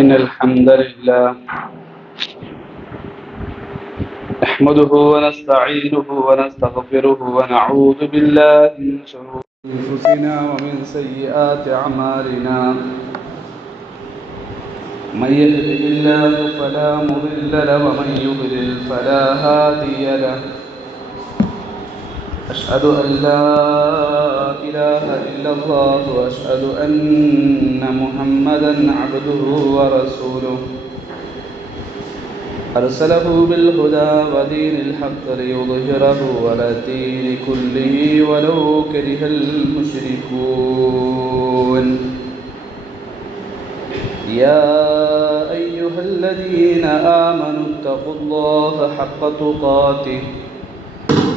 إن الحمد لله نحمده ونستعينه ونستغفره ونعوذ بالله من شرور أنفسنا ومن سيئات أعمالنا من يهده الله فلا مضل له ومن يضلل فلا هادي له أشهد أن لا إله إلا الله وأشهد أن محمدا عبده ورسوله أرسله بالهدى ودين الحق ليظهره على الدين كله ولو كره المشركون يا أيها الذين آمنوا اتقوا الله حق تقاته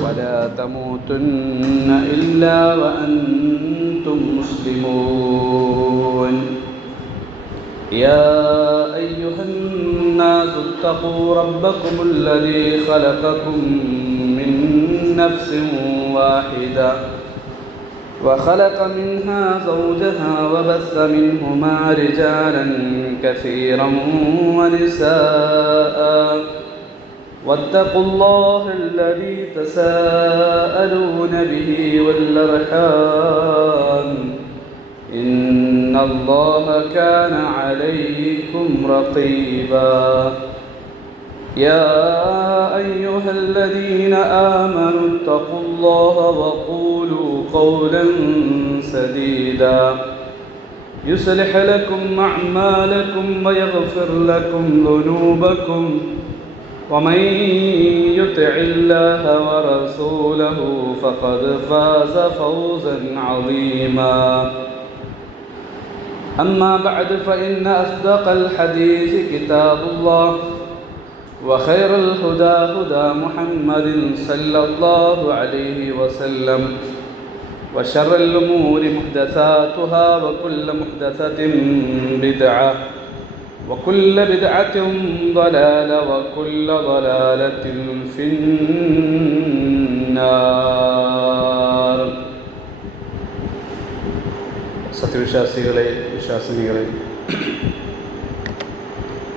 ولا تموتن إلا وأنتم مسلمون يا أيها الناس اتقوا ربكم الذي خلقكم من نفس واحدة وخلق منها زوجها وبث منهما رجالا كثيرا ونساء واتقوا الله الذي تساءلون به والأرحام إن الله كان عليكم رقيبا يا أيها الذين آمنوا اتقوا الله وقولوا قولا سديدا يصلح لكم أعمالكم ويغفر لكم ذنوبكم ومن يطع الله ورسوله فقد فاز فوزا عظيما أما بعد فإن أصدق الحديث كتاب الله وخير الهدى هدى محمد صلى الله عليه وسلم وشر الأمور محدثاتها وكل محدثة بدعة وكل بدعة ضلالة وكل ضلالة في النار. സത്യവിശ്വാസികളെ വിശ്വാസിനികളെ,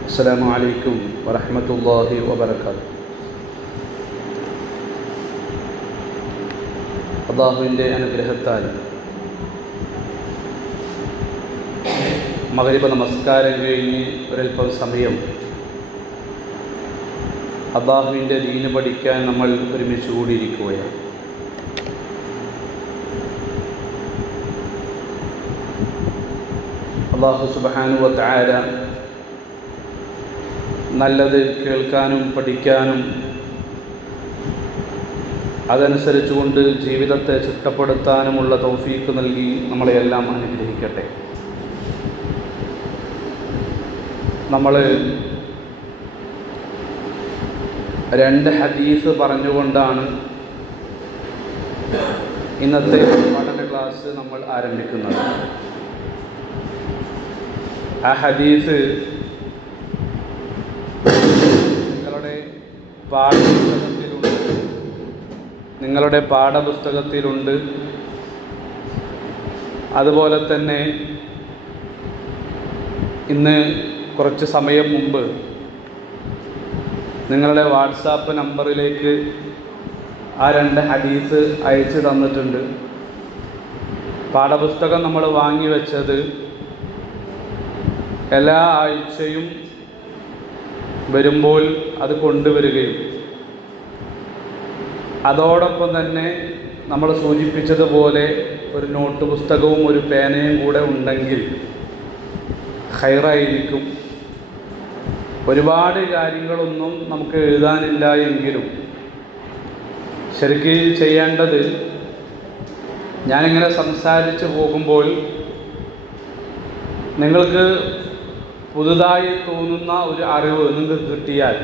അസ്സലാമു അലൈക്കും വറഹ്മത്തുള്ളാഹി വബറകാതുഹു. അല്ലാഹുവിൻ്റെ അനുഗ്രഹത്താൽ മഗ്‌രിബ് നമസ്കാരം കഴിഞ്ഞ് ഒരൽപ്പം സമയം അല്ലാഹുവിൻ്റെ ദീന് പഠിക്കാൻ നമ്മൾ ഒരുമിച്ച് കൂടിയിരിക്കുകയാണ്. അല്ലാഹു സുബ്ഹാനഹു വ തആല നല്ലത് കേൾക്കാനും പഠിക്കാനും അതനുസരിച്ചുകൊണ്ട് ജീവിതത്തെ ചിട്ടപ്പെടുത്താനുമുള്ള തൗഫീഖ് നൽകി നമ്മളെയെല്ലാം അനുഗ്രഹിക്കട്ടെ. നമ്മൾ രണ്ട് ഹദീസ് പറഞ്ഞുകൊണ്ടാണ് ഇന്നത്തെ പഠന ക്ലാസ് നമ്മൾ ആരംഭിക്കുന്നത്. ആ ഹദീസ് നിങ്ങളുടെ പാഠപുസ്തകത്തിലുണ്ട്. അതുപോലെ തന്നെ ഇന്ന് കുറച്ച് സമയം മുമ്പ് നിങ്ങളുടെ വാട്സാപ്പ് നമ്പറിലേക്ക് ആ രണ്ട് ഹദീസ് അയച്ചു തന്നിട്ടുണ്ട്. പാഠപുസ്തകം നമ്മൾ വാങ്ങി വെച്ചത് എല്ലാ ആഴ്ചയും വരുമ്പോൾ അത് കൊണ്ടുവരികയും അതോടൊപ്പം തന്നെ നമ്മൾ സൂചിപ്പിച്ചതുപോലെ ഒരു നോട്ട് പുസ്തകവും ഒരു പേനയും കൂടെ ഉണ്ടെങ്കിൽ ഖൈറായിരിക്കും. ഒരുപാട് കാര്യങ്ങളൊന്നും നമുക്ക് എഴുതാനില്ല എങ്കിലും ശരിക്ക് ചെയ്യേണ്ടത്, ഞാനിങ്ങനെ സംസാരിച്ച് പോകുമ്പോൾ നിങ്ങൾക്ക് പുതുതായി തോന്നുന്ന ഒരു അറിവ് നിങ്ങൾക്ക് കിട്ടിയാൽ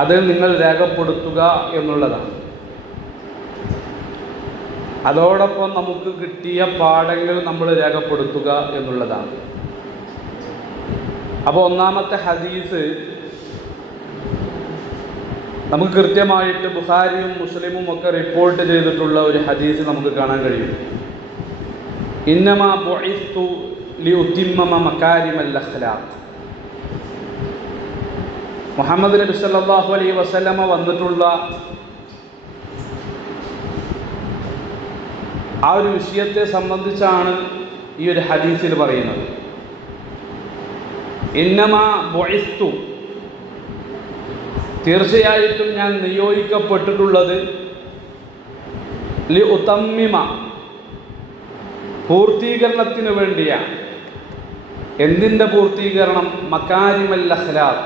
അത് നിങ്ങൾ രേഖപ്പെടുത്തുക എന്നുള്ളതാണ്. അതോടൊപ്പം നമുക്ക് കിട്ടിയ പാഠങ്ങൾ നമ്മൾ രേഖപ്പെടുത്തുക എന്നുള്ളതാണ്. അപ്പോൾ ഒന്നാമത്തെ ഹദീസ് നമുക്ക് കൃത്യമായിട്ട് ബുഖാരിയും മുസ്ലിമും ഒക്കെ റിപ്പോർട്ട് ചെയ്തിട്ടുള്ള ഒരു ഹദീസ് നമുക്ക് കാണാൻ കഴിയും. ഇന്നമാ ബുഇസ്തു ലിഉതിമ്മമ മകാരിമൽ അഖ്ലാഖ്. മുഹമ്മദ് നബി സല്ലല്ലാഹു അലൈഹി വസല്ലമ വന്നിട്ടുള്ള ആ ഒരു വിഷയത്തെ സംബന്ധിച്ചാണ് ഈ ഒരു ഹദീസിൽ പറയുന്നത്. ഇന്നമാ ബുഇസ്തു, തീർച്ചയായിട്ടും ഞാൻ നിയോഗിക്കപ്പെട്ടിട്ടുള്ളത് ലിഉതമ്മിമ, പൂർത്തീകരണത്തിന് വേണ്ടിയാണ്. എന്തിൻ്റെ പൂർത്തീകരണം? മകാരിമൽ അഖ്ലാഖ്,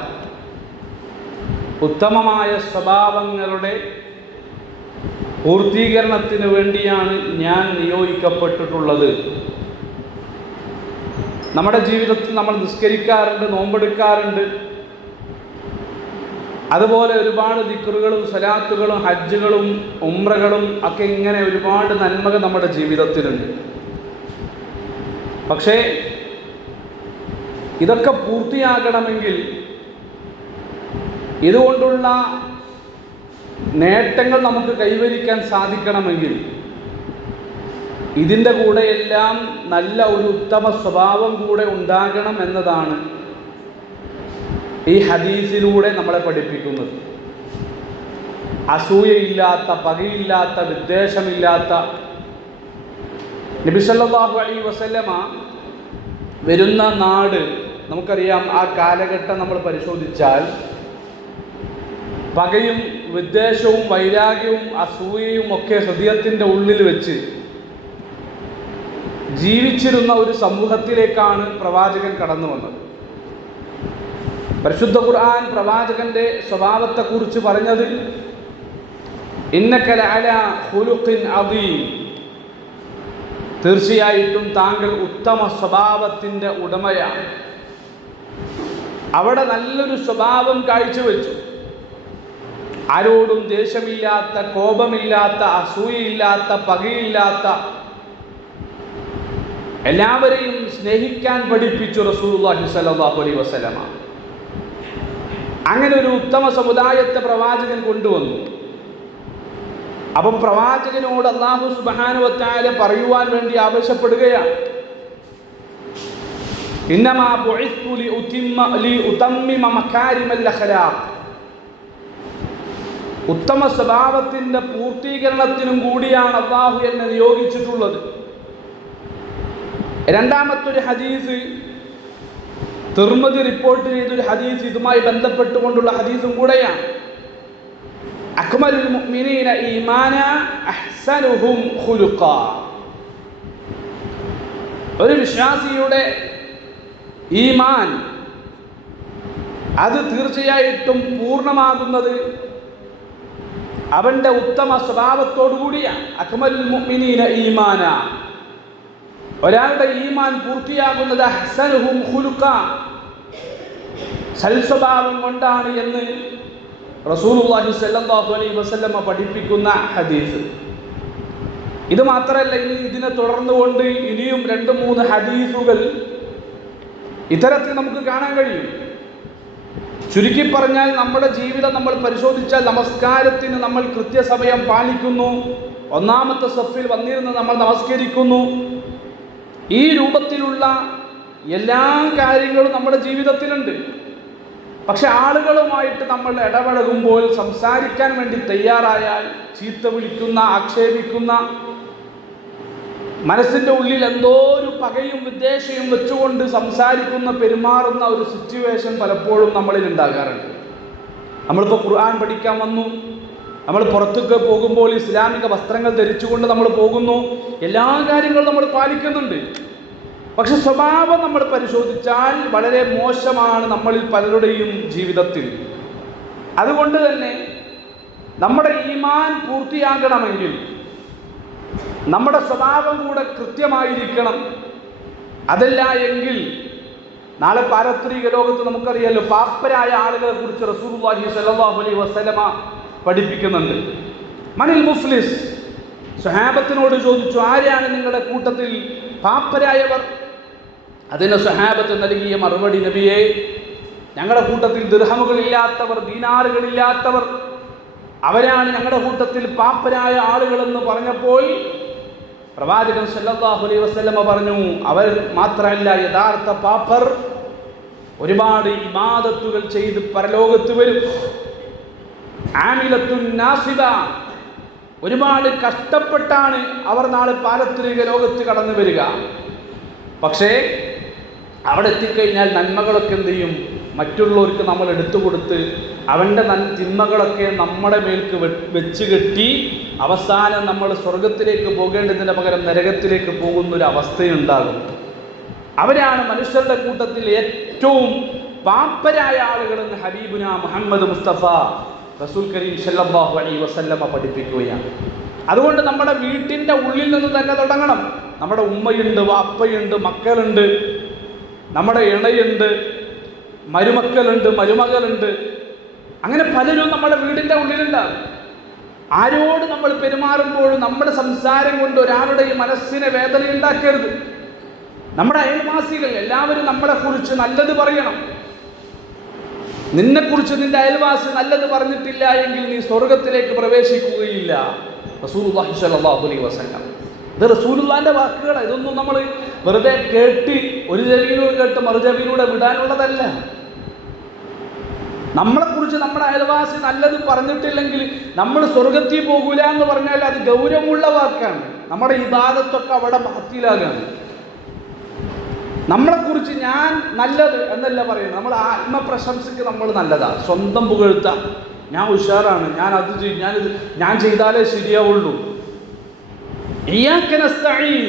ഉത്തമമായ സ്വഭാവങ്ങളുടെ പൂർത്തീകരണത്തിന് വേണ്ടിയാണ് ഞാൻ നിയോഗിക്കപ്പെട്ടിട്ടുള്ളത്. നമ്മുടെ ജീവിതത്തിൽ നമ്മൾ നിസ്കരിക്കാറുണ്ട്, നോമ്പെടുക്കാറുണ്ട്, അതുപോലെ ഒരുപാട് ദിക്റുകളും സ്വലാത്തുകളും ഹജ്ജുകളും ഉംറകളും ഒക്കെ ഇങ്ങനെ ഒരുപാട് നന്മകൾ നമ്മുടെ ജീവിതത്തിലുണ്ട്. പക്ഷേ ഇതൊക്കെ പൂർത്തിയാകണമെങ്കിൽ, ഇതുകൊണ്ടുള്ള നേട്ടങ്ങൾ നമുക്ക് കൈവരിക്കാൻ സാധിക്കണമെങ്കിൽ, ഇതിൻ്റെ കൂടെയെല്ലാം നല്ല ഒരു ഉത്തമ സ്വഭാവം കൂടെ ഉണ്ടാകണം എന്നതാണ് ഈ ഹദീസിലൂടെ നമ്മളെ പഠിപ്പിക്കുന്നത്. അസൂയയില്ലാത്ത, പകയില്ലാത്ത, വിദ്വേഷമില്ലാത്ത നബി സല്ലല്ലാഹു അലൈഹി വസല്ലമ വരുന്ന നാട് നമുക്കറിയാം. ആ കാലഘട്ടം നമ്മൾ പരിശോധിച്ചാൽ പകയും വിദ്വേഷവും വൈരാഗ്യവും അസൂയയും ഒക്കെ ഹൃദയത്തിൻ്റെ ഉള്ളിൽ വെച്ച് ജീവിച്ചിരുന്ന ഒരു സമൂഹത്തിലേക്കാണ് പ്രവാചകൻ കടന്നു വന്നത്. പരിശുദ്ധ ഖുർആൻ പ്രവാചകന്റെ സ്വഭാവത്തെക്കുറിച്ച് പറഞ്ഞത് ഇന്നക ലഅലാ ഖുലുഖിൻ അദീം, തീർച്ചയായിട്ടും താങ്കൾ ഉത്തമ സ്വഭാവത്തിൻ്റെ ഉടമയാണ്. അവിടെ നല്ലൊരു സ്വഭാവം കാഴ്ചവെച്ചു. ആരോടും ദേഷ്യമില്ലാത്ത, കോപമില്ലാത്ത, അസൂയയില്ലാത്ത, പകയില്ലാത്ത, എല്ലാവരെയും സ്നേഹിക്കാൻ പഠിപ്പിച്ചു റസൂലുള്ളാഹി സ്വല്ലല്ലാഹു അലൈഹി വസല്ലമ. അങ്ങനെ ഒരു ഉത്തമ സമുദായത്തെ പ്രവാചകൻ കൊണ്ടുവന്നു. അപ്പം പ്രവാചകനോട് അല്ലാഹു സുബ്ഹാനഹു വ തആല പറയുവാൻ വേണ്ടി ആവശ്യപ്പെടുകയാണ്. ഇന്നമാ ബുഇസ്തു ലിഉതമ്മിമ മകാരിമൽ അഖ്ലാഖ്, ഉത്തമ സ്വഭാവത്തിന്റെ പൂർത്തീകരണത്തിനും കൂടിയാണ് അല്ലാഹു എന്നെ നിയോഗിച്ചിട്ടുള്ളത്. രണ്ടാമത്തൊരു ഹദീസ് തിർമിദി റിപ്പോർട്ട് ചെയ്തൊരു ഹദീസ്, ഇതുമായി ബന്ധപ്പെട്ടുകൊണ്ടുള്ള ഹദീസും കൂടെയാണ്. അക്മലുൽ മുഅ്മിനീന ഈമാന അഹ്സനുഹും ഖുലുഖാ, ഒരു വിശ്വാസിയുടെ ഈമാൻ അത് തീർച്ചയായിട്ടും പൂർണ്ണമാകുന്നത് അവന്റെ ഉത്തമ സ്വഭാവത്തോടു കൂടിയാണ്. അക്മലുൽ മുഅ്മിനീന ഈമാന, ഒരാളുടെ ഈമാൻ പൂർത്തിയാകുന്നത് അഹ്സനുഹും ഖുലുഖാ, സൽസ്വഭാവം കൊണ്ടാണ് എന്ന് റസൂലുള്ളാഹി സ്വല്ലല്ലാഹു അലൈഹി വസല്ലമ പഠിപ്പിക്കുന്ന ഹദീസ്. ഇത് മാത്രമല്ല, ഇനി ഇതിനെ തുടർന്നുകൊണ്ട് ഇനിയും 2-3 ഹദീസുകൾ ഇത്തരത്തിൽ നമുക്ക് കാണാൻ കഴിയും. ചുരുക്കി പറഞ്ഞാൽ നമ്മുടെ ജീവിതം നമ്മൾ പരിശോധിച്ചാൽ, നമസ്കാരത്തിന് നമ്മൾ കൃത്യസമയം പാലിക്കുന്നു, ഒന്നാമത്തെ സഫിൽ വന്നിരുന്ന് നമ്മൾ നമസ്കരിക്കുന്നു, ഈ രൂപത്തിലുള്ള എല്ലാ കാര്യങ്ങളും നമ്മുടെ ജീവിതത്തിലുണ്ട്. പക്ഷെ ആളുകളുമായിട്ട് നമ്മൾ ഇടപഴകുമ്പോൾ, സംസാരിക്കാൻ വേണ്ടി തയ്യാറായാൽ ചീത്ത വിളിക്കുന്ന, ആക്ഷേപിക്കുന്ന, മനസ്സിൻ്റെ ഉള്ളിൽ എന്തോ ഒരു പകയും വിദ്വേഷവും വെച്ചുകൊണ്ട് സംസാരിക്കുന്ന, പെരുമാറുന്ന ഒരു സിറ്റുവേഷൻ പലപ്പോഴും നമ്മളിൽ ഉണ്ടാകാറുണ്ട്. നമ്മളിപ്പോൾ ഖുർആൻ പഠിക്കാൻ വന്നു, നമ്മൾ പുറത്തൊക്കെ പോകുമ്പോൾ ഇസ്ലാമിക വസ്ത്രങ്ങൾ ധരിച്ചുകൊണ്ട് നമ്മൾ പോകുന്നു, എല്ലാ കാര്യങ്ങളും നമ്മൾ പാലിക്കുന്നുണ്ട്. പക്ഷെ സ്വഭാവം നമ്മൾ പരിശോധിച്ചാൽ വളരെ മോശമാണ് നമ്മളിൽ പലരുടെയും ജീവിതത്തിൽ. അതുകൊണ്ട് തന്നെ നമ്മുടെ ഈമാൻ പൂർത്തിയാകണമെങ്കിൽ നമ്മുടെ സ്വഭാവം കൂടെ കൃത്യമായിരിക്കണം. അതല്ല എങ്കിൽ നാളെ പാരത്രിക ലോകത്ത് നമുക്കറിയാലോ, പാപ്പരായ ആളുകളെ കുറിച്ച് റസൂലുള്ളാഹി സ്വല്ലല്ലാഹു അലൈഹി വസല്ലമ പഠിപ്പിക്കുന്നുണ്ട്. മനിൽ മുഫ്ലിസ്, സ്വഹാബത്തിനോട് ചോദിച്ചു, ആരാണ് നിങ്ങളുടെ കൂട്ടത്തിൽ പാപ്പരായവർ? അതിന് സ്വഹാബത്ത് നൽകിയ മറുപടി, നബിയെ, ഞങ്ങളുടെ കൂട്ടത്തിൽ ദിർഹമുകളില്ലാത്തവർ, ദീനാറുകളില്ലാത്തവർ, അവരാണ് ഞങ്ങളുടെ കൂട്ടത്തിൽ പാപ്പരായ ആളുകളെന്ന് പറഞ്ഞപ്പോൾ പ്രവാചകൻ സല്ലല്ലാഹു അലൈഹി വസല്ലമ പറഞ്ഞു, അവർ മാത്രമല്ല യഥാർത്ഥ പാപ്പർ ഒരുപാട് ഇബാദത്തുകൾ ചെയ്ത് പരലോകത്ത് വരും. ആമിലത്തുൻ നാസിബ, ഒരുപാട് കഷ്ടപ്പെട്ടാണ് അവർ നാളെ പാരത്രിക ലോകത്ത് കടന്നു വരിക. പക്ഷേ അവിടെ എത്തിക്കഴിഞ്ഞാൽ നന്മകളൊക്കെ എന്ത് ചെയ്യും? മറ്റുള്ളവർക്ക് നമ്മൾ എടുത്തു കൊടുത്ത് അവൻ്റെ തിന്മകളൊക്കെ നമ്മുടെ മേൽക്ക് വെച്ച് കെട്ടി അവസാനം നമ്മൾ സ്വർഗത്തിലേക്ക് പോകേണ്ടതിന് പകരം നരകത്തിലേക്ക് പോകുന്നൊരു അവസ്ഥയുണ്ടാകും. അവരാണ് മനുഷ്യരുടെ കൂട്ടത്തിൽ ഏറ്റവും പാപ്പരായ ആളുകളെന്ന് ഹബീബുന മുഹമ്മദ് മുസ്തഫ റസൂൽ കരീം സല്ലല്ലാഹു അലൈഹി വസല്ലമ പഠിപ്പിക്കുകയാണ്. അതുകൊണ്ട് നമ്മുടെ വീട്ടിൻ്റെ ഉള്ളിൽ നിന്ന് തന്നെ തുടങ്ങണം. നമ്മുടെ ഉമ്മയുണ്ട്, വാപ്പയുണ്ട്, മക്കളുണ്ട്, നമ്മുടെ ഇണയുണ്ട്, മരുമക്കളുണ്ട്, മരുമകളുണ്ട്, അങ്ങനെ പലരും നമ്മുടെ വീടിൻ്റെ ഉള്ളിലുണ്ടാകും. ആരോട് നമ്മൾ പെരുമാറുമ്പോഴും നമ്മുടെ സംസാരം കൊണ്ട് ഒരാളുടെയും മനസ്സിനെ വേദനയുണ്ടാക്കരുത്. നമ്മുടെ അയൽവാസികൾ എല്ലാവരും നമ്മളെ കുറിച്ച് നല്ലത് പറയണം. നിന്നെക്കുറിച്ച് നിന്റെ അയൽവാസി നല്ലത് പറഞ്ഞിട്ടില്ല എങ്കിൽ നീ സ്വർഗത്തിലേക്ക് പ്രവേശിക്കുകയില്ല. റസൂലുള്ളാഹി സ്വല്ലല്ലാഹു അലൈഹി വസല്ലം. ഇത് റസൂലുള്ളാഹിന്റെ വാക്കുകളാണ്. ഇതൊന്നും നമ്മൾ വെറുതെ കേട്ട് ഒരു ചെവിയിലൂടെ കേട്ട് മറുചെവിയിലൂടെ വിടാനുള്ളതല്ല. നമ്മളെക്കുറിച്ച് നമ്മുടെ അയൽവാസി നല്ലത് പറഞ്ഞിട്ടില്ലെങ്കിൽ നമ്മൾ സ്വർഗത്തിൽ പോകൂല എന്ന് പറഞ്ഞാൽ അത് ഗൗരവമുള്ള വാക്കാണ്. നമ്മുടെ ഇബാദത്തൊക്കെ അവിടെ ബാത്തിലാകാണ്. നമ്മളെക്കുറിച്ച് ഞാൻ നല്ലത് എന്നല്ല പറയുന്നത്. നമ്മൾ ആത്മപ്രശംസയ്ക്ക് നമ്മൾ നല്ലതാ, സ്വന്തം പുകഴ്ത്ത, ഞാൻ ഉഷാറാണ്, ഞാൻ അത് ചെയ്യും, ഞാൻ ചെയ്താലേ ശരിയാവുള്ളൂ. ഇയ്യാക നസ്തഈൻ,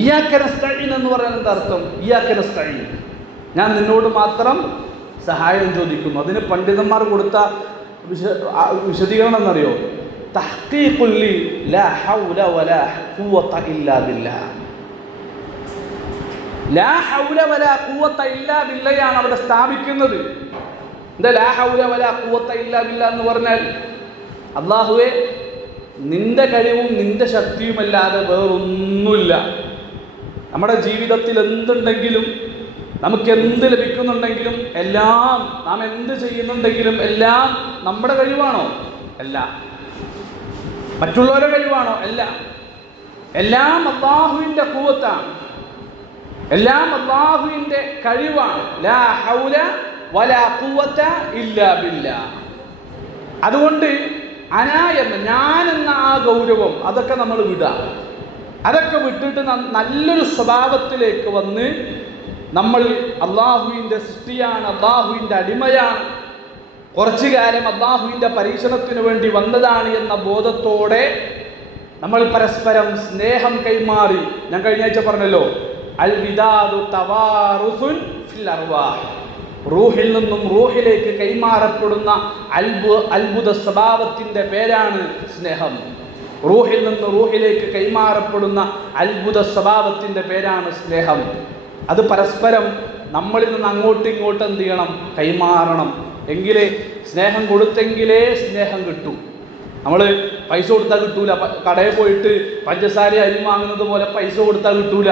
ഇയ്യാക നസ്തഈൻ എന്ന് പറയുന്നത് എന്താ അർത്ഥം? ഇയ്യാക നസ്തഈൻ, ഞാൻ നിന്നോട് മാത്രം സഹായം ചോദിക്കുന്നു. അതിന് പണ്ഡിതന്മാർ കൊടുത്ത വിശദീകരണം എന്നറിയോ? തഹ്ഖീഖുൽ ലാ ഹൗല വലാ ഖുവത ഇല്ലാ ബില്ലാഹ്. ലാ ഹൗല വലാ ഖുവത ഇല്ലാ ബില്ലയാണ് അവിടെ സ്ഥാപിക്കുന്നത്. എന്താ ലാ ഹൗല വലാ ഖുവത ഇല്ലാ ബില്ലാ എന്ന് പറഞ്ഞാൽ? അല്ലാഹുവേ, നിന്റെ കഴിവും നിന്റെ ശക്തിയുമല്ലാതെ വേറൊന്നുമില്ല. നമ്മുടെ ജീവിതത്തിൽ എന്തുണ്ടെങ്കിലും, നമുക്ക് എന്ത് ലഭിക്കുന്നുണ്ടെങ്കിലും, എല്ലാം നാം എന്ത് ചെയ്യുന്നുണ്ടെങ്കിലും എല്ലാം നമ്മുടെ കഴിവാണോ? അല്ല. മറ്റുള്ളവരുടെ കഴിവാണോ? അല്ല. എല്ലാം അല്ലാഹുവിൻ്റെ ഖുവത്താണ്, എല്ലാം അല്ലാഹുവിൻ്റെ കഴിവാണ്. ലാ ഹൗല വലാ ഖുവത ഇല്ലാ ബില്ലാഹ്. അതുകൊണ്ട് ഞാനെന്ന ആ ഗൗരവം അതൊക്കെ നമ്മൾ വിടാം. അതൊക്കെ വിട്ടിട്ട് നല്ലൊരു സ്വഭാവത്തിലേക്ക് വന്ന് നമ്മൾ അള്ളാഹുവിൻ്റെ സൃഷ്ടിയാണ്, അള്ളാഹുവിൻ്റെ അടിമയാണ്, കുറച്ചു കാലം അള്ളാഹുവിൻ്റെ പരീക്ഷണത്തിന് വേണ്ടി വന്നതാണ് എന്ന ബോധത്തോടെ നമ്മൾ പരസ്പരം സ്നേഹം കൈമാറി. ഞാൻ കഴിഞ്ഞ ആഴ്ച പറഞ്ഞല്ലോ, അൽ വിദാദു തവാറുസുൻ ഫിൽ അർവാഹ്, റൂഹിൽ നിന്നും റൂഹിലേക്ക് കൈമാറപ്പെടുന്ന അത്ഭുത സ്വഭാവത്തിൻ്റെ പേരാണ് സ്നേഹം. റൂഹിൽ നിന്ന് റൂഹിലേക്ക് കൈമാറപ്പെടുന്ന അത്ഭുത സ്വഭാവത്തിൻ്റെ പേരാണ് സ്നേഹം. അത് പരസ്പരം നമ്മളിൽ നിന്ന് അങ്ങോട്ടും ഇങ്ങോട്ടും എന്ത് ചെയ്യണം? കൈമാറണം. എങ്കിലേ സ്നേഹം കൊടുത്തെങ്കിലേ സ്നേഹം കിട്ടും. നമ്മൾ പൈസ കൊടുത്താൽ കിട്ടൂല. കടയിൽ പോയിട്ട് പഞ്ചസാര അരി വാങ്ങുന്നത് പോലെ പൈസ കൊടുത്താൽ കിട്ടൂല.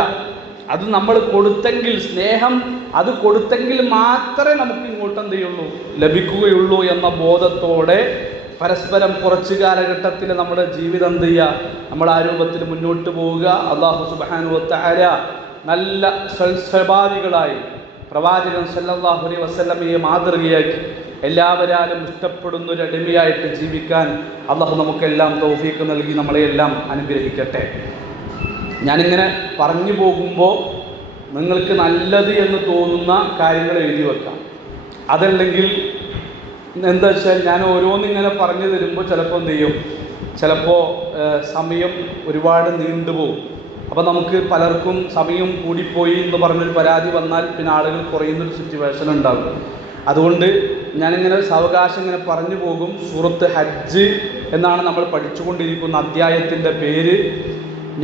അത് നമ്മൾ കൊടുത്തെങ്കിൽ, സ്നേഹം അത് കൊടുത്തെങ്കിൽ മാത്രമേ നമുക്ക് ഇങ്ങോട്ട് എന്ത് ചെയ്യുള്ളൂ? ലഭിക്കുകയുള്ളൂ എന്ന ബോധത്തോടെ പരസ്പരം കുറച്ച് കാലഘട്ടത്തിൽ നമ്മുടെ ജീവിതം എന്ത് ചെയ്യുക? നമ്മൾ ആ രൂപത്തിൽ മുന്നോട്ട് പോവുക. അല്ലാഹു സുബ്ഹാനഹു വ തആല നല്ല സ്വഭാവികളായി പ്രവാചകൻ സല്ലല്ലാഹു അലൈഹി വസല്ലമയെ മാതൃകയാക്കി എല്ലാവരാലും ഇഷ്ടപ്പെടുന്ന ഒരു അടിമയായിട്ട് ജീവിക്കാൻ അല്ലാഹു നമുക്കെല്ലാം തൗഫീഖ് നൽകി നമ്മളെയെല്ലാം അനുഗ്രഹിക്കട്ടെ. ഞാനിങ്ങനെ പറഞ്ഞു പോകുമ്പോൾ നിങ്ങൾക്ക് നല്ലത് എന്ന് തോന്നുന്ന കാര്യങ്ങൾ എഴുതി വെക്കാം. അതല്ലെങ്കിൽ എന്താ വെച്ചാൽ ഞാൻ ഓരോന്നിങ്ങനെ പറഞ്ഞു തരുമ്പോൾ ചിലപ്പോൾ എന്ത് ചെയ്യും, ചിലപ്പോൾ സമയം ഒരുപാട് നീണ്ടുപോകും. അപ്പോൾ നമുക്ക് പലർക്കും സമയം കൂടിപ്പോയി എന്ന് പറഞ്ഞൊരു പരാതി വന്നാൽ പിന്നെ ആളുകൾ കുറയുന്നൊരു സിറ്റുവേഷൻ ഉണ്ടാകും. അതുകൊണ്ട് ഞാനിങ്ങനെ സാവകാശം ഇങ്ങനെ പറഞ്ഞു പോകും. സൂറത്ത് ഹജ്ജ് എന്നാണ് നമ്മൾ പഠിച്ചുകൊണ്ടിരിക്കുന്ന അധ്യായത്തിൻ്റെ പേര്.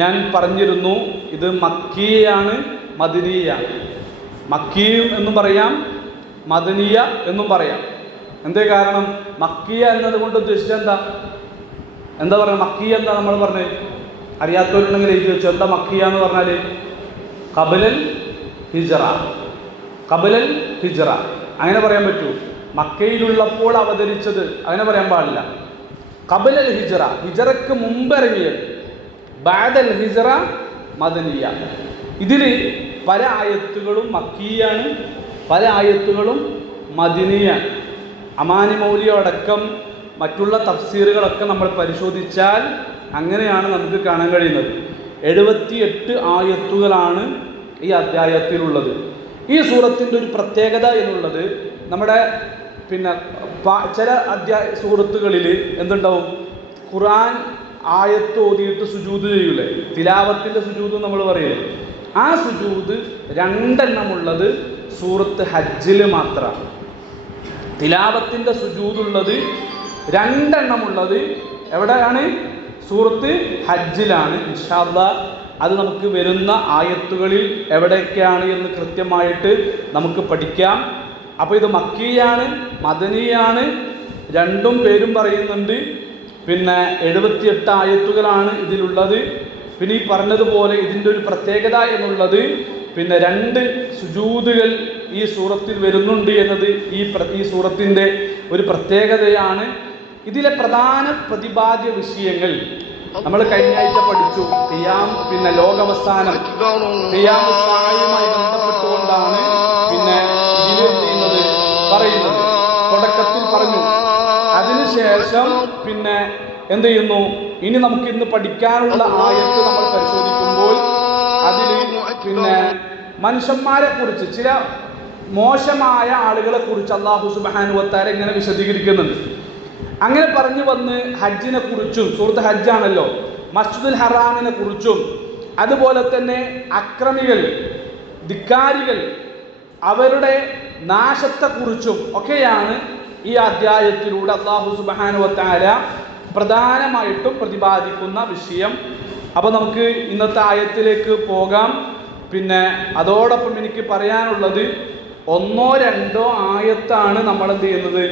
ഞാൻ പറഞ്ഞിരുന്നു, ഇത് മക്കീയാണ്, മദനിയാണ്. മക്കീയും എന്നും പറയാം, മദനിയ എന്നും പറയാം. എന്തേ കാരണം? മക്കിയ എന്നതുകൊണ്ട് ഉദ്ദേശിച്ചത് എന്താ പറയുക? മക്കിയ എന്താ നമ്മൾ പറഞ്ഞത്? അറിയാത്തവരുണ്ടെങ്കിൽ എഴുതി വെച്ചു. എന്താ മക്കിയ എന്ന് പറഞ്ഞാൽ? ഖബലൽ ഹിജ്റ, ഖബലൽ ഹിജ്റ അങ്ങനെ പറയാൻ പറ്റൂ. മക്കയിലുള്ളപ്പോൾ അവതരിച്ചത് അങ്ങനെ പറയാൻ പാടില്ല. ഖബലൽ ഹിജ്റ, ഹിജ്റയ്ക്ക് മുമ്പ് ഇറങ്ങിയത്. ബഅദൽ ഹിജ്റ മദനിയ. ഇതിൽ പല ആയത്തുകളും മക്കിയാണ്, പല ആയത്തുകളും മദനിയാണ്. അമാനി മൗലിയ അടക്കം മറ്റുള്ള തഫ്സീറുകളൊക്കെ നമ്മൾ പരിശോധിച്ചാൽ അങ്ങനെയാണ് നമുക്ക് കാണാൻ കഴിയുന്നത്. 78 ആയത്തുകളാണ് ഈ അധ്യായത്തിലുള്ളത്. ഈ സൂറത്തിൻ്റെ ഒരു പ്രത്യേകത എന്നുള്ളത്, നമ്മുടെ ചില സൂറത്തുകളിൽ എന്തുണ്ടാവും, ഖുർആൻ ആയത്ത് ഓതിയിട്ട് സുജൂദ് ചെയ്യൂലേ, തിലാവത്തിൻ്റെ സുജൂദ് നമ്മൾ പറയില്ലേ, ആ സുജൂദ് 2 എണ്ണമുള്ളത് സൂറത്ത് ഹജ്ജിൽ മാത്രമാണ്. തിലാവത്തിൻ്റെ സുജൂദുള്ളത് 2 എണ്ണമുള്ളത് എവിടെയാണ്? സൂറത്ത് ഹജ്ജിലാണ്. ഇൻഷാ അല്ലാഹ് അത് നമുക്ക് വരുന്ന ആയത്തുകളിൽ എവിടെയൊക്കെയാണ് എന്ന് കൃത്യമായിട്ട് നമുക്ക് പഠിക്കാം. അപ്പോൾ ഇത് മക്കിയാണ്, മദനിയാണ്, രണ്ടും പേരും പറയുന്നുണ്ട്. 78 ആയത്തുകളാണ് ഇതിലുള്ളത്. പിന്നെ ഈ പറഞ്ഞതുപോലെ ഇതിൻ്റെ ഒരു പ്രത്യേകത എന്നുള്ളത് 2 സുജൂദുകൾ ഈ സൂറത്തിൽ വരുന്നുണ്ട് എന്നത് ഈ സൂറത്തിൻ്റെ ഒരു പ്രത്യേകതയാണ്. ഇതിലെ പ്രധാന പ്രതിപാദ്യ വിഷയങ്ങൾ നമ്മൾ കഴിഞ്ഞ ആഴ്ച പഠിച്ചു. ലോകാവസാനം, ഖിയാമത്തുമായി ബന്ധപ്പെട്ടുകൊണ്ടാണ് ഇതിൽ ചെയ്യുന്നത് പറയുന്നത്. തുടക്കത്തിൽ പറഞ്ഞു. അതിനുശേഷം എന്ത് ചെയ്യുന്നു? ഇനി നമുക്ക് ഇന്ന് പഠിക്കാനുള്ള ആയത്ത് നമ്മൾ പരിശോധിക്കുമ്പോൾ അതിൽ മനുഷ്യന്മാരെ കുറിച്ച്, ചില മോശമായ ആളുകളെ കുറിച്ച് അല്ലാഹു സുബ്ഹാനഹു വ തആല ഇങ്ങനെ വിശദീകരിക്കുന്നുണ്ട്. അങ്ങനെ പറഞ്ഞു വന്ന് ഹജ്ജിനെ കുറിച്ചും, സൂറത്ത് ഹജ്ജാണല്ലോ, മസ്ജിദുൽ ഹറാമിനെ കുറിച്ചും അതുപോലെ തന്നെ അക്രമികൾ, ധിക്കാരികൾ, അവരുടെ നാശത്തെക്കുറിച്ചും ഒക്കെയാണ് ഈ അധ്യായത്തിലൂടെ അല്ലാഹു സുബ്ഹാനഹു വ തആല പ്രധാനമായിട്ടും പ്രതിപാദിക്കുന്ന വിഷയം. അപ്പോൾ നമുക്ക് ഇന്നത്തെ ആയത്തിലേക്ക് പോകാം. അതോടൊപ്പം എനിക്ക് പറയാനുള്ളത് 1-2 ആയത്താണ് നമ്മൾ എന്ത് ചെയ്യുന്നത്,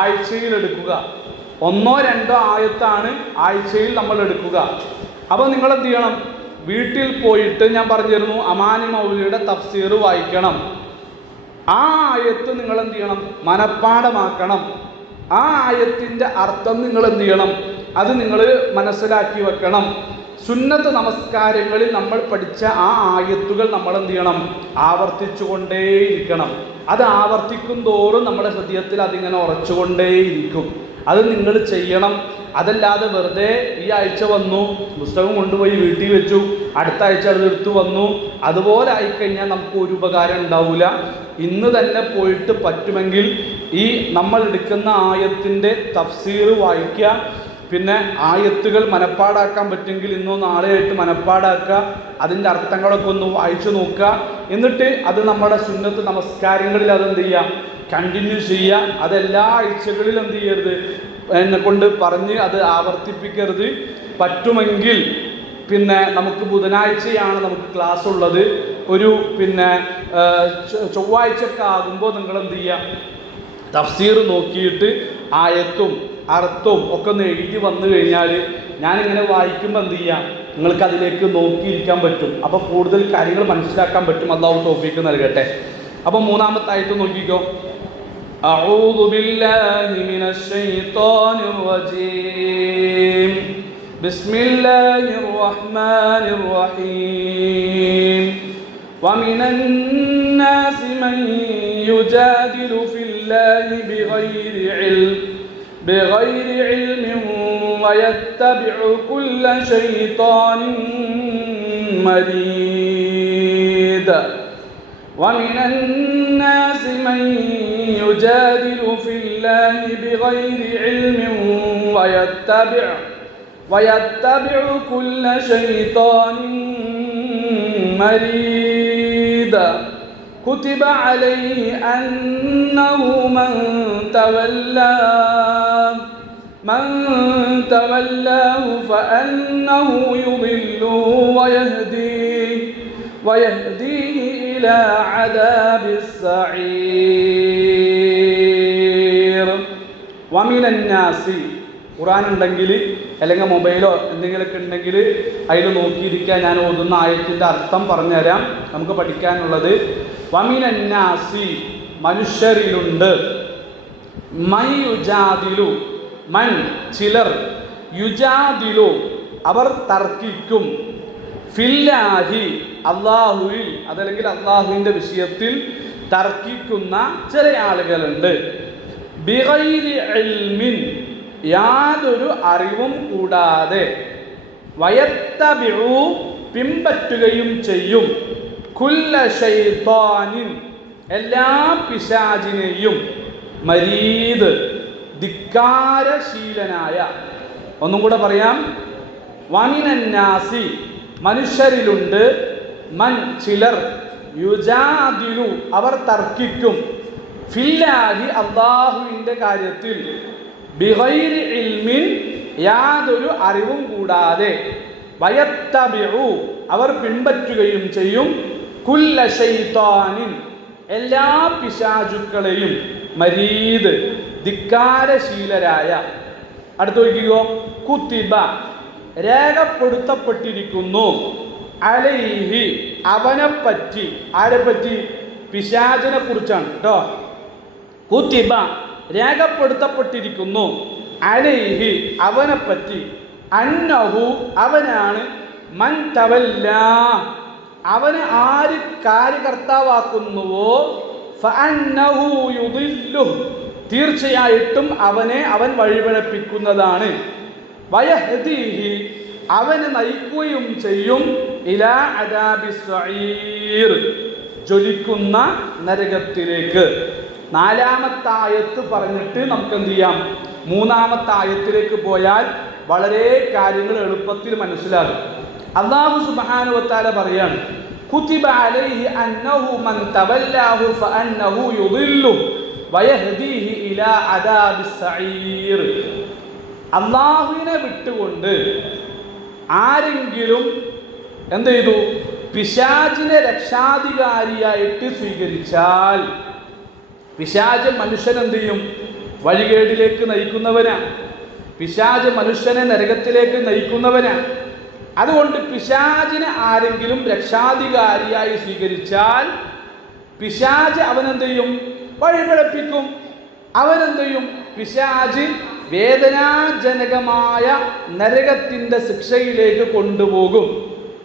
ആഴ്ചയിൽ എടുക്കുക. 1-2 ആയത്താണ് ആഴ്ചയിൽ നമ്മൾ എടുക്കുക. അപ്പോൾ നിങ്ങൾ എന്ത് ചെയ്യണം? വീട്ടിൽ പോയിട്ട് ഞാൻ പറഞ്ഞിരുന്നു അമാനി മൗലിയുടെ തഫ്സീർ വായിക്കണം. ആ ആയത്ത് നിങ്ങൾ എന്ത് ചെയ്യണം? മനഃപ്പാഠമാക്കണം. ആ ആയത്തിൻ്റെ അർത്ഥം നിങ്ങൾ എന്ത് ചെയ്യണം? അത് നിങ്ങൾ മനസ്സിലാക്കി വെക്കണം. സുന്നത്ത് നമസ്കാരങ്ങളിൽ നമ്മൾ പഠിച്ച ആ ആയത്തുകൾ നമ്മൾ എന്ത് ചെയ്യണം? ആവർത്തിച്ചു കൊണ്ടേയിരിക്കണം. അത് ആവർത്തിക്കും തോറും നമ്മുടെ ഹൃദയത്തിൽ അതിങ്ങനെ ഉറച്ചുകൊണ്ടേയിരിക്കും. അത് നിങ്ങൾ ചെയ്യണം. അതല്ലാതെ വെറുതെ ഈ ആഴ്ച വന്നു, പുസ്തകം കൊണ്ടുപോയി വീട്ടിൽ വെച്ചു, അടുത്ത ആഴ്ച അത് എടുത്തു വന്നു, അതുപോലെ ആയിക്കഴിഞ്ഞാൽ നമുക്ക് ഒരു ഉപകാരം ഉണ്ടാവില്ല. ഇന്ന് തന്നെ പോയിട്ട് പറ്റുമെങ്കിൽ ഈ നമ്മൾ എടുക്കുന്ന ആയത്തിൻ്റെ തഫ്സീർ വായിക്കുക. ആയത്തുകൾ മനഃപ്പാടാക്കാൻ പറ്റുമെങ്കിൽ ഇന്നോ നാളെയായിട്ട് മനഃപ്പാടാക്കുക. അതിൻ്റെ അർത്ഥങ്ങളൊക്കെ ഒന്ന് വായിച്ചു നോക്കുക. എന്നിട്ട് അത് നമ്മുടെ സുന്നത്ത് നമസ്കാരങ്ങളിൽ അതെന്ത് ചെയ്യുക? കണ്ടിന്യൂ ചെയ്യുക. അതെല്ലാ ആഴ്ചകളിലും എന്ത് ചെയ്യരുത്? എന്നെ കൊണ്ട് പറഞ്ഞ് അത് ആവർത്തിപ്പിക്കരുത്. പറ്റുമെങ്കിൽ നമുക്ക് ബുധനാഴ്ചയാണ് നമുക്ക് ക്ലാസ് ഉള്ളത്. ഒരു ചൊവ്വാഴ്ചയൊക്കെ ആകുമ്പോൾ നിങ്ങൾ എന്ത് ചെയ്യുക? തഫ്സീർ നോക്കിയിട്ട് ആയത്തും അർത്ഥവും ഒക്കെ ഒന്ന് എഴുതി വന്നു കഴിഞ്ഞാൽ ഞാനിങ്ങനെ വായിക്കുമ്പോൾ എന്ത് ചെയ്യാം? നിങ്ങൾക്ക് അതിലേക്ക് നോക്കിയിരിക്കാൻ പറ്റും. അപ്പോൾ കൂടുതൽ കാര്യങ്ങൾ മനസ്സിലാക്കാൻ പറ്റും. അല്ലാഹു തൗഫീഖ് നൽകട്ടെ. അപ്പോൾ 3-ാമത്തെ ആയത്ത് നോക്കിക്കോ. അഊദു ബില്ലാഹി മിനശ് ശൈത്വാനിർ റജീം. ബിസ്മില്ലാഹിർ റഹ്മാനിർ റഹീം. വമിനൻ നാസി മൻ യുജാദിലു ഫില്ലാഹി بغير علم ويتبع كل شيطان مريد. ومن الناس من يجادل في الله بغير علم ويتبع كل شيطان مريد. كتب عليه أنه من تولاه فأنه يضله ويهديه إلى عذاب السعير. ومن الناس ഖുർആൻ ഉണ്ടെങ്കിൽ അല്ലെങ്കിൽ മൊബൈലോ എന്തെങ്കിലുമൊക്കെ ഉണ്ടെങ്കിൽ അതിൽ നോക്കിയിരിക്കാൻ ഞാൻ ഓതുന്ന ആയത്തിൻ്റെ അർത്ഥം പറഞ്ഞുതരാം. നമുക്ക് പഠിക്കാനുള്ളത് വമിനന്നാസി മനുഷ്യരിലുണ്ട്, മൻ യുജാദിലു മൻ ചിലർ, യുജാദിലു അവർ തർക്കിക്കും. ഫില്ലാഹി അള്ളാഹുവിൽ, അതല്ലെങ്കിൽ അള്ളാഹുവിന്റെ വിഷയത്തിൽ തർക്കിക്കുന്ന ചില ആളുകളുണ്ട്. ബിഗൈരി ഇൽമിൻ, യാതൊരു അറിവും കൂടാതെ. വയത്തബിഉ, പിമ്പറ്റുകയും ചെയ്യും. കുല്ല ശൈത്താനിൻ, എല്ലാ പിശാചിനെയും. മരീദ്, ധിക്കാരശീലനായ. ഒന്നും കൂടെ പറയാം. വമിനന്നാസി, മനുഷ്യരിലുണ്ട്. മൻ, ചിലർ. യുജാദിലു, അവർ തർക്കിക്കും. ഫില്ലാഹി, അല്ലാഹുവിന്റെ കാര്യത്തിൽ. ബിഗൈരി ഇൽമിൻ, യാതൊരു അറിവും കൂടാതെ. വയത്തബിഉ, അവർ പിൻപറ്റുകയും ചെയ്യും. കുല്ല ശൈത്താനിൻ, എല്ലാ പിശാചുക്കളെയും. മരീദ്, ധിക്കാരശീലരായ. അടുത്ത് നോക്കിക്കോ. കുത്തിബ, രേഖപ്പെടുത്തപ്പെട്ടിരിക്കുന്നു. അലൈഹി, അവനെപ്പറ്റി. ആരെപ്പറ്റി? പിശാചിനെ കുറിച്ചാണ് കേട്ടോ. കുത്തിബ, രേഖപ്പെടുത്തപ്പെട്ടിരിക്കുന്നു. അലൈഹി, അവനെപ്പറ്റി. അന്നഹു, അവനാണ്. മൻ തവല്ല, അവന് ആര് കാര്യകർത്താവാക്കുന്നുവോ. ഫഅന്നഹു യുദില്ലുഹു, തീർച്ചയായിട്ടും അവൻ വഴിപിഴപ്പിക്കുന്നതാണ്. വയഹ്ദീഹി, അവന് നയിക്കുകയും ചെയ്യും. ഇലാ അദാബിസ് സഈർ, ജ്വലിക്കുന്ന നരകത്തിലേക്ക്. 4-ാമത്തെ ആയത്ത് പറഞ്ഞിട്ട് നമുക്ക് എന്ത് ചെയ്യാം? 3-ാമത്തെ ആയത്തിലേക്ക് പോയാൽ വളരെ കാര്യങ്ങൾ എളുപ്പത്തിൽ മനസ്സിലാകും. അല്ലാഹു സുബ്ഹാനഹു വ തആല പറയാണ്, കുതിബ അലൈഹി അന്നഹു മൻ തവല്ലാഹു ഫഅന്നഹു യുദില്ലുഹു വയഹ്ദീഹി ഇലാ അദാബിസ് സഈർ. അല്ലാഹുവിനെ വിട്ടുകൊണ്ട് ആരെങ്കിലും എന്ത് ചെയ്തു? പിശാചിനെ രക്ഷാധികാരിയായിട്ട് സ്വീകരിച്ചാൽ, പിശാച് മനുഷ്യൻ എന്ത് ചെയ്യും? വഴികേടിലേക്ക് നയിക്കുന്നവനാണ്. പിശാച് മനുഷ്യനെ നരകത്തിലേക്ക് നയിക്കുന്നവനാണ്. അതുകൊണ്ട് പിശാചിനെ ആരെങ്കിലും രക്ഷാധികാരിയായി സ്വീകരിച്ചാൽ പിശാച് അവനെന്ത് ചെയ്യും? വഴിപിഴപ്പിക്കും. അവനെന്ത് ചെയ്യും? പിശാച് വേദനാജനകമായ നരകത്തിന്റെ ശിക്ഷയിലേക്ക് കൊണ്ടുപോകും.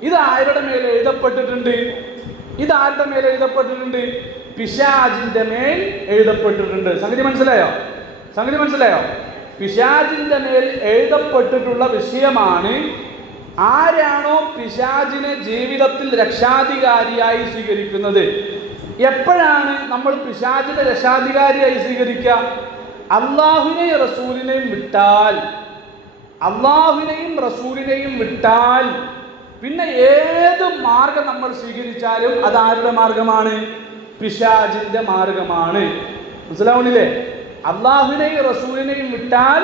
ഇത് ആരുടെ മേൽ എഴുതപ്പെട്ടിട്ടുണ്ട്? ഇതാരുടെ മേൽ എഴുതപ്പെട്ടിട്ടുണ്ട്? പിശാചിന്റെ മേൽ എഴുതപ്പെട്ടിട്ടുണ്ട്. സംഗതി മനസ്സിലായോ? പിശാചിന്റെ മേൽ എഴുതപ്പെട്ടിട്ടുള്ള വിഷയമാണ്. ആരാണോ പിശാചിനെ ജീവിതത്തിൽ രക്ഷാധികാരിയായി സ്വീകരിക്കുന്നത്? എപ്പോഴാണ് നമ്മൾ പിശാചിനെ രക്ഷാധികാരിയായി സ്വീകരിക്കുക? അള്ളാഹുവിനെയും റസൂലിനെയും വിട്ടാൽ പിന്നെ ഏത് മാർഗം നമ്മൾ സ്വീകരിച്ചാലും അത് ആരുടെ മാർഗമാണ്? പിശാചിന്റെ മാർഗമാണ്. മനസ്സിലാവുന്നില്ലേ? അള്ളാഹുവിനെയും റസൂലിനെയും വിട്ടാൽ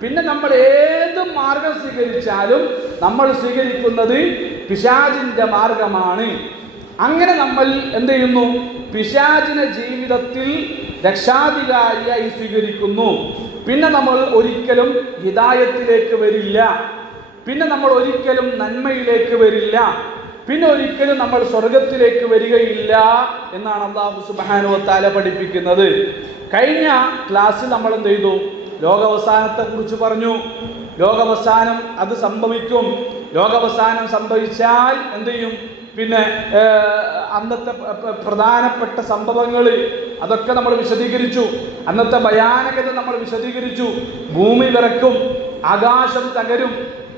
പിന്നെ നമ്മൾ ഏത് മാർഗം സ്വീകരിച്ചാലും നമ്മൾ സ്വീകരിക്കുന്നത് പിശാചിന്റെ മാർഗമാണ്. അങ്ങനെ നമ്മൾ എന്ത് ചെയ്യുന്നു? പിശാചിനെ ജീവിതത്തിൽ രക്ഷാധികാരിയായി സ്വീകരിക്കുന്നു. പിന്നെ നമ്മൾ ഒരിക്കലും ഹിദായത്തിലേക്ക് വരില്ല. പിന്നെ നമ്മൾ ഒരിക്കലും നന്മയിലേക്ക് വരില്ല. പിന്നെ ഒരിക്കലും നമ്മൾ സ്വർഗത്തിലേക്ക് വരികയില്ല എന്നാണ് അല്ലാഹു സുബ്ഹാനഹു വ തആല പഠിപ്പിക്കുന്നത്. കഴിഞ്ഞ ക്ലാസ്സിൽ നമ്മൾ എന്ത് ചെയ്തു? ലോകാവസാനത്തെ കുറിച്ച് പറഞ്ഞു. ലോകാവസാനം അത് സംഭവിക്കും. ലോകാവസാനം സംഭവിച്ചാൽ എന്ത് ചെയ്യും? പിന്നെ അന്നത്തെ പ്രധാനപ്പെട്ട സംഭവങ്ങൾ അതൊക്കെ നമ്മൾ വിശദീകരിച്ചു. അന്നത്തെ ഭയാനകത നമ്മൾ വിശദീകരിച്ചു. ഭൂമി വിറക്കും, ആകാശം തകരും,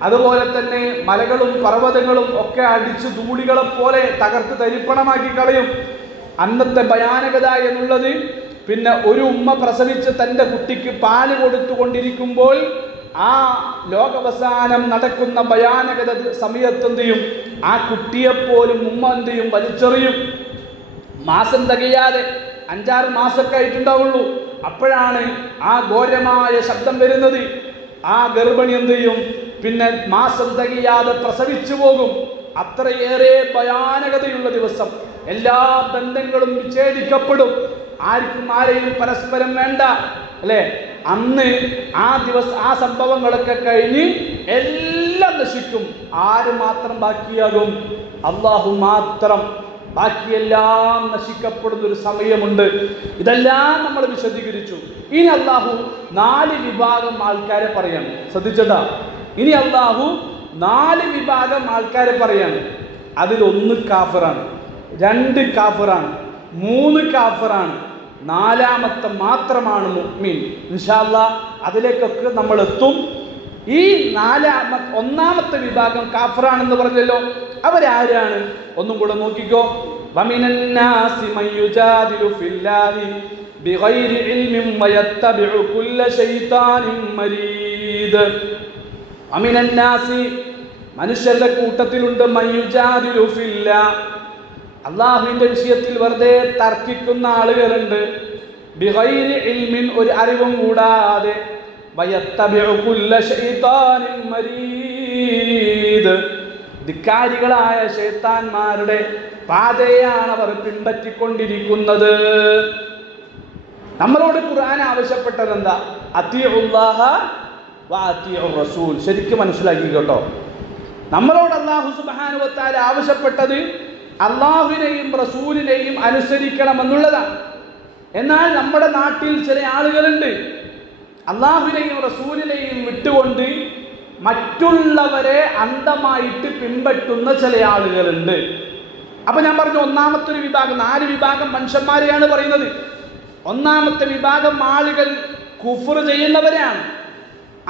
അതുപോലെ തന്നെ മലകളും പർവ്വതങ്ങളും ഒക്കെ അടിച്ച് ധൂളികളെ പോലെ തകർത്ത് തരിപ്പണമാക്കി കളയും. അന്നത്തെ ഭയാനകത എന്നുള്ളത് പിന്നെ ഒരു ഉമ്മ പ്രസവിച്ച് തൻ്റെ കുട്ടിക്ക് പാല് കൊടുത്തുകൊണ്ടിരിക്കുമ്പോൾ ആ ലോകാവസാനം നടക്കുന്ന ഭയാനകത സമയത്ത് എന്ത് ചെയ്യും? ആ കുട്ടിയെപ്പോലും ഉമ്മ എന്ത് ചെയ്യും? വലിച്ചെറിയും. മാസം തികയാതെ 5-6 മാസമൊക്കെ ആയിട്ടുണ്ടാവുള്ളൂ. അപ്പോഴാണ് ആ ഘോരമായ ശബ്ദം വരുന്നത്. ആ ഗർഭിണി എന്ത് ചെയ്യും? പിന്നെ മാസം തികയാതെ പ്രസവിച്ചു പോകും. അത്രയേറെ ഭയാനകതയുള്ള ദിവസം. എല്ലാ ബന്ധങ്ങളും വിച്ഛേദിക്കപ്പെടും. ആർക്കും ആരെയും പരസ്പരം വേണ്ട, അല്ലേ? അന്ന് ആ സംഭവങ്ങളൊക്കെ കഴിഞ്ഞ് എല്ലാം നശിക്കും. ആര് മാത്രം ബാക്കിയാകും? അള്ളാഹു മാത്രം. ബാക്കിയെല്ലാം നശിക്കപ്പെടുന്ന ഒരു സമയമുണ്ട്. ഇതെല്ലാം നമ്മൾ വിശദീകരിച്ചു. ഇനി അള്ളാഹു 4 വിഭാഗം ആൾക്കാരെ പറയാണ്. ശ്രദ്ധിച്ചതാ. ഇനി അള്ളാഹു 4 വിഭാഗം ആൾക്കാരെ പറയാണ്. അതിലൊന്ന് കാഫിറാണ്, 2 കാഫിറാണ്, 3 കാഫിറാണ്, 4ാമത്തെ മാത്രമാണ് മുഅ്മിൻ. ഇൻഷാ അല്ലാഹ് അതിലേക്കൊക്കെ നമ്മൾ എത്തും. ഈ 1ാമത്തെ വിഭാഗം കാഫിറാണെന്ന് പറഞ്ഞല്ലോ, അവരാരാണ്? ഒന്നും കൂടെ നോക്കിക്കോ. വമിനന്നാസി മൻ യുജാദിലു ഫില്ലാഹി ബിഗൈരി ഇൽമിൻ വയത്തബിഉ കുല്ല ശൈത്താനിൻ മരീദ്. വമിനന്നാസി മനുഷ്യരുടെ കൂട്ടത്തിലുണ്ട് മൻ യുജാദിലു ഫില്ലാഹ്, അല്ലാഹുവിന്റെ വിഷയത്തിൽ വെറുതെ തർക്കിക്കുന്ന ആളുകളുണ്ട്. ബിഗൈരി ഇൽമിൻ, ഒരു അറിവും കൂടാതെ. വയത്തബിഉ കുല്ല ശൈത്താനിൻ മരീദ്, ധിക്കാരികളായ ശൈത്താന്മാരുടെ പാതയാണ് അവർ പിൻപറ്റിക്കൊണ്ടിരിക്കുന്നത്. നമ്മളോട് ഖുർആൻ ആവശ്യപ്പെട്ടത് എന്താ? അത്തിഉല്ലാഹ വ അത്തിഉർ റസൂൽ. ശരിക്കും മനസ്സിലാക്കി കേട്ടോ. നമ്മളോട് അല്ലാഹു സുബ്ഹാനഹു വ തആല ആവശ്യപ്പെട്ടത് അല്ലാഹുവിനെയും റസൂലിനെയും അനുസരിക്കണമെന്നുള്ളതാണ്. എന്നാൽ നമ്മുടെ നാട്ടിൽ ചില ആളുകളുണ്ട് അല്ലാഹുവിനെയും റസൂലിനെയും വിട്ടുകൊണ്ട് മറ്റുള്ളവരെ അന്ധമായിട്ട് പിൻപറ്റുന്ന ചില ആളുകളുണ്ട്. അപ്പൊ ഞാൻ പറഞ്ഞു, 1ാമത്തെ ഒരു വിഭാഗം, 4 വിഭാഗം മനുഷ്യന്മാരെയാണ് പറയുന്നത്. 1ാമത്തെ വിഭാഗം ആളുകൾ കുഫ്ർ ചെയ്യുന്നവരാണ്.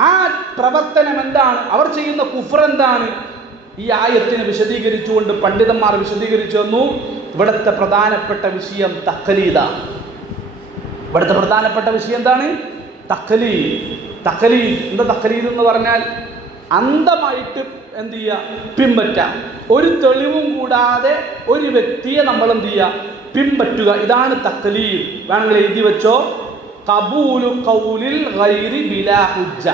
ആ പ്രവർത്തനം എന്താണ്? അവർ ചെയ്യുന്ന കുഫ്ർ എന്താണ്? ഈ ആയത്തിനെ വിശദീകരിച്ചുകൊണ്ട് പണ്ഡിതന്മാർ വിശദീകരിച്ചു തന്നു. ഇവിടുത്തെ പ്രധാനപ്പെട്ട വിഷയം തഖ്ലീദാണ്. ഇവിടുത്തെ പ്രധാനപ്പെട്ട വിഷയം എന്താണ്? തഖ്ലീദ്. തഖ്ലീദ് എന്താ? തഖ്ലീദ് എന്ന് പറഞ്ഞാൽ അന്ധമായിട്ട് എന്ത് ചെയ്യുക? പിൻപറ്റാം. ഒരു തെളിവും കൂടാതെ ഒരു വ്യക്തിയെ നമ്മൾ എന്ത് ചെയ്യുക? പിൻപറ്റുക. ഇതാണ് തഖ്ലീദ്. വേണമെങ്കിൽ എഴുതി വെച്ചോ. ഖബൂലു ഖൗലിൽ ഗൈരി ബിലാ ഹുജ്ജ.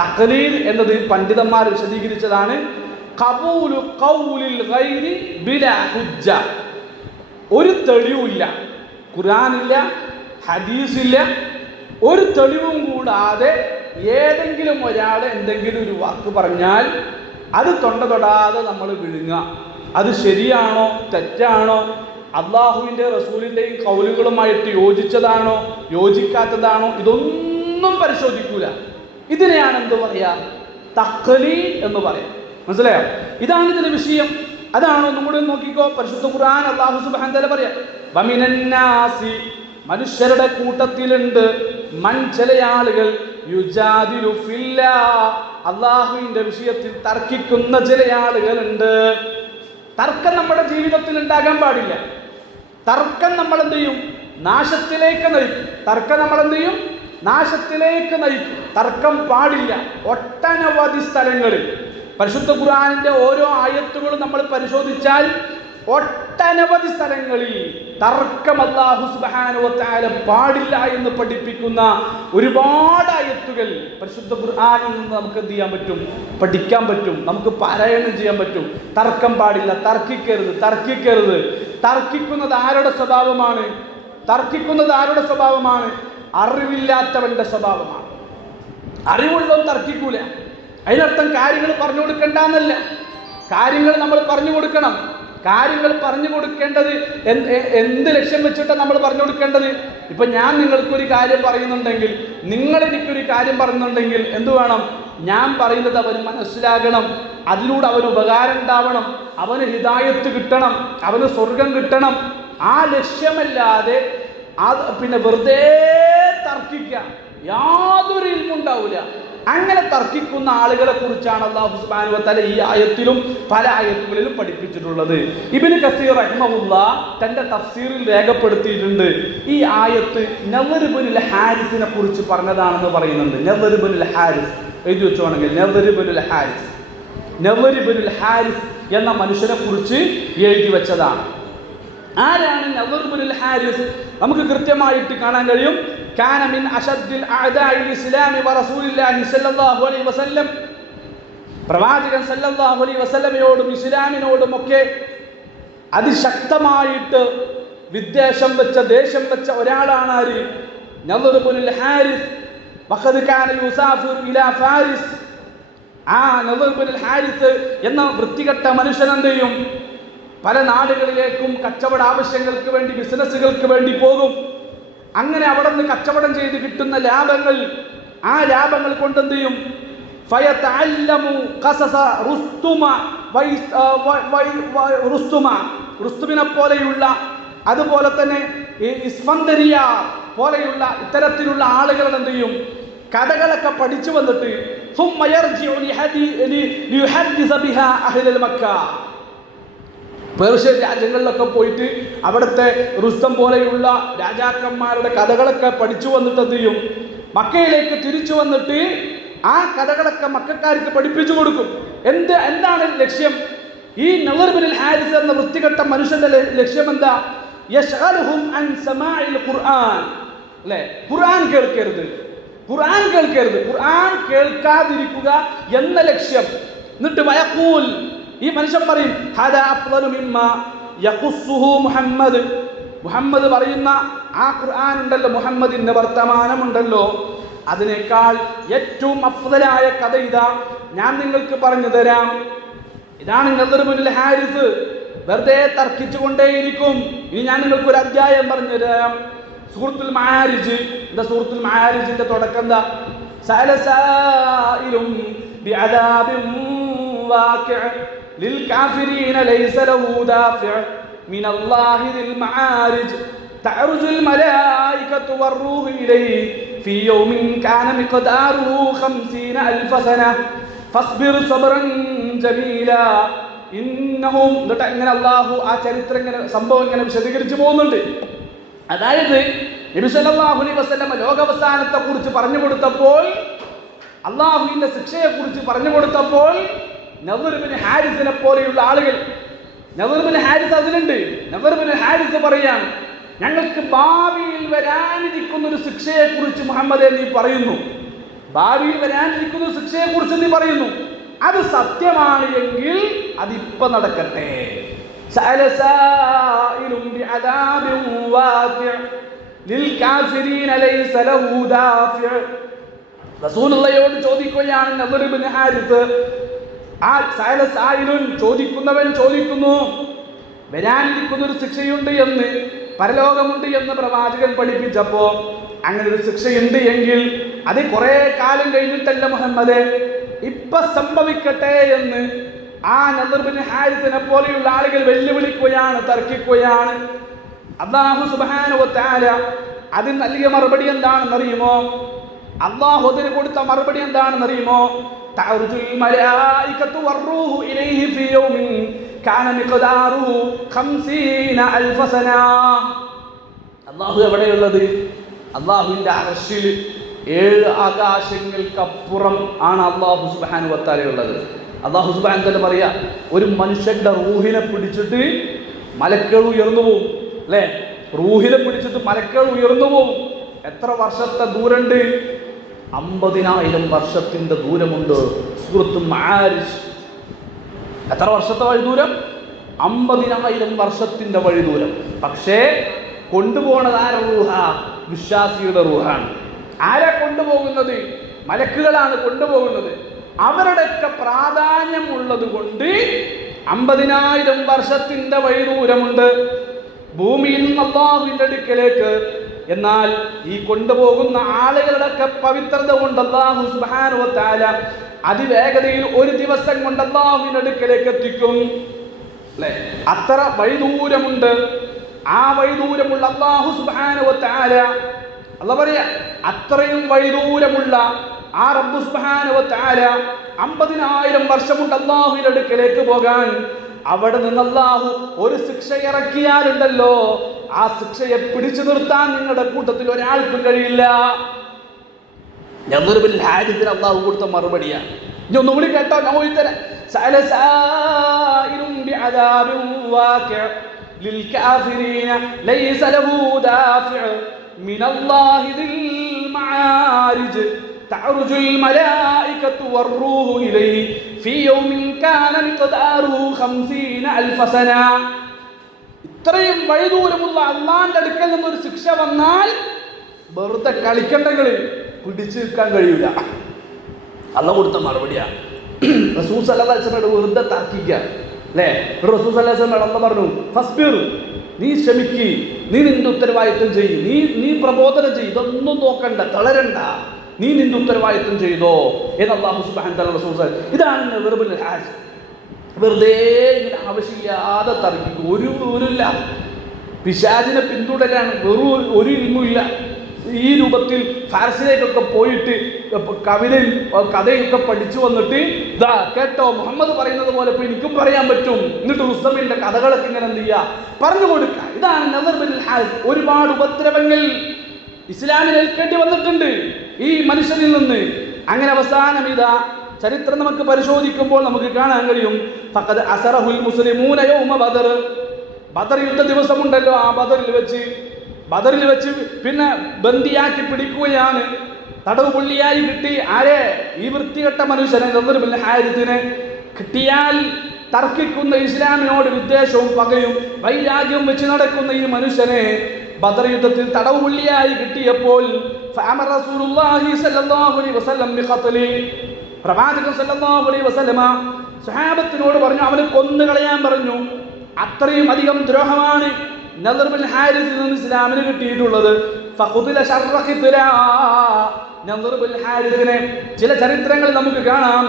തഖ്ലീദ് എന്നത് പണ്ഡിതന്മാർ വിശദീകരിച്ചതാണ്. ഖബൂലു ഖൗലിൽ ഗൈരി ബിലാ ഹുജ്ജ. ഒരു തെളിവുമില്ല, ഖുർആനില്ല, ഹദീസില്ല, ഒരു തെളിവും കൂടാതെ ഏതെങ്കിലും ഒരാൾ എന്തെങ്കിലും ഒരു വാക്ക് പറഞ്ഞാൽ അത് തൊണ്ട തൊടാതെ നമ്മൾ വിഴുങ്ങുക. അത് ശരിയാണോ തെറ്റാണോ, അള്ളാഹുവിൻ്റെ റസൂലിൻ്റെയും കൗലുകളുമായിട്ട് യോജിച്ചതാണോ യോജിക്കാത്തതാണോ, ഇതൊന്നും പരിശോധിക്കൂല. ഇതിനെയാണ് എന്ത് പറയാ? തഖ്ലീദ് എന്ന് പറയാം. മനസ്സിലായോ? ഇതാണ് ഇതിന്റെ വിഷയം. അതാണ് ഒന്നും കൂടി നോക്കിക്കോ. പരിശുദ്ധ ഖുർആൻ അല്ലാഹു സുബ്ഹാനഹു വ തആല പറയാ, വമിനന്നാസി, മനുഷ്യരുടെ കൂട്ടത്തിലുണ്ട്, മൻ, ചില ആളുകൾ, യുജാദിലു ഫില്ലാഹ്, അല്ലാഹുവിന്റെ വിഷയത്തിൽ തർക്കിക്കുന്ന ചില ആളുകളുണ്ട്. തർക്കം നമ്മുടെ ജീവിതത്തിൽ ഉണ്ടാകാൻ പാടില്ല. തർക്കം നമ്മൾ എന്ത് ചെയ്യും? നാശത്തിലേക്ക് നയിക്കും. തർക്കം നമ്മൾ എന്ത് ചെയ്യും? നാശത്തിലേക്ക് നയിക്കും. തർക്കം പാടില്ല. ഒട്ടനവധി സ്ഥലങ്ങളിൽ പരിശുദ്ധ ഖുർആനിന്റെ ഓരോ ആയത്തുകളും നമ്മൾ പരിശോധിച്ചാൽ ഒട്ടനവധി സ്ഥലങ്ങളിൽ തർക്കം അല്ലാഹു സുബ്ഹാനഹു വ തആല പാടില്ല എന്ന് പഠിപ്പിക്കുന്ന ഒരുപാട് ആയത്തുകൾ പരിശുദ്ധ ഖുർആനിൽ നിന്ന് നമുക്ക് എന്ത് ചെയ്യാൻ പറ്റും? പഠിക്കാൻ പറ്റും, നമുക്ക് പാരായണം ചെയ്യാൻ പറ്റും. തർക്കം പാടില്ല, തർക്കിക്കരുത്, തർക്കിക്കരുത്. തർക്കിക്കുന്നത് ആരുടെ സ്വഭാവമാണ്? തർക്കിക്കുന്നത് ആരുടെ സ്വഭാവമാണ്? അറിവില്ലാത്തവന്റെ സ്വഭാവമാണ്. അറിവുള്ളവൻ തർക്കിക്കൂല. അതിനർത്ഥം കാര്യങ്ങൾ പറഞ്ഞു കൊടുക്കണ്ട എന്നല്ല. കാര്യങ്ങൾ നമ്മൾ പറഞ്ഞു കൊടുക്കണം. കാര്യങ്ങൾ പറഞ്ഞു കൊടുക്കേണ്ടത് എന്ത് ലക്ഷ്യം വെച്ചിട്ടാണ് നമ്മൾ പറഞ്ഞു കൊടുക്കേണ്ടത്? ഇപ്പൊ ഞാൻ നിങ്ങൾക്കൊരു കാര്യം പറയുന്നുണ്ടെങ്കിൽ, നിങ്ങൾ എനിക്കൊരു കാര്യം പറയുന്നുണ്ടെങ്കിൽ എന്തു വേണം? ഞാൻ പറയുന്നത് അവന് മനസ്സിലാകണം, അതിലൂടെ അവന് ഉപകാരം ഉണ്ടാവണം, അവന് ഹിദായത്ത് കിട്ടണം, അവന് സ്വർഗം കിട്ടണം. ആ ലക്ഷ്യമല്ലാതെ പിന്നെ വെറുതെ തർക്കിക്കാം, യാതൊരു ഇൽമുണ്ടാവില്ല. അങ്ങനെ തർക്കിക്കുന്ന ആളുകളെ കുറിച്ചാണ് അല്ലാഹു സുബ്ഹാനഹു വ തആല ഈ ആയത്തിലും പല ആയത്തുകളിലും പഠിപ്പിച്ചിട്ടുള്ളത്. ഇബ്നു കസീർ റഹിമഹുല്ലാഹ് തന്റെ തഫ്സീറിൽ രേഖപ്പെടുത്തിയിട്ടുണ്ട്, ഈ ആയത്ത് നളർ ഇബ്നുൽ ഹാരിസിനെ കുറിച്ച് പറഞ്ഞതാണെന്ന് പറയുന്നുണ്ട്. നളർ ഇബ്നുൽ ഹാരിസ് എഴുതി വെച്ചോണെങ്കിൽ, നളർ ഇബ്നുൽ ഹാരിസ്, നളർ ഇബ്നുൽ ഹാരിസ് എന്ന മനുഷ്യനെ കുറിച്ച് എഴുതി വെച്ചതാണ്. ആരാണ് നളർ ഇബ്നുൽ ഹാരിസ്? നമുക്ക് കൃത്യമായിട്ട് കാണാൻ കഴിയും. കാന മിൻ അശദ്ദിൽ അഅദാഇൽ ഇസ്ലാമി വറസൂലില്ലാഹി സ്വല്ലല്ലാഹു അലൈഹി വസല്ലം, പ്രവാചകൻ സല്ലല്ലാഹു അലൈഹി വസല്ലമയോടും ഇസ്ലാമിനോടും ഒക്കെ അതിശക്തമായിട്ട് വിദ്വേഷം വെച്ച, ദേഷ്യം വെച്ച ഒരാളാണ് ആര്? നളർ ഇബ്നുൽ ഹാരിസ്. വഖദ് കാന യുസാഫിറു ഇലാ ഫാരിസ്. ആ നളർ ഇബ്നുൽ ഹാരിസ് എന്ന വൃത്തികെട്ട മനുഷ്യൻ എന്ത് ചെയ്യും? പല നാടുകളിലേക്കും കച്ചവട ആവശ്യങ്ങൾക്ക് വേണ്ടി, ബിസിനസ്സുകൾക്ക് വേണ്ടി പോകും. അങ്ങനെ അവിടെ നിന്ന് കച്ചവടം ചെയ്ത് കിട്ടുന്ന ലാഭങ്ങൾ, ആ ലാഭങ്ങൾ കൊണ്ട് എന്ത് ചെയ്യും? ഫയതഅല്ലമു ഖസസ റുസ്തുമിനെ പോലെയുള്ള, അതുപോലെ തന്നെ ഇസ്ഫന്ദരിയ പോലെയുള്ള ഇത്തരത്തിലുള്ള ആളുകളുടെ എന്ത് ചെയ്യും, കഥകളൊക്കെ പഠിച്ചു വന്നിട്ട് പേർഷ്യൻ രാജ്യങ്ങളിലൊക്കെ പോയിട്ട് അവിടുത്തെ റുസ്തം പോലെയുള്ള രാജാക്കന്മാരുടെ കഥകളൊക്കെ പഠിച്ചു വന്നിട്ട് എന്ത് ചെയ്യും, മക്കയിലേക്ക് തിരിച്ചു വന്നിട്ട് ആ കഥകളൊക്കെ മക്കക്കാർക്ക് പഠിപ്പിച്ചു കൊടുക്കും. എന്താണ് ലക്ഷ്യം? ഈ നളർ ബിൻ ഹാരിസ് എന്ന വൃത്തികെട്ട മനുഷ്യന്റെ ലക്ഷ്യം എന്താ? യശ്ഗലുഹും അൻ സമാഇൽ ഖുർആൻ. അല്ലേ, ഖുർആൻ കേൾക്കരുത്, ഖുർആൻ കേൾക്കാതിരിക്കുക എന്ന ലക്ഷ്യം. എന്നിട്ട് വയഖൂൽ, ഈ മനുഷ്യൻ പറയും, ഹദാ അഫ്ളലു മിമ്മാ യഖുസ്സുഹു മുഹമ്മദ് പറയുന്ന ആ ഖുർആൻ ഉണ്ടല്ലോ, മുഹമ്മദിന്റെ വർത്തമാനമുണ്ടല്ലോ, അതിനേക്കാൾ ഏറ്റവും അഫ്ളലായ കഥ ഇതാ, ഞാൻ നിങ്ങൾക്ക് പറഞ്ഞു തരാം. ഇതാണ് നളർ ബിൻ ഹാരിസ്. വെറുതെ തർക്കിച്ചു കൊണ്ടേയിരിക്കും. ഇനി ഞാൻ നിങ്ങൾക്ക് ഒരു അധ്യായം പറഞ്ഞു തരാം. സൂറത്തുൽ മആരിജ്. എന്താ സൂറത്തുൽ മആരിജിന്റെ തുടക്കം എന്താ? സഅല സായിലും ബിഅദാബിൻ വാഖിഅ ലിൽ കാഫിരീന ലൈസ ലഹു ദാഫിഅ മിനല്ലാഹി ദിൽ മആരിജ് തഅറുജുൽ മലായികതു വറൂഹു ഇലൈഹി ഫീ യൗമിൻ കാന മിഖ്ദാറുഹു 50000 സന ഫസ്ബിർ സബ്റൻ ജമീലാ ഇന്നഹും. എന്നിട്ട് ഇങ്ങനെ അല്ലാഹു ആ ചരിത്രം ഇങ്ങനെ സംഭവം ഇങ്ങനെ വിശദീകരിച്ചു പോകുന്നുണ്ട്. അതായത് നബി സല്ലല്ലാഹു അലൈഹി വസല്ലം ലോകാവസാനത്തെ കുറിച്ച് പറഞ്ഞു കൊടുത്തപ്പോൾ, അള്ളാഹുവിന്റെ ശിക്ഷയെ കുറിച്ച് പറഞ്ഞു കൊടുത്തപ്പോൾ, നളർ ബിൻ ഹാരിസിനെ പോലെയുള്ള ആളുകൾ, നളർ ബിൻ ഹാരിസ് അതിലുണ്ട്. നളർ ബിൻ ഹാരിസ് പറയാൻ, ഞങ്ങൾക്ക് ഭാവിയിൽ വരാനിരിക്കുന്ന ഒരു ശിക്ഷയെ കുറിച്ച് മുഹമ്മദേ നീ പറയുന്നു, ഭാവിയിൽ വരാനിരിക്കുന്ന ശിക്ഷയെ കുറിച്ച് നീ പറയുന്നു, അത് സത്യമാണ് എങ്കിൽ അതിപ്പോ നടക്കട്ടെ. സഅല സായിലും ബിഅദാബിൻ വാഖിഅ ലിൽ കാഫിരീന ലൈസ ലഹു ദാഫിഅ. റസൂലുള്ളാഹിയോട് ചോദിക്കുകയാണ് നളർ ബിൻ ഹാരിസ്. ആ സഅല സായിലുൻ, ചോദിക്കുന്നവൻ ചോദിക്കുന്നു, വരാനിരിക്കുന്ന ഒരു ശിക്ഷയുണ്ട് എന്ന്, പരലോകമുണ്ട് എന്ന് പ്രവാചകൻ പഠിപ്പിച്ചപ്പോ, അങ്ങനെ ഒരു ശിക്ഷയുണ്ട് എങ്കിൽ അത് കുറെ കാലം കഴിഞ്ഞിട്ടല്ല മുഹമ്മദേ, ഇപ്പൊ സംഭവിക്കട്ടെ എന്ന് ആ നളർ ബിൻ ഹാരിസിനെ പോലെയുള്ള ആളുകൾ വെല്ലുവിളിക്കുകയാണ്, തർക്കിക്കുകയാണ്. അല്ലാഹു സുബ്ഹാനഹു വ തആല അതിന് നൽകിയ മറുപടി എന്താണെന്നറിയുമോ? അല്ലാഹു അതിന് കൊടുത്ത മറുപടി എന്താണെന്നറിയുമോ? തഅറുജുൽ മലായികതു വറൂഹു ഇലൈഹി ഫീ യൗമിൻ കാന മിഖ്ദാറുഹു 50000 സന. അല്ലാഹു എവിടെയുള്ളത്? അല്ലാഹുവിന്റെ അർശിൽ 7 ആകാശങ്ങൾക്കപ്പുറം ആണ് അല്ലാഹു സുബ്ഹാനഹു വ തആല ഉള്ളത്. അല്ലാഹു സുബ്ഹാനഹു വ തആല പറയാ, ഒരു മനുഷ്യന്റെ റൂഹിനെ പിടിച്ചിട്ട് മലക്കുകൾ ഉയർന്നു പോകും. അല്ലേ, റൂഹിനെ പിടിച്ചിട്ട് മലക്കുകൾ ഉയർന്നു പോകും. എത്ര വർഷത്തെ ദൂരമുണ്ട്? 50000 വർഷത്തിന്റെ ദൂരമുണ്ട്. സൂറത്തുൽ മആരിജ്. എത്ര വർഷത്തെ വഴി ദൂരം? 50000 വർഷത്തിന്റെ വഴി ദൂരം. പക്ഷേ കൊണ്ടുപോകുന്നത് ആരുടെ റൂഹ? വിശ്വാസിയുടെ റൂഹാണ്. ആരെ കൊണ്ടുപോകുന്നത്? മലക്കുകളാണ് കൊണ്ടുപോകുന്നത്. അവരുടെയൊക്കെ പ്രാധാന്യമുള്ളത് കൊണ്ട് 50000 വർഷത്തിന്റെ വഴി ദൂരമുണ്ട് ഭൂമിയിൽ നിന്ന് അല്ലാഹുവിന്റെ അടുക്കലേക്ക്. എന്നാൽ ഈ കൊണ്ടുപോകുന്ന ആളുകളുടെയൊക്കെ പവിത്രത കൊണ്ട് അല്ലാഹു സുബ്ഹാനഹു വ തആല അതിവേഗതയിൽ ഒരു ദിവസം കൊണ്ട് അല്ലാഹുവിന്റെ അടുക്കലേക്ക് എത്തിക്കും. അല്ലേ, അത്ര വഴിദൂരമുണ്ട്. ആ വഴിദൂരമുള്ള അല്ലാഹു സുബ്ഹാനഹു വ തആല, അല്ലാഹു പറയാ, അത്രയും വഴിദൂരമുള്ള ആ റബ്ബ് സുബ്ഹാനഹു വ തആല 50000 വർഷമുണ്ട് അല്ലാഹുവിന്റെ അടുക്കലേക്ക് പോകാൻ. അവിടെ നിന്ന് അല്ലാഹു ഒരു ശിക്ഷ ഇറക്കിയാലുണ്ടല്ലോ, ആ ശിക്ഷയെ പിടിച്ചു നിർത്താൻ നിങ്ങളുടെ കൂട്ടത്തിൽ ഒരാൾക്കും കഴിയില്ല. നളർ ബിൻ ഹാരിസിന് അല്ലാഹു കൊടുത്ത മറുപടിയാണ്. ഇനി ഒന്നുകൂടി കേട്ടോ, ഞാൻ പോയിത്തരാം. സഅല സായിലും ബിഅദാബിൻ വാഖിഅ ലിൽ കാഫിരീന ലൈസ ലഹു ദാഫിഅ മിനല്ലാഹി ദിൽ മആരിജ് തഅറുജുൽ മലായികതു വറൂഹു ഇലൈഹി ഫീ യൗമിൻ കാന മിഖ്ദാറുഹു 50000 സന. ഇത്രയും വഴിദൂരമുള്ള അല്ലാഹുവിന്റെ അടുക്കൽ നിന്നൊരു ശിക്ഷ വന്നാൽ വെറുതെ കളിക്കണ്ടെങ്കിൽ പിടിച്ചു നിൽക്കാൻ കഴിയില്ല. അല്ലാഹു കൊടുത്ത മറുപടിയാണ്. റസൂൽ സല്ലല്ലാഹു അലൈഹി വസല്ലം വെറുതെ തർക്കിക്കുക. അല്ലേ, റസൂൽ സല്ലല്ലാഹു അലൈഹി വസല്ലം പറഞ്ഞു, ഫസ്ബിർ, നീ ക്ഷമിക്ക്, നീ നിന്റെ ഉത്തരവാദിത്വം ചെയ്യ്, നീ പ്രബോധനം ചെയ്യ്, ഇതൊന്നും നോക്കണ്ട, തളരണ്ട. നീ നിന്റെ ഉത്തരവാദിത്വം ചെയ്തോ എന്ന് അല്ലാഹു സുബ്ഹാനഹു വ തആല റസൂൽ പറഞ്ഞു. ഇതാണ് നദറുൽ ഹാരിസ്. വെറുതെ ഇങ്ങനെ ആവശ്യമില്ലാതെ തർക്കിക്കും, ഒരു പിശാചിനെ പിന്തുടരാണ്, വെറും ഒരു ഇൽമുമില്ല. ഈ രൂപത്തിൽ ഫാർസിലേക്കൊക്കെ പോയിട്ട് കവിതയും കഥയൊക്കെ പഠിച്ചു വന്നിട്ട് ഇതാ കേട്ടോ മുഹമ്മദ് പറയുന്നത് പോലെ ഇപ്പൊ എനിക്കും പറയാൻ പറ്റും, എന്നിട്ട് റുസ്തമിന്റെ കഥകളൊക്കെ ഇങ്ങനെ എന്ത് ചെയ്യുക, പറഞ്ഞു കൊടുക്കുക. ഇതാണ് നദർ ബിൻ ഹാരിസ്. ഒരുപാട് ഉപദ്രവങ്ങൾ ഇസ്ലാമിൽ ഏൽക്കേണ്ടി വന്നിട്ടുണ്ട് ഈ മനുഷ്യനിൽ നിന്ന്. അങ്ങനെ അവസാനം ഇതാ ചരിത്രം നമുക്ക് പരിശോധിക്കുമ്പോൾ നമുക്ക് കാണാൻ കഴിയും, ഫഖദ് അസറഹുൽ മുസ്ലിമൂന യൗമ ബദർ. ബദർ യുദ്ധ ദിവസമുണ്ടല്ലോ, ആ ബദറിൽ വെച്ച് പിന്നെ ബന്ദിയാക്കി പിടിക്കുകയാണ്, തടവ് പുള്ളിയായി കിട്ടി. ആരെ? ഈ വൃത്തികെട്ട മനുഷ്യനെ നദർ ബിൻ ഹാരിസിനെ. കിട്ടിയാൽ തർക്കിക്കുന്ന, ഇസ്ലാമിനോട് വിദ്വേഷവും പകയും വൈരാഗ്യവും വെച്ച് നടക്കുന്ന ഈ മനുഷ്യനെ ബദർ യുദ്ധത്തിൽ തടവ് പുള്ളിയായി കിട്ടിയപ്പോൾ പ്രവാചകൻ സല്ലല്ലാഹു അലൈഹി വസല്ലമ സ്വഹാബത്തിനോട് പറഞ്ഞു, അവനെ കൊന്നുകളയാൻ പറഞ്ഞു. അത്രയും അധികം ദ്രോഹമാണ് നദർ ബിൻ ഹാരിസിൽ നിന്ന് ഇസ്ലാമിന് കിട്ടിയിട്ടുള്ളത്. ഫഖുദില ശർറ ഖിത്ല. നദർ ബിൻ ഹാരിസിനെ ചില ചരിത്രങ്ങളിൽ നമുക്ക് കാണാം,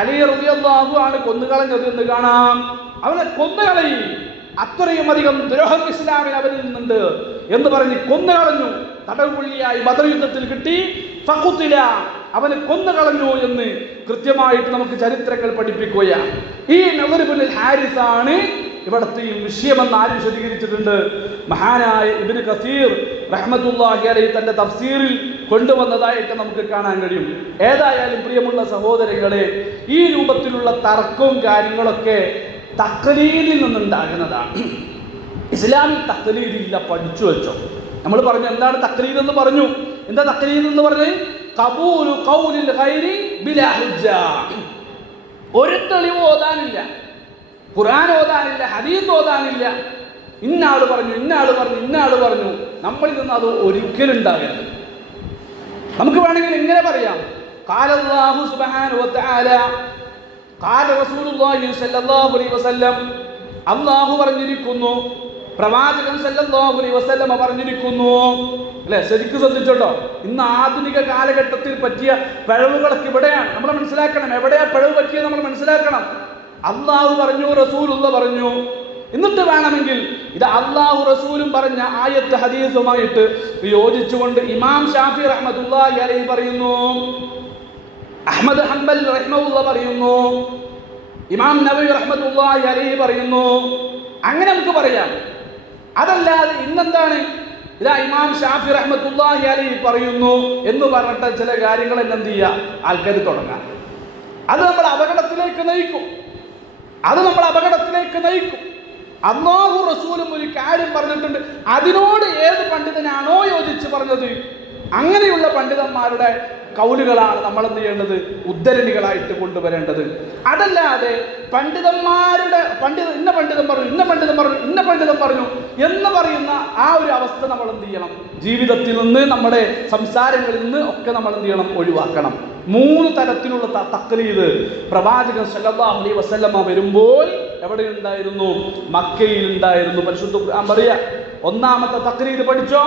അലി റളിയല്ലാഹു അൻഹു കൊന്നുകളഞ്ഞത് എന്ന് കാണാം. അവനെ കൊന്നുകളയി, അത്രയും അധികം ദ്രോഹം ഇസ്ലാമിന് അവരിൽ നിന്നുണ്ട് എന്ന് പറഞ്ഞ് കൊന്നുകളഞ്ഞു. തടവുപുള്ളിയായി ബദർ യുദ്ധത്തിൽ കിട്ടി. ഫഖുദില, അവനെ കൊന്നുകളഞ്ഞു എന്ന് കൃത്യമായിട്ട് നമുക്ക് ചരിത്രങ്ങൾ പഠിപ്പിക്കുകയാണ്. ഈ നദർ ബിൻ ഹാരിസ് ആണ് ഇവിടത്തെ വിഷയമെന്ന് ആര് വിശദീകരിച്ചിട്ടുണ്ട്? മഹാനായ ഇബ്നു കസീർ റഹ്മത്തുള്ളാഹി അലൈഹി തന്റെ തഫ്സീറിൽ കൊണ്ടുവന്നതായിട്ട് നമുക്ക് കാണാൻ കഴിയും. ഏതായാലും പ്രിയമുള്ള സഹോദരങ്ങളെ, ഈ രൂപത്തിലുള്ള തർക്കവും കാര്യങ്ങളൊക്കെ തഖ്ലീദിൽ നിന്നുണ്ടാകുന്നതാണ്. ഇസ്ലാമിൽ തഖ്ലീദില്ല, പഠിച്ചു വെച്ചോ. നമ്മൾ പറഞ്ഞു എന്താണ് തഖ്ലീദ് എന്ന് പറഞ്ഞു. എന്താ തഖ്ലീദ് എന്ന് പറഞ്ഞ്? ഖബൂലു ഖൗലിൽ ഗൈരി ബിലാ ഹുജ്ജ. ഒരു തെളിവ് ഓതാനില്ല, ഖുർആൻ ഓതാനില്ല, ഹദീസ് ഓതാനില്ല. ഇന്നാള് പറഞ്ഞു, നമ്മളിൽ നിന്ന് അത് ഒരിക്കലും ഉണ്ടാകരുത്. നമുക്ക് വേണമെങ്കിൽ ഇങ്ങനെ പറയാം, ഖാല അല്ലാഹു സുബ്ഹാനഹു വ തആല, ഖാല റസൂലുള്ളാഹി സ്വല്ലല്ലാഹു അലൈഹി വസല്ലം. അല്ലാഹു പറഞ്ഞിരിക്കുന്നു, പ്രവാചകൻ സല്ലല്ലാഹു അലൈഹി വസല്ലം പറഞ്ഞിരിക്കുന്നു. അല്ലെ, ശരിക്കും ശ്രദ്ധിച്ചോട്ടോ. ഇന്ന് ആധുനിക കാലഘട്ടത്തിൽ പറ്റിയ പിഴവുകളൊക്കെ ഇവിടെയാണ് നമ്മൾ മനസ്സിലാക്കണം. എവിടെയാ പിഴവ് പറ്റിയത് നമ്മൾ മനസ്സിലാക്കണം. അള്ളാഹു പറഞ്ഞു, റസൂലുള്ള പറഞ്ഞു. എന്നിട്ട് വേണമെങ്കിൽ ഇത് അള്ളാഹു റസൂലും പറഞ്ഞ ആയത്ത് ഹദീസുമായിട്ട് യോജിച്ചുകൊണ്ട് ഇമാം ഷാഫി റഹ്മത്തുള്ളാഹി അലൈഹി പറയുന്നു, അഹ്മദ് ഹംബൽ റഹിമഹുല്ലാ പറയുന്നു, ഇമാം നവവി റഹ്മത്തുള്ളാഹി അലൈഹി പറയുന്നു. അങ്ങനെ നമുക്ക് പറയാം. അതല്ലാതെ ഇന്നെന്താണ് ഇതാ ഇമാം ഷാഫി റഹ്മത്തുള്ളാഹി അലൈഹി പറയുന്നു എന്ന് പറഞ്ഞിട്ട് ചില കാര്യങ്ങൾ എന്ത് ചെയ്യുക, ആൾക്കാർ തുടങ്ങാം. അത് നമ്മൾ അപകടത്തിലേക്ക് നയിക്കും. അല്ലാഹു റസൂലും ഒരു കാര്യം പറഞ്ഞിട്ടുണ്ട്, അതിനോട് ഏത് പണ്ഡിതനാണോ യോജിച്ച് പറഞ്ഞത് അങ്ങനെയുള്ള പണ്ഡിതന്മാരുടെ കൗലുകളാണ് നമ്മൾ എന്ത് ചെയ്യേണ്ടത്, ഉദ്ധരണികളായിട്ട് കൊണ്ടുവരേണ്ടത്. അതല്ലാതെ ഇന്ന പണ്ഡിതൻ പറഞ്ഞു എന്ന് പറയുന്ന ആ ഒരു അവസ്ഥ നമ്മൾ എന്ത് ചെയ്യണം, ജീവിതത്തിൽ നിന്ന്, നമ്മുടെ സംസാരങ്ങളിൽ നിന്ന് ഒക്കെ നമ്മൾ എന്ത് ചെയ്യണം, ഒഴിവാക്കണം. 3 തരത്തിലുള്ള തഖ്ലീദ് പ്രവാചകൻ സല്ലല്ലാഹു അലൈഹി വസല്ലമ വരുമ്പോൾ എവിടെ ഉണ്ടായിരുന്നു? മക്കയിൽ ഉണ്ടായിരുന്നു. പരിശുദ്ധ ഖുർആൻ പറയാ, ഒന്നാമത്തെ തഖ്ലീദ് പഠിച്ചോ,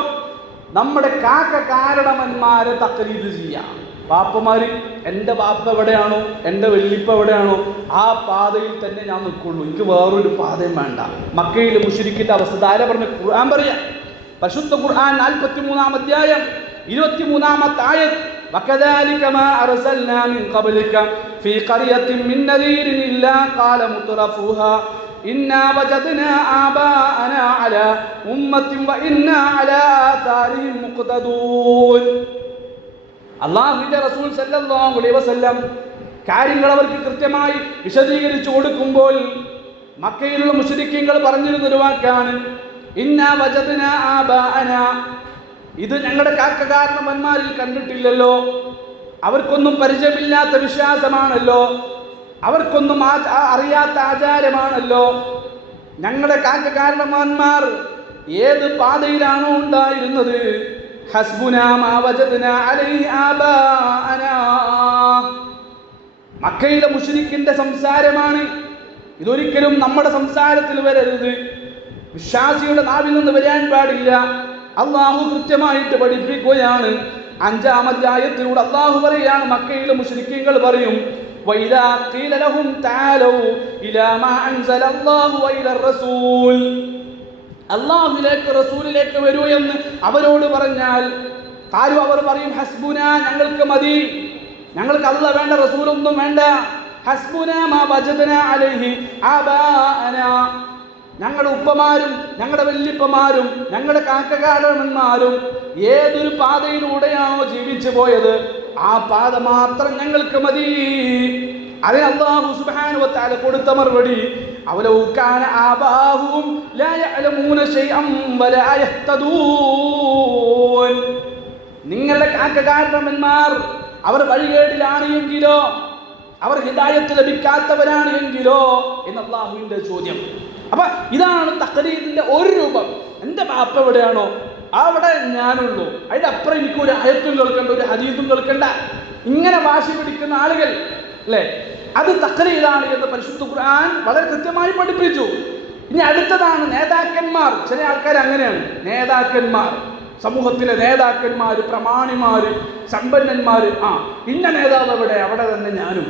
നമ്മുടെ കാരണവന്മാരെ തഖ്ലീദ് ചെയ്യാം. പാപ്പമാര്, എൻ്റെ പാപ്പ എവിടെയാണോ, എൻ്റെ വെള്ളിപ്പ എവിടെയാണോ ആ പാതയിൽ തന്നെ ഞാൻ നിൽക്കുള്ളൂ, എനിക്ക് വേറൊരു പാതയും വേണ്ട. മക്കയിലെ മുശ്രിക്കിന്റെ അവസ്ഥ ആരാ പറഞ്ഞ? ഖുർആൻ പറയാ. പരിശുദ്ധ ഖുർആൻ 43-ാം അധ്യായം 23-ാമത്തെ ആയത്ത്, وكذلك ما أرسلنا من قبلك في قرية من نذير إلا قال مترفوها إنا وجدنا آباءنا على أمة وإنا على آثارهم مقتدون. അല്ലാഹുവിന്റെ റസൂൽ സല്ലല്ലാഹു അലൈഹി വസല്ലം കാര്യങ്ങൾ അവർക്ക് കൃത്യമായി വിശദീകരിച്ചു കൊടുക്കുമ്പോൾ മക്കയിലുള്ള മുശ്രിക്കീങ്ങൾ പറഞ്ഞിരുന്നൊരു വാക്കാണ്, ഇന്നാ വജദ്നാ ആബാഅനാ. ഇത് ഞങ്ങളുടെ കാരണവന്മാരിൽ കണ്ടിട്ടില്ലല്ലോ, അവർക്കൊന്നും പരിചയമില്ലാത്ത വിശ്വാസമാണല്ലോ, അവർക്കൊന്നും അറിയാത്ത ആചാരമാണല്ലോ. ഞങ്ങളുടെ കാരണവന്മാർ ഏത് പാതയിലാണോ ഉണ്ടായിരുന്നത്, ഹസ്ബുനാ മാ വജദ്നാ അലൈഹി ആബാഅനാ. മക്കയിലെ മുശ്രിക്കിന്റെ സംസാരമാണ്. ഇതൊരിക്കലും നമ്മുടെ സംസാരത്തിൽ വരരുത്, വിശ്വാസിയുടെ നാവിൽ നിന്ന് വരാൻ പാടില്ല. അള്ളാഹു കൃത്യമായിട്ട് പഠിപ്പിക്കുകയാണ്, 5-ാം അധ്യായത്തിലൂടെ അല്ലാഹു പറയാണ്, മക്കയിലെ മുശ്രിക്കീങ്ങൾ പറയും, വഇദാ ഖീല ലഹും തആലൂ ഇലാ മാ അൻസലല്ലാഹു വഇലാ റസൂൽ, അല്ലാഹുവിലേക്ക് റസൂലിലേക്ക് വരൂ എന്ന് അവരോട് പറഞ്ഞാൽ, കാര്യം അവർ പറയും, ഹസ്ബുന, ഞങ്ങൾക്ക് മതി, ഞങ്ങൾക്ക് അല്ലാഹ് വേണ്ട, റസൂലൊന്നും വേണ്ട. ഹസ്ബുന മാ വജദന അലൈഹി ആബാഅന, ഞങ്ങളുടെ ഉപ്പമാരും ഞങ്ങളുടെ വല്യപ്പമാരും ഞങ്ങളുടെ കാക്കകാലന്മാരും ഏതൊരു പാതയിലൂടെയാണോ ജീവിച്ചു പോയത് ആ പാത മാത്രം ഞങ്ങൾക്ക് മതി. അതിന് അല്ലാഹു സുബ്ഹാനഹു വ തആല കൊടുത്ത മറുപടി, അവലൗ കാന ആബാഹും ലാ യഅലമൂന ശൈഅൻ വലാ യഹ്തദൂൻ, നിങ്ങളുടെ കാക്കകാലന്മാർ അവർ വഴികേടിലാണ് എങ്കിലോ, അവർ ഹിദായത്ത് ലഭിക്കാത്തവരാണ് എങ്കിലോ എന്ന് അല്ലാഹുവിന്റെ ചോദ്യം. അപ്പൊ ഇതാണ് തഖ്ലീദിന്റെ ഒരു രൂപം. എന്റെ ബാപ്പ എവിടെയാണോ അവിടെ ഞാനുള്ളൂ, അതിന്റെ അപ്പുറം എനിക്ക് ഒരു ആയത്തും കേൾക്കണ്ട, ഒരു ഹദീസും കേൾക്കണ്ട, ഇങ്ങനെ വാശി പിടിക്കുന്ന ആളുകൾ അല്ലെ, അത് തഖ്ലീദാണ് എന്ന് പരിശുദ്ധ ഖുർആൻ വളരെ കൃത്യമായി പഠിപ്പിച്ചു. ഇനി അടുത്തതാണ് നേതാക്കന്മാർ. ചില ആൾക്കാർ അങ്ങനെയാണ്, നേതാക്കന്മാർ, സമൂഹത്തിലെ നേതാക്കന്മാര്, പ്രമാണിമാര്, സമ്പന്നന്മാര്, ഇന്ന നേതാവ് എവിടെ അവിടെ തന്നെ ഞാനും,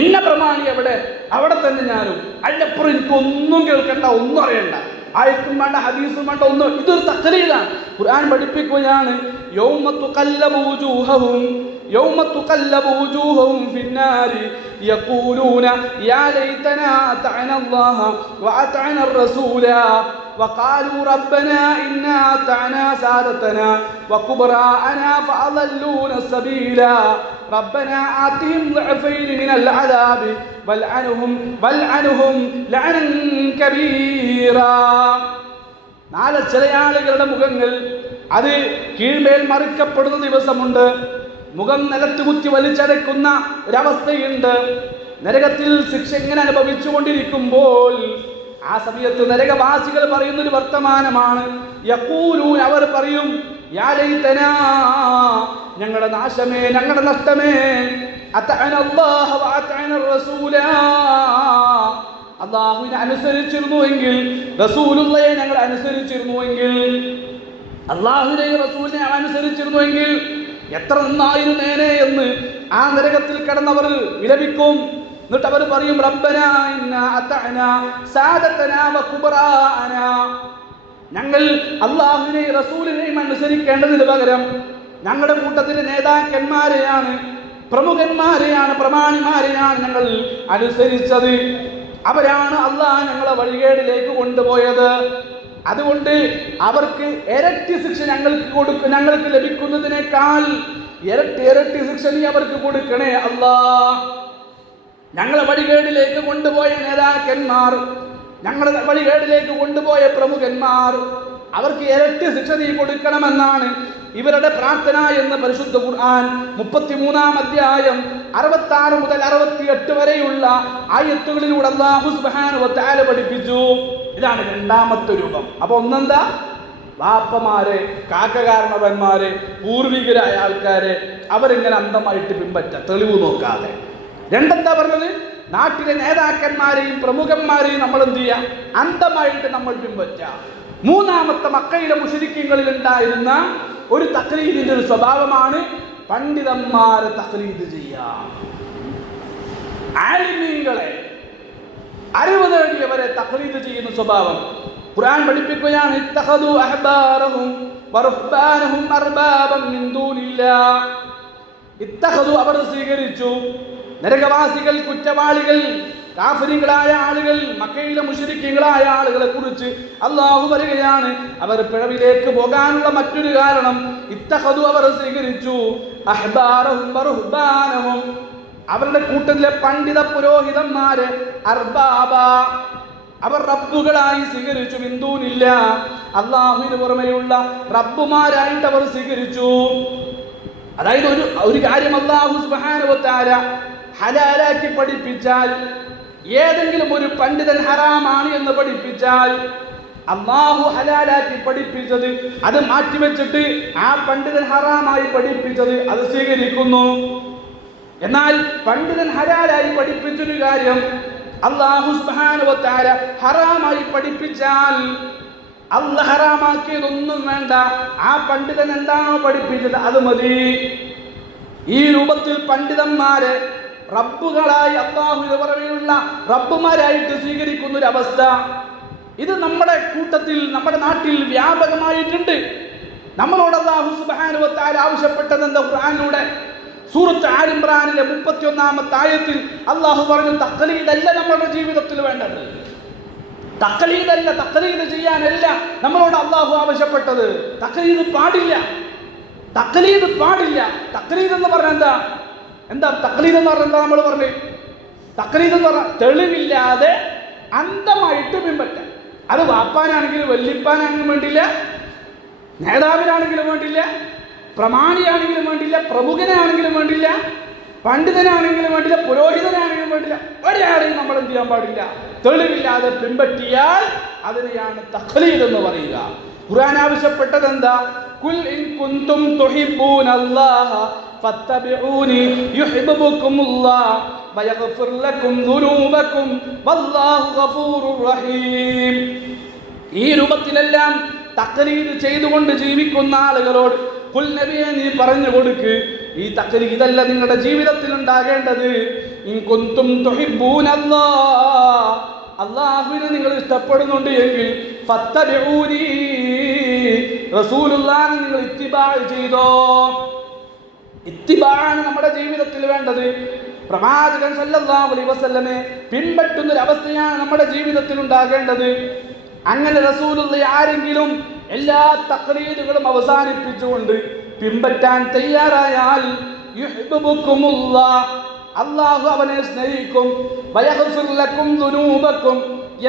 ഇന്ന പ്രമാണി എവിടെ അവിടെ തന്നെ ഞാനും, അതിനപ്പുറം എനിക്ക് ഒന്നും കേൾക്കണ്ട, ഒന്നും അറിയണ്ട, ആയത്തും വേണ്ട, ഹദീസും വേണ്ട, ഒന്നും. ഇതൊരു തഖ്ലീദാണ്. ഖുർആൻ പഠിപ്പിക്കുകയാണ്, യൗമ തുഖല്ലബു വജൂഹഹും യൗമ തുഖല്ലബു വജൂഹഹും ഫിന്നാരി യഖൂലൂന യാ ലൈതനാ അതഅന അല്ലാഹ വഅതഅന الرسൂല وقالوا ربنا إنا أطعنا سادتنا وكبراءنا فأضلونا السبيل ربنا آتهم ضعفين من العذاب والعنهم لعنا كبيرا. നാളെ ചില ആളുകളുടെ മുഖങ്ങൾ അത് കീഴ്മേൽ മറിക്കപ്പെടുന്ന ദിവസമുണ്ട്. മുഖം നിലത്ത് കുത്തി വലിച്ചടയ്ക്കുന്ന ഒരവസ്ഥയുണ്ട്. നരകത്തിൽ ശിക്ഷ ഇങ്ങനെ അനുഭവിച്ചുകൊണ്ടിരിക്കുമ്പോൾ ആ സമയത്ത് നരകവാസികൾ പറയുന്നൊരു വർത്തമാനമാണ്, യഖൂലൂൻ, അവർ പറയും, യാ ലൈതനാ, ഞങ്ങളുടെ നാശമേ, ഞങ്ങളുടെ നഷ്ടമേ, അതഅന അല്ലാഹ വഅതഅന റസൂല, അല്ലാഹുവിനെ അനുസരിച്ചിരുന്നുവെങ്കിൽ, റസൂലുള്ളയെ ഞങ്ങൾ അനുസരിച്ചിരുന്നുവെങ്കിൽ, അല്ലാഹുവിനെയും റസൂലിനെ അനുസരിച്ചിരുന്നുവെങ്കിൽ എത്ര നന്നായിരുന്നേനെ എന്ന് ആ നരകത്തിൽ കിടന്നവർ വിലപിക്കും. എന്നിട്ട് അവർ പറയും, റബ്ബനാ ഇന്നാ അതഅനാ സാദതനാ വകുബറാഅനാ, ഞങ്ങൾ അല്ലാഹുവിനെയും റസൂലിനെയും അനുസരിക്കേണ്ടതിന് പകരം ഞങ്ങളുടെ കൂട്ടത്തിലെ നേതാക്കന്മാരെയാണ്, പ്രമുഖന്മാരെയാണ്, പ്രമാണിമാരെയാണ് ഞങ്ങൾ അനുസരിച്ചത്. അവരാണ് അല്ലാഹ് ഞങ്ങളെ വഴികേടിലേക്ക് കൊണ്ടുപോയത്. അതുകൊണ്ട് അവർക്ക് ഇരട്ടി ശിക്ഷ ഞങ്ങൾക്ക് ലഭിക്കുന്നതിനേക്കാൾ ഇരട്ടി ശിക്ഷ നീ അവർക്ക് കൊടുക്കണേ അല്ലാഹ്. ഞങ്ങളെ വഴികേടിലേക്ക് കൊണ്ടുപോയ നേതാക്കന്മാർ, ഞങ്ങളെ വഴികേടിലേക്ക് കൊണ്ടുപോയ പ്രമുഖന്മാർ, അവർക്ക് ഇരട്ടി ശിക്ഷ നീ കൊടുക്കണമെന്നാണ് ഇവരുടെ പ്രാർത്ഥന എന്ന് പരിശുദ്ധ ഖുർആൻ 33-ാം അധ്യായം 66 മുതൽ 68 വരെയുള്ള ആയത്തുകളിലൂടെ അല്ലാഹു സുബ്ഹാനഹു വ തആല പഠിപ്പിച്ചു. ഇതാണ് രണ്ടാമത്തെ രൂപം. അപ്പൊ ഒന്നെന്താ, വാപ്പമാരെ, കാക്കകാരണവന്മാരെ, പൂർവികരായ ആൾക്കാരെ അവരിങ്ങനെ അന്ധമായിട്ട് പിൻപറ്റുക, തെളിവ് നോക്കാതെ. രണ്ടെന്താ പറഞ്ഞത്, നാട്ടിലെ നേതാക്കന്മാരെയും പ്രമുഖന്മാരെയും നമ്മൾ എന്ത് ചെയ്യുക, അന്ധമായിട്ട് നമ്മൾ പിൻപറ്റുക. മൂന്നാമത്തെ മക്കയിലെ മുശ്രിക്കീങ്ങളിൽ ഉണ്ടായിരുന്ന ഒരു തഖ്ലീദിന്റെ ഒരു സ്വഭാവമാണ് പണ്ഡിതന്മാരെ തഖ്ലീദ് ചെയ്യാം, ആലിമീങ്ങളെ, അറിവ് നേടിയവരെ തഖ്ലീദ് ചെയ്യുന്ന സ്വഭാവം. ഖുർആൻ പഠിപ്പിക്കുകയാണ്, ഇത്തഖദു അഹ്ബാറഹും വറുഹ്ബാനഹും അർബാബൻ മിൻ ദൂനില്ലാഹ്. ഇത്തഖദു, അവർ സ്വീകരിച്ചു, നരകവാസികൾ, കുറ്റവാളികൾ, കാഫിറുകളായ ആളുകൾ, മക്കയിലെ മുശ്രിക്കുകളായ ആളുകളെ കുറിച്ച് അല്ലാഹു പറയുകയാണ്, അവർ പിഴവിലേക്ക് പോകാനുള്ള മറ്റൊരു കാരണം, ഇത്തഖദു, അവർ സ്വീകരിച്ചു, അഹ്ബാറഹും വറുഹ്ബാനഹും, അവരുടെ കൂട്ടത്തിലെ പണ്ഡിത പുരോഹിതന്മാരെ, അർബാബ, അവർ റബ്ബുകളായി സ്വീകരിച്ചു, മിൻദൂനില്ല, അല്ലാഹുവിന് പുറമെയുള്ള റബ്ബുമാരായിട്ട് അവർ സ്വീകരിച്ചു. അതായത് ഒരു കാര്യം അല്ലാഹു സുബ്ഹാനഹു വ തആല ഹലാലാക്കി പഠിപ്പിച്ചാൽ, ഏതെങ്കിലും ഒരു പണ്ഡിതൻ ഹറാമാണ് എന്ന് പഠിപ്പിച്ചാൽ, അല്ലാഹു ഹലാലാക്കി പഠിപ്പിച്ചത് അത് മാറ്റിവെച്ചിട്ട് ആ പണ്ഡിതൻ ഹറാമായി പഠിപ്പിച്ചത് അത് സ്വീകരിക്കുന്നു. എന്നാൽ പണ്ഡിതൻ ഹലാലായി പഠിപ്പിച്ചൊരു കാര്യം അല്ലാഹു സുബ്ഹാനഹു വ തആല ഹറാമായി പഠിപ്പിച്ചാൽ അല്ലാഹു ഹറാമാക്കിയതൊന്നും വേണ്ട. ആ പണ്ഡിതൻ എന്താണോ പഠിപ്പിച്ചത് അത് മതി. ഈ രൂപത്തിൽ പണ്ഡിതന്മാരെ റബ്ബുകളായി അല്ലാഹുവിന് പുറമെയുള്ള റബ്ബുമാരായിട്ട് സ്വീകരിക്കുന്ന ഒരു അവസ്ഥ ഇത് നമ്മുടെ കൂട്ടത്തിൽ, നമ്മുടെ നാട്ടിൽ വ്യാപകമായിട്ടുണ്ട്. നമ്മളോട് അല്ലാഹു സുബ്ഹാനഹു വ തആല ആവശ്യപ്പെട്ടത് എന്താ? ഖുർആനിലൂടെ സൂറത്ത് ആൽ ഇംറാനിലെ 31-ാമത്തെ ആയത്തിൽ അല്ലാഹു പറഞ്ഞു, തഖ്ലീദല്ല നമ്മുടെ ജീവിതത്തിൽ വേണ്ടത്. തഖ്ലീദല്ല, തഖ്ലീദ് ചെയ്യാനല്ല നമ്മളോട് അല്ലാഹു ആവശ്യപ്പെട്ടത്. തഖ്ലീദ് പാടില്ല, തഖ്ലീദ് പാടില്ല. തഖ്ലീദ് എന്ന് പറഞ്ഞാൽ എന്താ? തഖ്ലീദ് എന്ന് പറഞ്ഞാൽ എന്താ? നമ്മൾ പറഞ്ഞു തഖ്ലീദ് എന്ന് പറഞ്ഞാൽ തെളിവില്ലാതെ അന്ധമായിട്ട് പിൻപറ്റാൻ. അത് വാപ്പാനാണെങ്കിലും വല്യപ്പാനാണെങ്കിലും വേണ്ടില്ല, നേതാവിനാണെങ്കിലും വേണ്ടില്ല, പ്രമാണിയാണെങ്കിലും വേണ്ടില്ല, പ്രമുഖനാണെങ്കിലും വേണ്ടില്ല, പണ്ഡിതനാണെങ്കിലും വേണ്ടില്ല, പുരോഹിതനാണെങ്കിലും വേണ്ടില്ല, ഒരാളെയും നമ്മൾ എന്ത് ചെയ്യാൻ പാടില്ല? തെളിവില്ലാതെ പിൻപറ്റിയാൽ അതിനെയാണ് തഖ്ലീദ് എന്ന് പറയുക. ഖുർആൻ ആവശ്യപ്പെട്ടത് എന്താ? ഖുൽ ഇൻ കുൻതും തുഹിബ്ബൂനല്ലാഹ ഫത്തബിഊനി യുഹിബ്ബുകുമുല്ലാഹ് വയഗ്ഫിർ ലക്കും ദുനൂബക്കും വല്ലാഹു ഗഫൂറുർ റഹീം. ഈ രൂപത്തിലെല്ലാം തഖ്ലീദ് ചെയ്തുകൊണ്ട് ജീവിക്കുന്ന ആളുകളോട് ഖുൽ നബിയെ നീ പറഞ്ഞു കൊടുക്ക്, ഈ തഖ്ലീദല്ല നിങ്ങളുടെ ജീവിതത്തിൽ ഉണ്ടാകേണ്ടത്. ഇൻ കുൻതും തുഹിബ്ബൂനല്ലാഹ്, അല്ലാഹുവിനെ നിങ്ങൾ ഇഷ്ടപ്പെടുന്നുണ്ട് എങ്കിൽ ഫത്തബിഊനി, റസൂലുള്ളാഹിനെ നിങ്ങൾ ഇത്തിബാ ചെയ്തോ. ഇത്തിബാണ് നമ്മുടെ ജീവിതത്തിൽ വേണ്ടത്. പ്രവാചകൻ സല്ലല്ലാഹു അലൈഹി വസല്ലമയെ പിൻപറ്റുന്ന ഒരു അവസ്ഥയാണ് നമ്മുടെ ജീവിതത്തിൽ ഉണ്ടാകേണ്ടത്. അങ്ങനെ റസൂലുള്ളാഹി ആരെങ്കിലും എല്ലാ തഖ്ലീദുകളും അവസാനിപ്പിച്ചുകൊണ്ട് പിൻപറ്റാൻ തയ്യാറായാൽ യുഹിബ്ബുകുമുല്ലാഹ്, അല്ലാഹു അവനെ സ്നേഹിക്കും. വയഗ്ഫിർ ലക്കും ദുനൂബക്കും,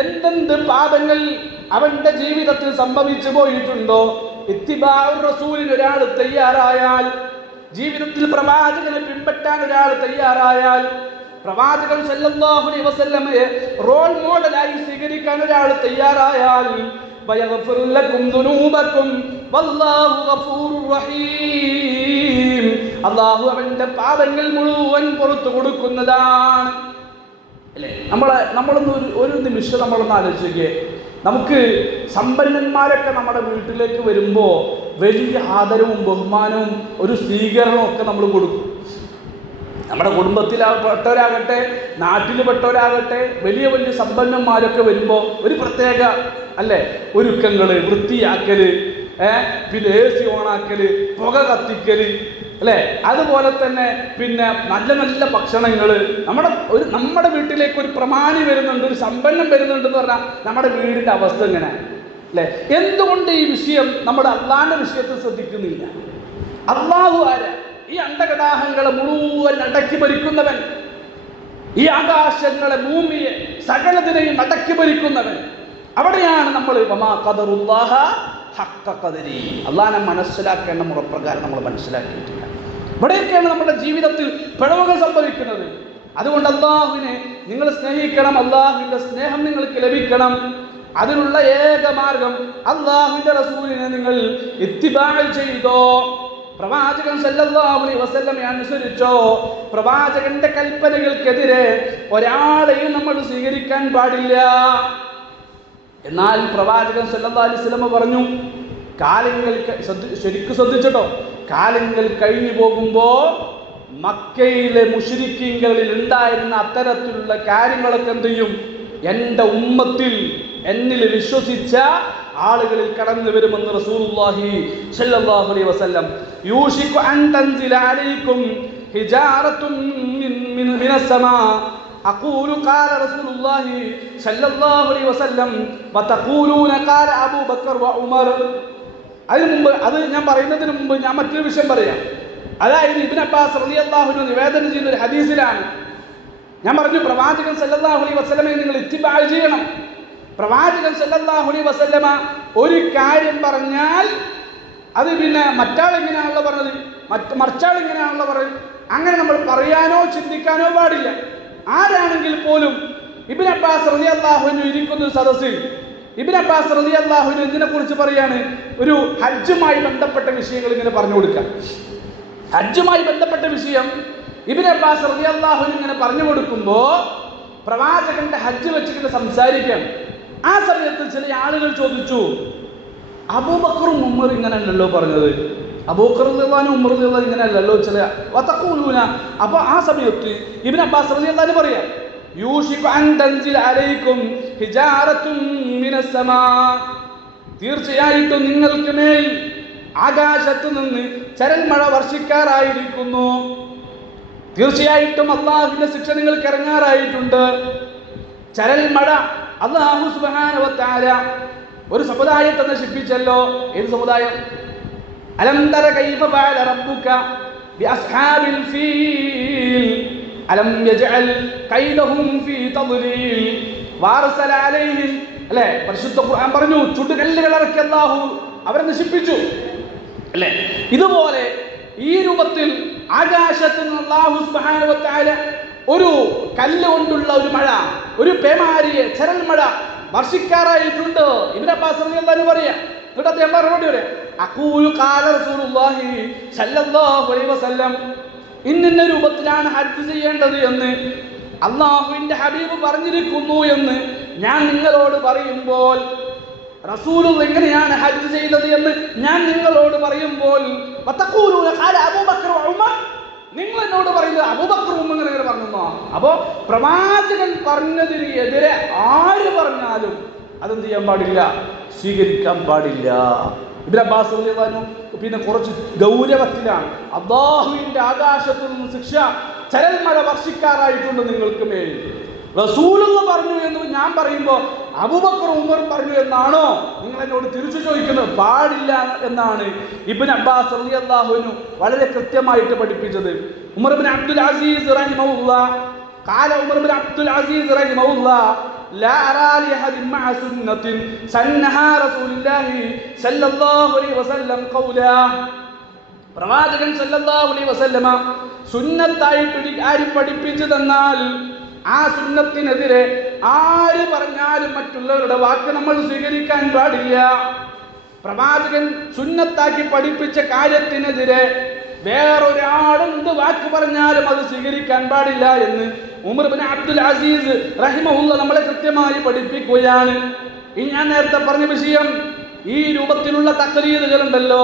എന്തെന്ത് പാപങ്ങൾ അവന്റെ ജീവിതത്തിൽ സംഭവിച്ചു പോയിട്ടുണ്ടോ, ഇത്തിബാഉർ റസൂലിന് ഒരാൾ തയ്യാറായാൽ, ജീവിതത്തിൽ പ്രവാചകനെ പിൻപറ്റാൻ ഒരാൾ തയ്യാറായാൽ, പ്രവാചകൻ സല്ലല്ലാഹു അലൈഹി വസല്ലമയെ റോൾ മോഡലായി സ്വീകരിക്കാൻ ഒരാൾ തയ്യാറായാൽ വയഗ്ഫിർ ലക്കും ദുനൂബക്കും വല്ലാഹു ഗഫൂറുർ റഹീം, അല്ലാഹു അവന്റെ പാപങ്ങൾ മുഴുവൻ പുറത്തു കൊടുക്കുന്നതാണ്. അല്ലേ? നമ്മളൊന്ന് ഒരു നിമിഷം നമ്മളൊന്ന് ആലോചിക്കേ. നമുക്ക് സമ്പന്നന്മാരൊക്കെ നമ്മുടെ വീട്ടിലേക്ക് വരുമ്പോൾ വലിയ ആദരവും ബഹുമാനവും ഒരു സ്വീകരണവും ഒക്കെ നമ്മൾ കൊടുക്കും. നമ്മുടെ കുടുംബത്തിൽപ്പെട്ടവരാകട്ടെ, നാട്ടിൽ പെട്ടവരാകട്ടെ, വലിയ വലിയ സമ്പന്നന്മാരൊക്കെ വരുമ്പോൾ ഒരു പ്രത്യേക അല്ലേ ഒരുക്കങ്ങള്, വൃത്തിയാക്കല്, പിന്നെ AC ഓണാക്കല്, പുക കത്തിക്കല്, അല്ലേ? അതുപോലെ തന്നെ പിന്നെ നല്ല നല്ല ഭക്ഷണങ്ങള്. നമ്മുടെ വീട്ടിലേക്ക് ഒരു പ്രമാണി വരുന്നുണ്ട്, ഒരു സമ്പന്നം വരുന്നുണ്ടെന്ന് പറഞ്ഞാൽ നമ്മുടെ വീടിന്റെ അവസ്ഥ എങ്ങനെ അല്ലേ? എന്തുകൊണ്ട് ഈ വിഷയം നമ്മുടെ അള്ളാന്റെ വിഷയത്തിൽ ശ്രദ്ധിക്കുന്നില്ല? അള്ളാഹു ആരാ? ഈ അണ്ടകടാഹങ്ങളെ മുഴുവൻ അടക്കി ഭരിക്കുന്നവൻ, ഈ ആകാശങ്ങളെ, ഭൂമിയെ, സകലതിനെയും അടക്കി ഭരിക്കുന്നവൻ. അവിടെയാണ് നമ്മൾ അള്ളാഹനെ മനസ്സിലാക്കേണ്ട മുറപ്രകാരം നമ്മൾ മനസ്സിലാക്കിയിട്ടില്ല. ഇവിടെയൊക്കെയാണ് നമ്മുടെ ജീവിതത്തിൽ പിഴവുകൾ സംഭവിക്കുന്നത്. അതുകൊണ്ട് അള്ളാഹുവിനെ നിങ്ങൾ സ്നേഹിക്കണം, അള്ളാഹുവിന്റെ സ്നേഹം നിങ്ങൾക്ക് ലഭിക്കണം. അതിനുള്ള ഏക മാർഗം അള്ളാഹുവിന്റെ റസൂലിനെ നിങ്ങൾ ഇത്തിബാ ചെയ്തോ, പ്രവാചകൻ സല്ലല്ലാഹു അലൈഹി വസല്ലമയെ അനുസരിച്ചോ. പ്രവാചകന്റെ കൽപ്പനകൾക്കെതിരെ ഒരാളെയും നമ്മൾ സ്വീകരിക്കാൻ പാടില്ല. എന്നാൽ പ്രവാചകൻ സല്ലല്ലാഹു അലൈഹി വസല്ലമ പറഞ്ഞു, കാലങ്ങൾ ശരിക്കും ശ്രദ്ധിച്ചിട്ടോ, കാലങ്ങൾ കഴിഞ്ഞു പോകുമ്പോ മക്കയിലെ മുശ്രിക്കീങ്ങളിൽ ഉണ്ടായിരുന്ന അത്തരത്തിലുള്ള കാര്യങ്ങളൊക്കെ എന്ത് ചെയ്യും? എൻ്റെ ഉമ്മത്തിൽ എന്നിൽ വിശ്വസിച്ച ആളുകളിൽ കടന്നു വരുമെന്ന് റസൂലുള്ളാഹി സ്വല്ലല്ലാഹു അലൈഹി വസല്ലം. യൂഷികു അൻ തൻസില അലൈക്കും ഹിജാറത്തുൻ മിനസ് സമാ അഖൂലു ഖാല റസൂലുള്ളാഹി സ്വല്ലല്ലാഹു അലൈഹി വസല്ലം വതഖൂലൂന ഖാല അബൂബക്കർ വ ഉമർ. അതിനു മുമ്പ്, അത് ഞാൻ പറയുന്നതിന് മുമ്പ് ഞാൻ മറ്റൊരു വിഷയം പറയാം. അതായത് ഇബ്നു അബ്ബാസ് റളിയല്ലാഹു അൻഹു നിവേദനം ചെയ്യുന്ന ഒരു ഹദീസിലാണ് ഞാൻ പറഞ്ഞു, പ്രവാചകൻ സല്ലല്ലാഹു അലൈഹി വസല്ലമയെ നിങ്ങൾ ഇത്തിബാ ചെയ്യണം. പ്രവാചകൻ സല്ലല്ലാഹു അലൈഹി വസല്ലമ ഒരു കാര്യം പറഞ്ഞാൽ അത് പിന്നെ മറ്റാൾ എങ്ങനെയാണല്ലോ പറഞ്ഞത്, മറിച്ചാൾ എങ്ങനെയാണല്ലോ പറഞ്ഞത്, അങ്ങനെ നമ്മൾ പറയാനോ ചിന്തിക്കാനോ പാടില്ല. ആരാണെങ്കിൽ പോലും ഇബ്നു അബ്ബാസ് റളിയല്ലാഹു അൻഹു ഇരിക്കുന്ന ഒരു സദസ്സിൽ ഇബ്നു അബ്ബാസ് റളിയല്ലാഹു അൻഹു ഇതിനെ കുറിച്ച് പറയാണ്, ഒരു ഹജ്ജുമായി ബന്ധപ്പെട്ട വിഷയങ്ങൾ ഇങ്ങനെ പറഞ്ഞു കൊടുക്കാം. ഹജ്ജുമായി ബന്ധപ്പെട്ട വിഷയം ഇബ്നു അബ്ബാസ് റളിയല്ലാഹു അൻഹു ഇങ്ങനെ പറഞ്ഞു കൊടുക്കുമ്പോ പ്രവാചകന്റെ ഹജ്ജ് വെച്ചിട്ട് സംസാരിക്കാം. ആ സമയത്ത് ചില ആളുകൾ ചോദിച്ചു, അബൂബക്കറും ഉമർ ഇങ്ങനെയല്ലല്ലോ പറഞ്ഞത്, അബൂബക്കർ റളിയല്ലാഹു ഉമർ റളിയല്ലാഹു ഇങ്ങനെയല്ലല്ലോ ചില വതഖൂലൂന. അപ്പോൾ ആ സമയത്ത് ഇബ്നു അബ്ബാസ് റളിയല്ലാഹു പറയാ, യൂഷികു അൻ തൻസില അലൈക്കും ഹിജാറത്തുൻ മിനസ് സമാ, തീർച്ചയായിട്ടും നിങ്ങൾക്ക് മേൽ ആകാശത്ത് നിന്ന് ചരൽ മഴ വർഷിക്കാറായിരിക്കുന്നു. തീർച്ചയായിട്ടും അള്ളാഹുവിന്റെ ശിക്ഷ നിങ്ങൾക്ക് ഇറങ്ങാറായിട്ടുണ്ട്. ചരൽ മഴ അല്ലാഹു സുബ്ഹാനഹു വ തആല ഒരു സമുദായത്തെ നശിപ്പിച്ചല്ലോ. ഏത് സമുദായം? അലം തര കൈഫ ഫഅല റബ്ബുക ബിഅസ്ഹാബിൽ ഫീൽ അലം യജ്അൽ കൈദഹും ഫീ തദ്ലീൽ വഅർസല അലൈഹിം. അല്ലേ, പരിശുദ്ധ ഖുർആൻ പറഞ്ഞു ചുടുകല്ലുകൾ ഇറക്കി അല്ലാഹു അവരെ നശിപ്പിച്ചു. അല്ലേ, ഇതുപോലെ ഈ രൂപത്തിൽ ആകാശത്ത് നിന്ന് അല്ലാഹു സുബ്ഹാനഹു വ തആല ഒരു കല്ല് കൊണ്ടുള്ള ഒരു മഴ, ഒരു പേമാരിയെ ചരൽ മഴ വർഷിക്കാറായിട്ടുണ്ട്. ഇബ്നു അബ്ബാസ് റളിയല്ലാഹു അൻഹു പറയാ, എന്നിട്ട് അദ്ദേഹം മറുപടി പറയാ, അഖൂലു ഖാല റസൂലുള്ളാഹി സ്വല്ലല്ലാഹു അലൈഹി വസല്ലം, ഇന്ന രൂപത്തിലാണ് ഹജ്ജ് ചെയ്യേണ്ടത് എന്ന് അല്ലാഹുവിന്റെ ഹബീബ് പറഞ്ഞിരിക്കുന്നു എന്ന് ഞാൻ നിങ്ങളോട് പറയുമ്പോൾ, റസൂൽ എങ്ങനെയാണ് ഹജ്ജ് ചെയ്തത് എന്ന് ഞാൻ നിങ്ങളോട് പറയുമ്പോൾ, വതഖൂലൂന ഖാല അബൂബക്കർ ഉമർ, നിങ്ങൾ എന്നോട് പറയുന്നത് അബൂബക്കർ ഉമർ ഇങ്ങനെ പറഞ്ഞോ. അപ്പോ പ്രവാചകൻ പറഞ്ഞതിന് എതിരെ ആര് പറഞ്ഞാലും അതെന്ത് ചെയ്യാൻ പാടില്ല, സ്വീകരിക്കാൻ പാടില്ല. ഇബ്നു അബ്ബാസ് റളിയല്ലാഹു അൻഹു പിന്നെ കുറച്ച് ഗൗരവത്തിലാണ്, അല്ലാഹുവിന്റെ ആകാശത്തു നിന്ന് ശിക്ഷ ചരൽ മഴ വർഷിക്കാറായിട്ടുണ്ട് നിങ്ങൾക്ക് മേൽ. റസൂലുള്ള പറഞ്ഞു എന്ന് ഞാൻ പറയുമ്പോൾ അബൂബക്കർ ഉമർ പറഞ്ഞു എന്നാണോ നിങ്ങൾ എന്നോട് തിരിച്ചു ചോദിക്കുന്നത്? പാടില്ല എന്നാണ് ഇബ്നു അബ്ബാസ് റളിയല്ലാഹു അൻഹു വളരെ കൃത്യമായിട്ട് പഠിപ്പിച്ചത്. ഉമർ ഇബ്നു അബ്ദുൽ അസീസ് റഹിമഹുല്ലാഹ് قال عمر بن عبد العزيز رحمه الله لا أرى لأحد مع سنة سنها رسول الله صلى الله عليه وسلم قولا. പ്രവാചകൻ സല്ലല്ലാഹു അലൈഹി വസല്ലമ സുന്നത്തായിട്ട് ആരും പഠിപ്പിച്ചു തന്നാൽ ആ സുന്നത്തിനെതിരെ ആര് പറഞ്ഞാലും മറ്റുള്ളവരുടെ വാക്ക് നമ്മൾ സ്വീകരിക്കാൻ പാടില്ല. പ്രവാചകൻ സുന്നത്താക്കി പഠിപ്പിച്ച കാര്യത്തിനെതിരെ വേറൊരാളെന്ത് വാക്ക് പറഞ്ഞാലും അത് സ്വീകരിക്കാൻ പാടില്ല എന്ന് ഉമർ ഇബ്നു അബ്ദുൽ അസീസ് റഹിമഹുല്ലാഹ് നമ്മളെ കൃത്യമായി പഠിപ്പിക്കുകയാണ്. ഈ ഞാൻ നേരത്തെ പറഞ്ഞ വിഷയം, ഈ രൂപത്തിലുള്ള തഖ്ലീദുകൾ ഉണ്ടല്ലോ,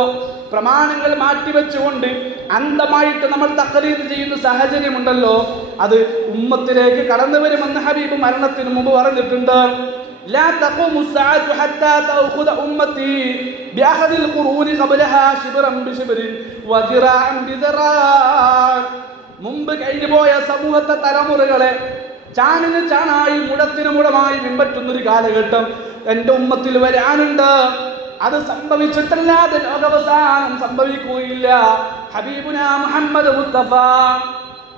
പ്രമാണങ്ങൾ മാറ്റിവെച്ചുകൊണ്ട് അന്ധമായിട്ട് നമ്മൾ തഖ്ലീദ് ചെയ്യുന്ന സാഹചര്യമുണ്ടല്ലോ, അത് ഉമ്മത്തിലേക്ക് കടന്നു വരുമെന്ന് ഹബീബ് മരണത്തിന് മുമ്പ് പറഞ്ഞിട്ടുണ്ട്. لا تقوم الساعة حتى تأخذ أمتي بأخذ القرون قبلها شبرا بشبر وذراعا بذراع. മുമ്പ് കഴിഞ്ഞുപോയ സമൂഹത്തെ തലമുറകളെ ചാണിന് ചാണായി മുടത്തിന് മുടമായി പിൻപറ്റുന്നൊരു കാലഘട്ടം എൻ്റെ ഉമ്മത്തിൽ വരാനുണ്ട്. അത് സംഭവിച്ചിട്ടല്ലാതെ ലോകാവസാനം സംഭവിക്കുകയില്ല. ഹബീബുന മുഹമ്മദ് മുസ്തഫ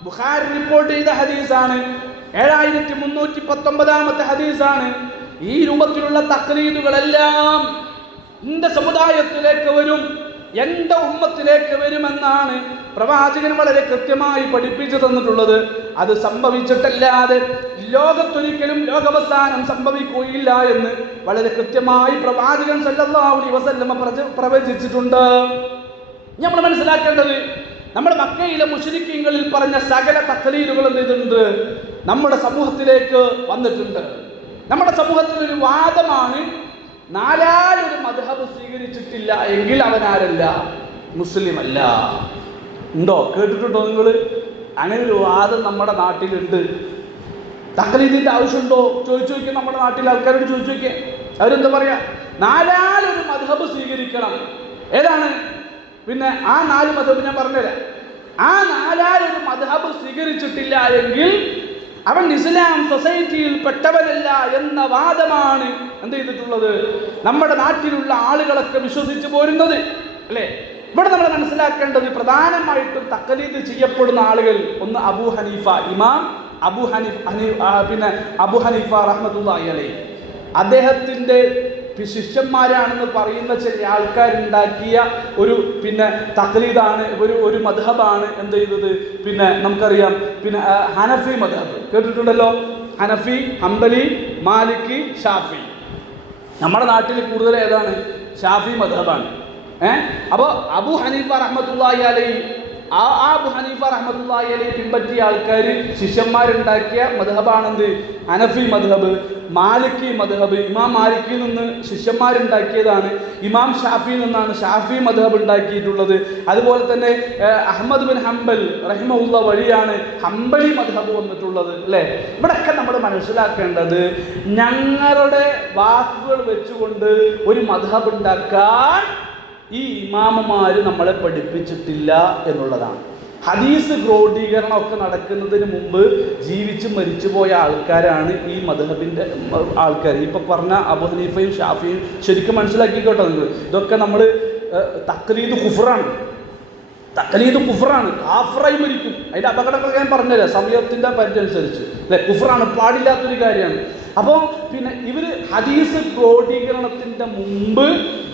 ബുഖാരി റിപ്പോർട്ട് ചെയ്ത ഹദീസാണ്, 7319 ഹദീസാണ്. ഈ രൂപത്തിലുള്ള തഖ്ലീദുകളെല്ലാം എന്റെ സമുദായത്തിലേക്ക് വരും, എന്റെ ഉമ്മത്തിലേക്ക് വരുമെന്നാണ് പ്രവാചകൻ വളരെ കൃത്യമായി പഠിപ്പിച്ചു തന്നിട്ടുള്ളത്. അത് സംഭവിച്ചിട്ടല്ലാതെ ലോകത്തൊരിക്കലും ലോകാവസാനം സംഭവിക്കുകയില്ല എന്ന് വളരെ കൃത്യമായി പ്രവാചകൻ സല്ലല്ലാഹു അലൈഹി വസല്ലമ പ്രവചിച്ചിട്ടുണ്ട്. നമ്മൾ മനസ്സിലാക്കേണ്ടത്, നമ്മുടെ മക്കയിലെ മുശ്രിക്കീങ്ങളിൽ പറഞ്ഞ സകല തഖ്ലീദുകളും ചെയ്തിട്ടുണ്ട്, നമ്മുടെ സമൂഹത്തിലേക്ക് വന്നിട്ടുണ്ട്. നമ്മുടെ സമൂഹത്തിൽ ഒരു വാദമാണ്, നാലാലൊരു മദ്ഹബ് സ്വീകരിച്ചിട്ടില്ല എങ്കിൽ അവനാരല്ല, മുസ്ലിം അല്ല. ഉണ്ടോ? കേട്ടിട്ടുണ്ടോ നിങ്ങൾ? അങ്ങനെ ഒരു വാദം നമ്മുടെ നാട്ടിലുണ്ട്. തഖ്ലീദിന്റെ ആവശ്യമുണ്ടോ ചോദിച്ചു നോക്കിയ, നമ്മുടെ നാട്ടിലെ ആൾക്കാരോട് ചോദിച്ചു നോക്കിയേ, അവരെന്താ പറയാ? നാലാലൊരു മദ്ഹബ് സ്വീകരിക്കണം. ഏതാണ്? പിന്നെ ആ 4 മദ്ഹബ് ഞാൻ പറഞ്ഞുതരാം. ആ നാലാലൊരു മദ്ഹബ് സ്വീകരിച്ചിട്ടില്ല എങ്കിൽ അവൻ ഇസ്ലാം സൊസൈറ്റിയിൽ പെട്ടവനല്ല എന്ന വാദമാണ് എന്ത് ചെയ്തിട്ടുള്ളത്, നമ്മുടെ നാട്ടിലുള്ള ആളുകളൊക്കെ വിശ്വസിച്ചു പോരുന്നത്. അല്ലേ? ഇവിടെ നമ്മൾ മനസ്സിലാക്കേണ്ടത്, പ്രധാനമായിട്ടും തഖ്ലീദ് ചെയ്യപ്പെടുന്ന ആളുകൾ ഒന്ന് അബൂ ഹനീഫ, ഇമാം അബൂ ഹനീഫ റഹ്മത്തുള്ളാഹി അലൈഹി, അദ്ദേഹത്തിന്റെ ശിഷ്യന്മാരാണെന്ന് പറയുന്ന ചില ആൾക്കാരുണ്ടാക്കിയ ഒരു തഖ്ലീദാണ്, ഒരു മദ്ഹബാണ് എന്ത് ചെയ്തത്. നമുക്കറിയാം, ഹനഫി മദ്ഹബ് കേട്ടിട്ടുണ്ടല്ലോ. ഹനഫി, ഹംബലി, മാലിക്കി, ഷാഫി. നമ്മുടെ നാട്ടിൽ കൂടുതൽ ഏതാണ്? ഷാഫി മദ്ഹബാണ്. അപ്പോൾ അബൂ ഹനീഫ റഹ്മത്തുള്ളാഹി അലൈഹി, അബൂ ഹനീഫ റഹ്മത്തുള്ളാഹി അലൈഹി പിൻപറ്റിയ ആൾക്കാർ ശിഷ്യന്മാരുണ്ടാക്കിയ മദ്ഹബാണെന്ത്? ഹനഫി മദ്ഹബ്. മാലിക്കി മദ്ഹബ്, ഇമാം മാലിക്കിൽ നിന്ന് ശിഷ്യന്മാരുണ്ടാക്കിയതാണ്. ഇമാം ഷാഫിയിൽ നിന്നാണ് ഷാഫി മദ്ഹബ് ഉണ്ടാക്കിയിട്ടുള്ളത്. അതുപോലെ തന്നെ അഹ്മദ് ബിൻ ഹംബൽ റഹിമഹുള്ള വഴിയാണ് ഹംബലി മദ്ഹബ് വന്നിട്ടുള്ളത് അല്ലേ. ഇവിടെയൊക്കെ നമ്മൾ മനസ്സിലാക്കേണ്ടത് ഞങ്ങളുടെ വാക്കുകൾ വെച്ചുകൊണ്ട് ഒരു മദ്ഹബ് ഉണ്ടാക്കാൻ ഈ ഇമാമമാര് നമ്മളെ പഠിപ്പിച്ചിട്ടില്ല എന്നുള്ളതാണ്. ഹദീസ് ക്രോഡീകരണം ഒക്കെ നടക്കുന്നതിന് മുമ്പ് ജീവിച്ച് മരിച്ചുപോയ ആൾക്കാരാണ് ഈ മദ്ഹബിന്റെ ആൾക്കാർ. ഇപ്പൊ പറഞ്ഞ അബൂ ഹനീഫയും ഷാഫിയും ശരിക്കും മനസ്സിലാക്കിക്കോട്ടെ നിങ്ങൾ. ഇതൊക്കെ നമ്മൾ തഖ്ലീദ് കുഫ്റാണ്, തഖ്ലീദ് കുഫ്റാണ്. കാഫറായി മരിക്കും. അതിന്റെ അപകടങ്ങൾ ഞാൻ പറഞ്ഞുതരാം സമയത്തിന്റെ പരിധി അനുസരിച്ച് അല്ലെ. കുഫ്റാണ്, പാടില്ലാത്തൊരു കാര്യമാണ്. അപ്പോൾ പിന്നെ ഇവര് ഹദീസ് ക്രോഡീകരണത്തിന്റെ മുമ്പ്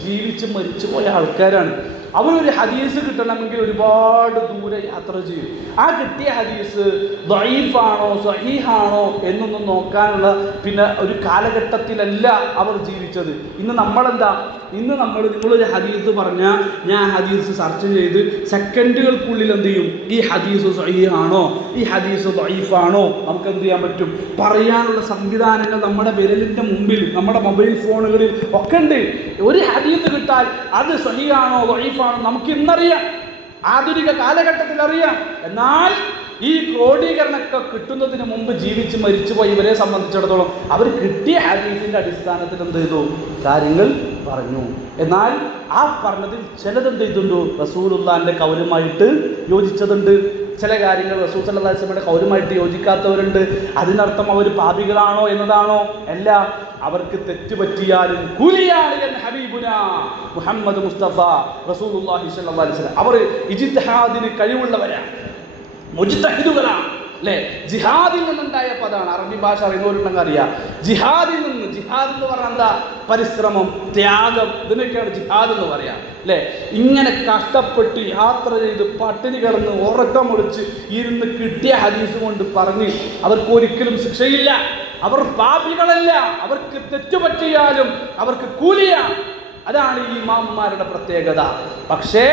ജീവിച്ച് മരിച്ചു പോയ ആൾക്കാരാണ്. അവരൊരു ഹദീസ് കിട്ടണമെങ്കിൽ ഒരുപാട് ദൂരെ യാത്ര ചെയ്യും. ആ കിട്ടിയ ഹദീസ് ദഈഫാണോ സഹീഹാണോ എന്നൊന്നും നോക്കാനുള്ള പിന്നെ ഒരു കാലഘട്ടത്തിലല്ല അവർ ജീവിച്ചത്. ഇന്ന് നമ്മളെന്താ, ഇന്ന് നിങ്ങളൊരു ഹദീസ് പറഞ്ഞാൽ ഞാൻ ഹദീസ് സെർച്ച് ചെയ്ത് സെക്കൻഡുകൾക്കുള്ളിൽ എന്ത് ചെയ്യും, ഈ ഹദീസ് സഹീഹാണോ ഈ ഹദീസ് ദഈഫാണോ നമുക്ക് എന്ത് ചെയ്യാൻ പറ്റും, പറയാനുള്ള സംവിധാനങ്ങൾ നമ്മുടെ വിരലിന്റെ മുമ്പിൽ നമ്മുടെ മൊബൈൽ ഫോണുകളിൽ ഒക്കെ ഉണ്ട്. ഒരു ഹദീസ് കിട്ടാൽ അത് സഹീഹാണോ ദഈഫാണോ നമുക്ക് ഇന്നറിയാം, ആധുനിക കാലഘട്ടത്തിൽ അറിയാം. എന്നാൽ ഈ ക്രോഡീകരണമൊക്കെ കിട്ടുന്നതിന് മുമ്പ് ജീവിച്ച് മരിച്ചുപോയി ഇവരെ സംബന്ധിച്ചിടത്തോളം അവർ കിട്ടിയ ഹദീസിന്റെ അടിസ്ഥാനത്തിൽ എന്ത് ചെയ്തു, കാര്യങ്ങൾ പറഞ്ഞു. എന്നാൽ ആ പറഞ്ഞതിൽ ചിലതെന്ത് ചെയ്തിട്ടുണ്ട്, റസൂലുള്ളാഹിന്റെ ഖൗലുമായിട്ട് യോജിച്ചതുണ്ട്. ചില കാര്യങ്ങൾ റസൂൽ സല്ലല്ലാഹു അലൈഹി വസല്ലമയുടെ ഖൗലുമായിട്ട് യോജിക്കാത്തവരുണ്ട്. അതിനർത്ഥം അവർ പാപികളാണോ എന്നതാണോ? അല്ല, അവർക്ക് തെറ്റ് പറ്റിയാലും കൂലിയാണ് എന്ന് ഹബീബുനാ മുഹമ്മദ് മുസ്തഫ റസൂലുള്ളാഹി സ്വല്ലല്ലാഹു അലൈഹി വസല്ലം. അവർ ഇജ്തിഹാദിന് കഴിവുള്ളവരാണ്, മുജ്തഹിദുകളാണ് അല്ലേ. ജിഹാദിൽ നിന്നുണ്ടായ പദമാണ്. അറബി ഭാഷ അറിയുന്നവരുണ്ടെങ്കിൽ അറിയാം. ജിഹാദിൽ നിന്ന്, ജിഹാദ് എന്ന് പറഞ്ഞാൽ എന്താ, പരിശ്രമം, ത്യാഗം, ഇതിനൊക്കെയാണ് ജിഹാദ് എന്ന് പറയാം അല്ലേ. ഇങ്ങനെ കഷ്ടപ്പെട്ട് യാത്ര ചെയ്ത് പട്ടിണി കിടന്ന് ഉറക്കമൊളിച്ച് ഇരുന്ന് കിട്ടിയ ഹദീസ് കൊണ്ട് പറഞ്ഞ് അവർക്ക് ഒരിക്കലും ശിക്ഷയില്ല, അവർ പാപികളല്ല, അവർക്ക് തെറ്റുപറ്റിയാലും അവർക്ക് കൂലിയാണ്. അതാണ് ഈ ഇമാമുമാരുടെ പ്രത്യേകത. പക്ഷേ